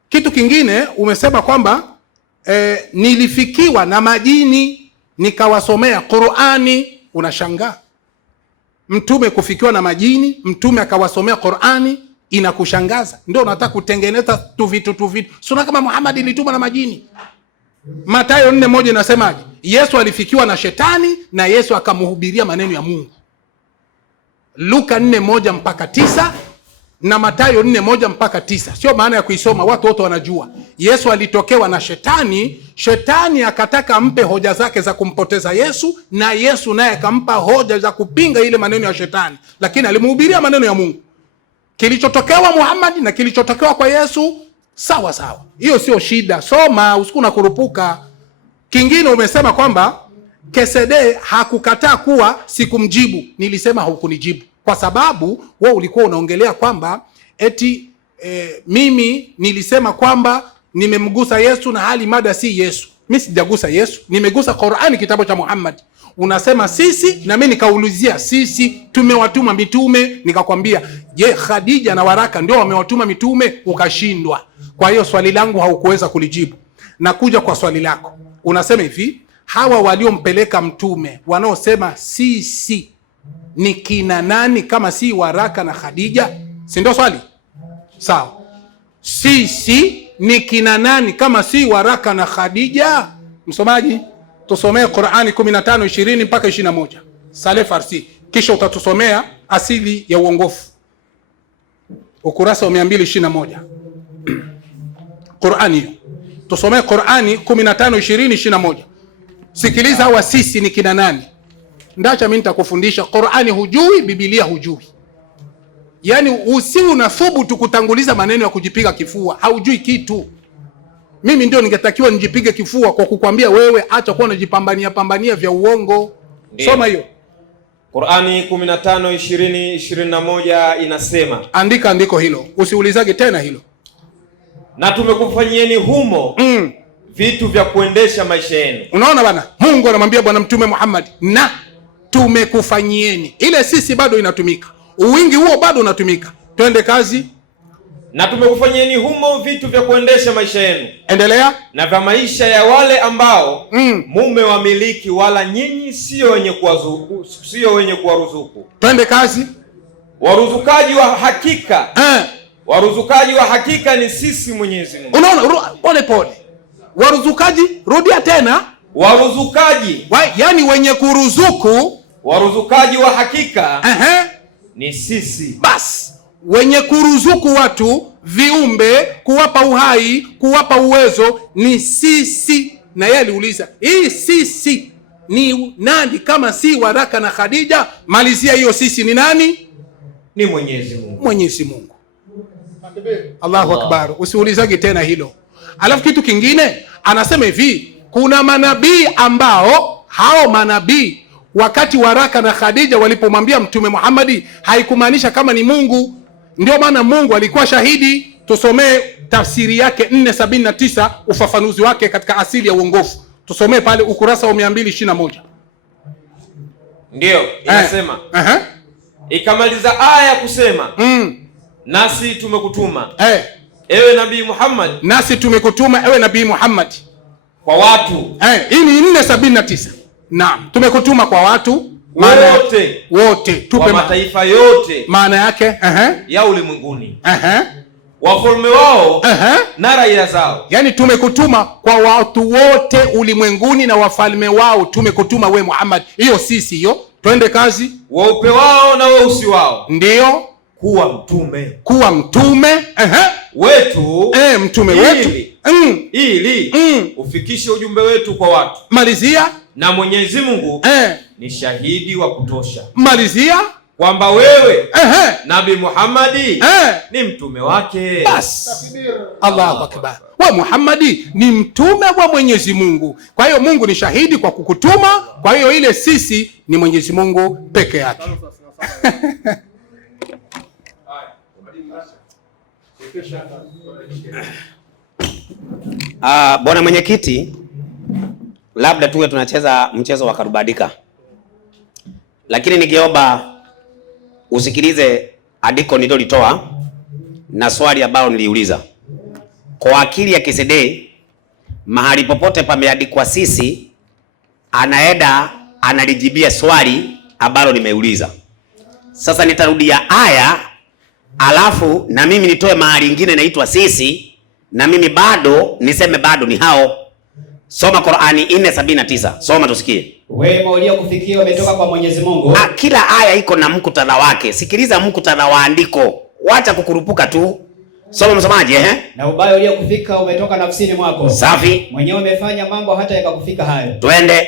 Kitu kingine umesema kwamba nilifikiwa na majini nikawasomea Qur'ani. Unashangaa. Mtume kufikiwa na majini, mtume akawasomea Qur'ani, inakushangaza. Ndio unataka kutengeneza tu vitu. Sio kama Muhammad ilitumwa na majini. Mathayo 4:1 inasemaje? Yesu alifikiwa na shetani na Yesu akamhubiria maneno ya Mungu. Luka 4:1-9 na Mathayo 4:1-9. Sio maana ya kuisoma, watu wote wanajua. Yesu alitokewa na shetani akataka ampe hoja zake za kumpoteza Yesu, na Yesu naye akampa hoja za kupinga ile maneno ya shetani, lakini alimhubiria maneno ya Mungu. Kilichotokewa Muhammad na kilichotokewa kwa Yesu sawa. Hiyo sio shida. Soma, usikuna kurupuka. Kingine umesema kwamba Kesede hakukataa kuwa sikumjibu. Nilisema hukunijibu kwa sababu wewe ulikuwa unaongelea kwamba eti mimi nilisema kwamba nimemgusa Yesu na hali mada si Yesu. Mimi sijagusa Yesu, nimegusa Qur'ani, kitabu cha Muhammad. Unasema sisi, na mimi nikaulizia sisi tumewatuma mitume, nikakwambia je, Khadija na Waraka ndio wamewatuma mitume? Ukashindwa. Kwa hiyo swali langu haukuweza kulijibu. Nakuja kwa swali lako, unasema hivi, hawa waliompeleka mtume wanaosema sisi ni kina nani kama si Waraka na Khadija? Si ndio swali? Sawa. Sisi ni kina nani kama si Waraka na Khadija? Msomaji, tusomee Qur'ani 15:20 mpaka 21. Saleh Farsi, kisha utatusomea Asili ya Uongofu, ukurasa wa 221. Qur'ani hiyo. Tusomee Qur'ani 15:20-21. Sikiliza, hawa sisi ni kina nani? Ndacha mimi nitakufundisha. Qur'ani hujui, Biblia hujui. Yaani usiwe unathubutu kutanguliza maneno ya kujipiga kifua, haujui kitu. Mimi ndio ningetakiwa nijipige kifua kwa kukwambia wewe acha kuwa unajipambania vya uongo. Soma hiyo. Qur'ani 15:20-21 inasema. Andika andiko hilo, usiulizage tena hilo. Na tumekufanyieni humo vitu vya kuendesha maisha yenu. Unaona bana, Mungu anamwambia Bwana Mtume Muhammad, na tumekufanyieni. Ile sisi bado inatumika, uwingi huo bado unatumika. Twende kazi. Na tumekufanyieni humo vitu vya kuendesha maisha yenu. Endelea. Na vya maisha ya wale ambao mume wamiliki, wala nyinyi sio wenye kuwaruzuku. Twende kazi. Waruzukaji wa hakika waruzukaji wa hakika ni sisi Mwenyezi Mungu. Unaona, pole pole. Waruzukaji, rudia tena. Waruzukaji, yani wenye kuruzuku. Waruzukaji wa hakika ni sisi. Bas, wenye kuruzuku watu, viumbe, kuwapa uhai, kuwapa uwezo ni sisi. Na yeye aliuliza, hii sisi ni nani kama si Waraka na Khadija? Malizia hiyo, sisi ni nani? Ni Mwenyezi Mungu. Mwenyezi Mungu. Allahu Akbar. Usiulizage tena hilo. Alafu kitu kingine anasema hivi, kuna manabii ambao hao manabii wakati Waraka na Khadija walipomwambia Mtume Muhammad haikumaanisha kama ni Mungu. Ndio maana Mungu alikuwa shahidi. Tusomee tafsiri yake 479, ufafanuzi wake katika Asili ya Uongofu. Tusomee pale ukurasa wa 221. Ndio inasema ikamaliza aya kusema nasi tumekutuma ewe Nabii Muhammad, nasi tumekutuma ewe Nabii Muhammad kwa watu. Hii ni 479. Naam, tumekutuma kwa watu wote, tupe kwa mataifa yote, maana yake ya ulimwenguni, wafalme wao na raia zao. Yani tumekutuma kwa watu wote ulimwenguni na wafalme wao, tumekutuma we Muhammad. Hiyo sisi hiyo. Twende kazi. Weupe wao na weusi wao, ndio kuwa mtume wetu, mtume wetu ili ufikishe ujumbe wetu kwa watu. Malizia. Na Mwenyezi Mungu ni shahidi wa kutosha. Malizia. Kwamba wewe Nabii Muhammad ni mtume wake. Bas. Allahu Akbar. Wa Muhammad ni mtume wa Mwenyezi Mungu. Kwa hiyo Mungu ni shahidi kwa kukutuma. Kwa hiyo ile sisi ni Mwenyezi Mungu peke yake. Bwana mwenyekiti, labda tuwe tunacheza mchezo wa karubadika, lakini nikiomba usikilize andiko nililolitoa na swali ambalo niliuliza. Kwa akili ya kisede, mahali popote pameandikwa sisi, anaenda analijibia swali ambalo nimeuliza. Sasa nitarudia aya, alafu na mimi nitoe mahali ingine naitwa sisi, na mimi bado niseme bado ni hao. Soma Qur'ani 4:79. Soma tusikie. Wema uliokufikia umetoka kwa Mwenyezi Mungu. Kila aya iko na muktadha wake. Sikiliza muktadha wa andiko. Wacha kukurupuka tu. Soma msomaji, Na ubaya uliokufika umetoka nafsini mwako. Safi. Mwenyewe umefanya mambo hata yakakufika hayo. Twende.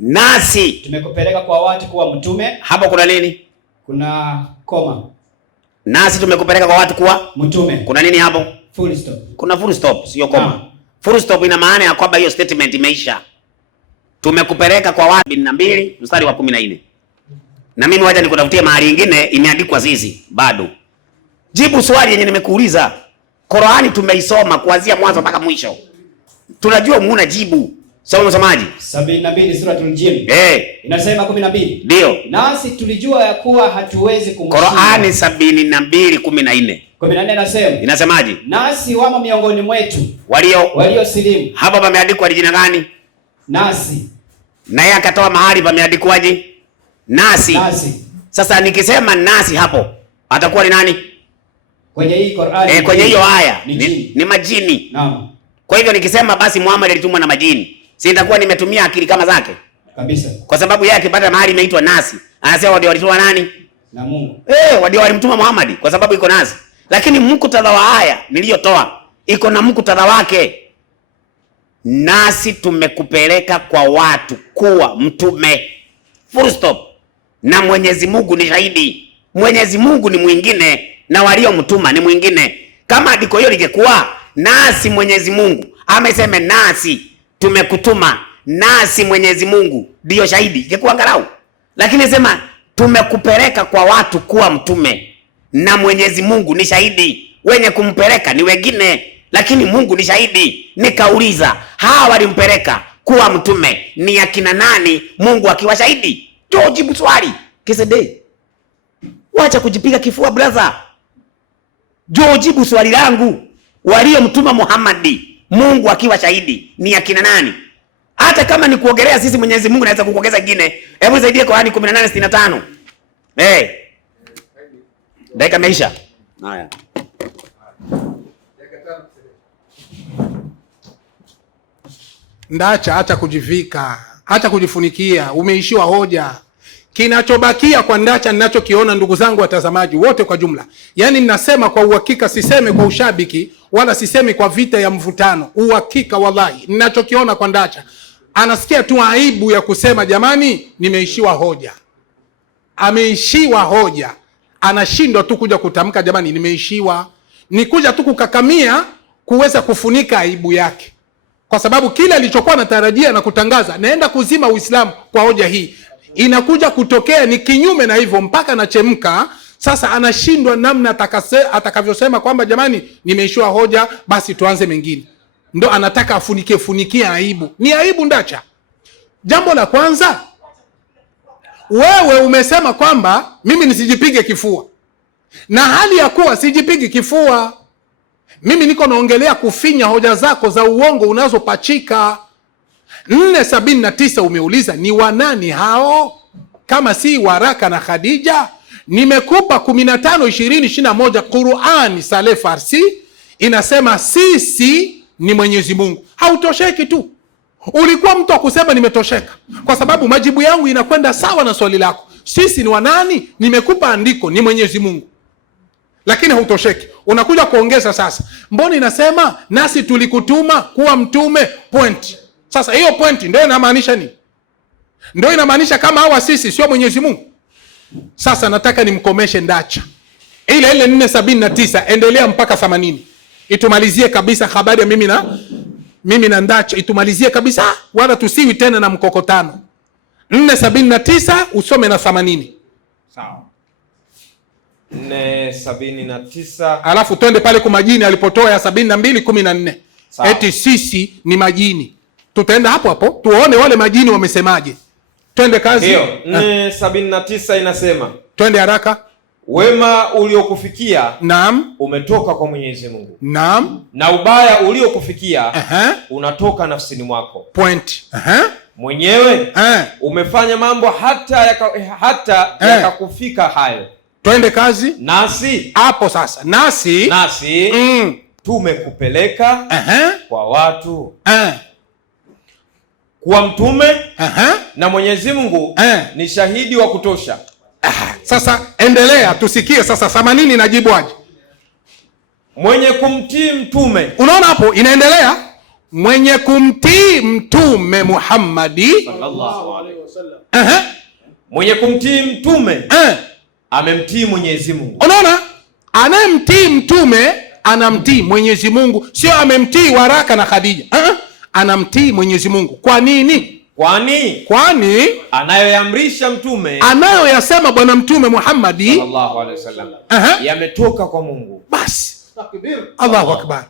Nasi tumekupeleka kwa watu kuwa mtume. Hapo kuna nini? Kuna koma. Nasi tumekupeleka kwa watu kuwa mtume. Kuna nini hapo? Full stop. Kuna full stop, sio koma. Full stop ina maana ya kwamba hiyo statement imeisha. Tumekupeleka kwa watu 2 mstari wa 14. Na mimi wacha nikutafutie mahali nyingine imeandikwa sisi bado. Jibu swali yenye nimekuuliza. Qur'ani tumeisoma kuanzia mwanzo mpaka mwisho. Tunajua muuna jibu. Soma msomaji. 72 suratul Jin. Inasema 12. Ndio. Nasi tulijua ya kuwa hatuwezi kumshinda. Qur'ani 72:14. 14 nasema. Inasemaje? Nasi wamo miongoni mwetu walio silimu. Hapa pameandikwa jina gani? Nasi. Na yeye akatoa mahali pameandikwaje? Nasi. Sasa nikisema nasi hapo atakuwa ni nani? Kwenye hii Qur'ani. Kwenye hiyo aya ni majini. Naam. Kwa hivyo nikisema basi Muhammad alitumwa na majini, si nitakuwa nimetumia akili kama zake? Kabisa. Kwa sababu yeye akipata mahali imeitwa nasi, anasema ndio walituma nani? Na Mungu. Ndio walimtuma Muhammad kwa sababu iko nasi. Lakini muktadha wa aya niliyotoa iko na muktadha wake. Nasi tumekupeleka kwa watu kuwa mtume. Full stop. Na Mwenyezi Mungu ni shahidi. Mwenyezi Mungu ni mwingine na waliomtuma ni mwingine. Kama andiko hiyo lingekuwa nasi Mwenyezi Mungu amesema nasi tumekutuma, nasi Mwenyezi Mungu ndio shahidi, ingekuwa angalau. Lakini sema tumekupeleka kwa watu kuwa mtume na Mwenyezi Mungu ni shahidi. Wenye kumpeleka ni wengine, lakini Mungu ni shahidi. Nikauliza, hawa walimpeleka kuwa mtume ni akina nani, Mungu akiwa shahidi? Njoo jibu swali. Kesede, wacha kujipiga kifua brother. Njoo jibu swali langu. Waliomtuma Muhammad, Mungu akiwa shahidi, ni akina nani? Hata kama ni kuogelea sisi Mwenyezi Mungu naweza kukuongeza kingine. Hebu nisaidie Qur'ani 18:65. Dakika imeisha. Haya. Ndacha, acha kujivika, acha kujifunikia, umeishiwa hoja. Kinachobakia kwa Ndacha ninachokiona, ndugu zangu watazamaji wote kwa jumla, yani ninasema kwa uhakika, siseme kwa ushabiki wala sisemi kwa vita ya mvutano, uhakika wallahi, ninachokiona kwa Ndacha, anasikia tu aibu ya kusema jamani, nimeishiwa hoja. Ameishiwa hoja, anashindwa tu kuja kutamka jamani, nimeishiwa. Ni kuja tu kukakamia kuweza kufunika aibu yake, kwa sababu kile alichokuwa anatarajia na kutangaza naenda kuzima Uislamu kwa hoja hii, inakuja kutokea ni kinyume na hivyo, mpaka anachemka. Sasa anashindwa namna atakavyosema kwamba jamani, nimeishiwa hoja, basi tuanze mengine. Ndo anataka afunikie aibu. Ni aibu Ndacha. Jambo la kwanza, wewe umesema kwamba mimi nisijipige kifua, na hali ya kuwa sijipigi kifua. Mimi niko naongelea kufinya hoja zako za uongo unazopachika. 479 umeuliza ni wanani hao kama si Waraka na Khadija? Nimekupa 15, 20, 21. Qur'ani Saleh Farsi inasema sisi ni Mwenyezi Mungu. Hautosheki tu. Ulikuwa mtu wa kusema nimetosheka, kwa sababu majibu yangu inakwenda sawa na swali lako. Sisi ni wanani? Nimekupa andiko ni Mwenyezi Mungu. Lakini hautosheki. Unakuja kuongeza sasa. Mbona inasema nasi tulikutuma kuwa mtume point. Sasa hiyo point ndio inamaanisha nini? Ndio inamaanisha kama hawa sisi sio Mwenyezi Mungu. Sasa nataka nimkomeshe Ndacha. Ile 479 endelea mpaka 80. Itumalizie kabisa habari ya mimi na Ndacha, itumalizie kabisa, wala tusiwi tena na mkokotano. 479 usome na 80. Sawa. 479 alafu twende pale kwa majini alipotoa ya 72:14. Eti sisi ni majini. Tutaenda hapo hapo tuone wale majini wamesemaje. Twende kazi. Hiyo 479 inasema, twende haraka. Wema uliokufikia naam, umetoka kwa Mwenyezi Mungu. Naam. Na ubaya uliokufikia unatoka nafsini mwako. Point. Mwenyewe umefanya mambo hata yakakufika hayo. Twende kazi. Nasi hapo sasa. Nasi tumekupeleka kwa watu kuwa mtume na Mwenyezi Mungu ni shahidi wa kutosha. Sasa endelea tusikie sasa 80 najibu aje. Mwenye kumtii mtume. Unaona hapo inaendelea, mwenye kumtii mtume Muhammadi sallallahu alaihi wasallam. Mwenye kumtii mtume amemtii Mwenyezi Mungu. Unaona, anayemtii mtume anamtii Mwenyezi Mungu, sio amemtii Waraka na Khadija. Anamtii Mwenyezi Mungu. Kwa nini? Kwani anayoamrisha mtume, anayoyasema bwana mtume Muhammadi sallallahu alaihi wasallam yametoka kwa Mungu. Basi Allahu akbar.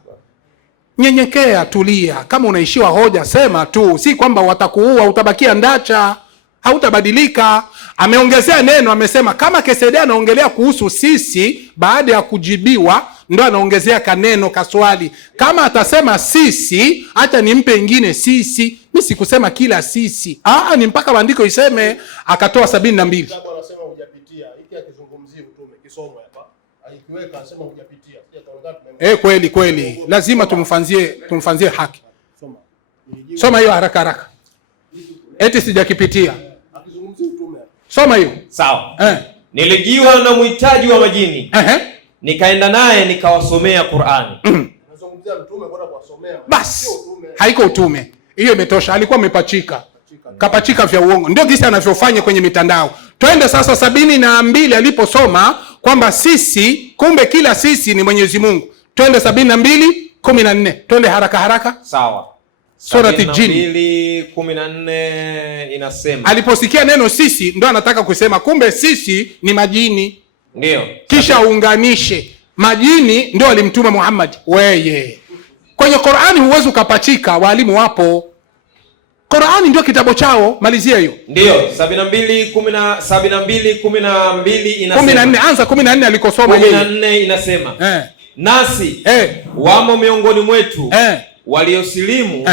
Nyenyekea, tulia. Kama unaishiwa hoja sema tu, si kwamba watakuua utabakia Ndacha, hautabadilika. Ameongezea neno, amesema kama Kesede anaongelea kuhusu sisi baada ya kujibiwa ndo anaongezea kaneno kaswali. Kama atasema sisi, hata nimpe ingine sisi. Mimi sikusema kila sisi. Ni mpaka maandiko iseme. Akatoa 72. Kitabu anasema hujapitia. Hiki akizungumzia utume kisomo hapa. Aikiweka anasema hujapitia. Kweli. Lazima tumfanzie haki. Soma hiyo haraka. Eti sijakipitia. Akizungumzia utume. Soma hiyo. Sawa. Nilijiwa na mhitaji wa majini. Nikaenda naye nikawasomea Qur'ani. Anazungumzia mtume bora kuwasomea. Bas. Haiko utume. Hiyo imetosha. Alikuwa amepachika. Kapachika vya uongo. Ndio gisi anavyofanya kwenye mitandao. Twende sasa 72 aliposoma kwamba sisi, kumbe kila sisi ni Mwenyezi Mungu. Twende 72:14. Twende haraka. Sawa. Surati Jin 14 inasema. Aliposikia neno sisi ndo anataka kusema kumbe sisi ni majini. Ndio. Kisha uunganishe. Majini ndio alimtuma Muhammad. Weye. Kwenye Qur'ani huwezi ukapachika, walimu wapo. Qur'ani ndio kitabu chao, malizia hiyo. Ndio, 72:12 inasema. 14, anza 14 alikosoma yeye. 14 inasema. Nasi wamo miongoni mwetu waliosilimu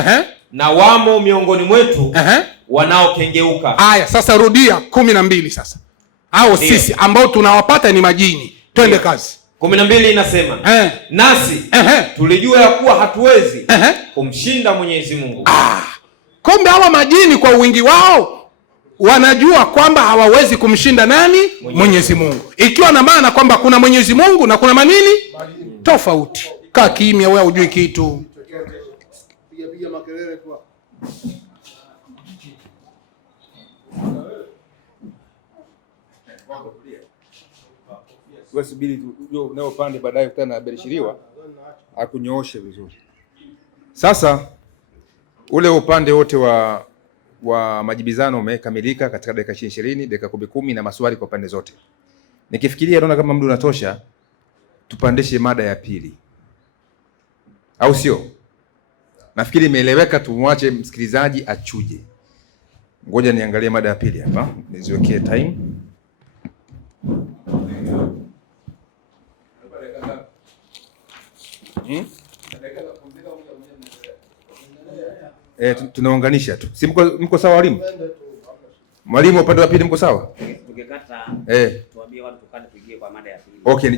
na wamo miongoni mwetu wanaokengeuka. Haya, sasa rudia 12 sasa. Hao sisi ambao tunawapata ni majini. Twende kazi. 12 inasema. Nasi tulijua ya kuwa hatuwezi kumshinda Mwenyezi Mungu. Kumbe hawa majini kwa wingi wao wanajua kwamba hawawezi kumshinda nani? Mwenyezi Mungu. Ikiwa na maana kwamba kuna Mwenyezi Mungu na kuna manini? Tofauti. Kaa kimya wewe, hujui kitu. Piga makelele kwa. Wewe subiri tu nao pande baadaye ukutana na Berishiriwa akunyooshe vizuri. Sasa ule upande wote wa majibizano umekamilika katika dakika 20, dakika 10 na maswali kwa pande zote. Nikifikiria naona kama muda unatosha, tupandishe mada ya pili. Au sio? Nafikiri imeeleweka, tumwache msikilizaji achuje. Ngoja niangalie mada ya pili hapa, niziwekee time. Tunaunganisha tu. Si mko sawa walimu? Mwalimu upande wa pili mko sawa? Tukikata tuambie watu tukane tuingie kwa mada ya pili. Okay.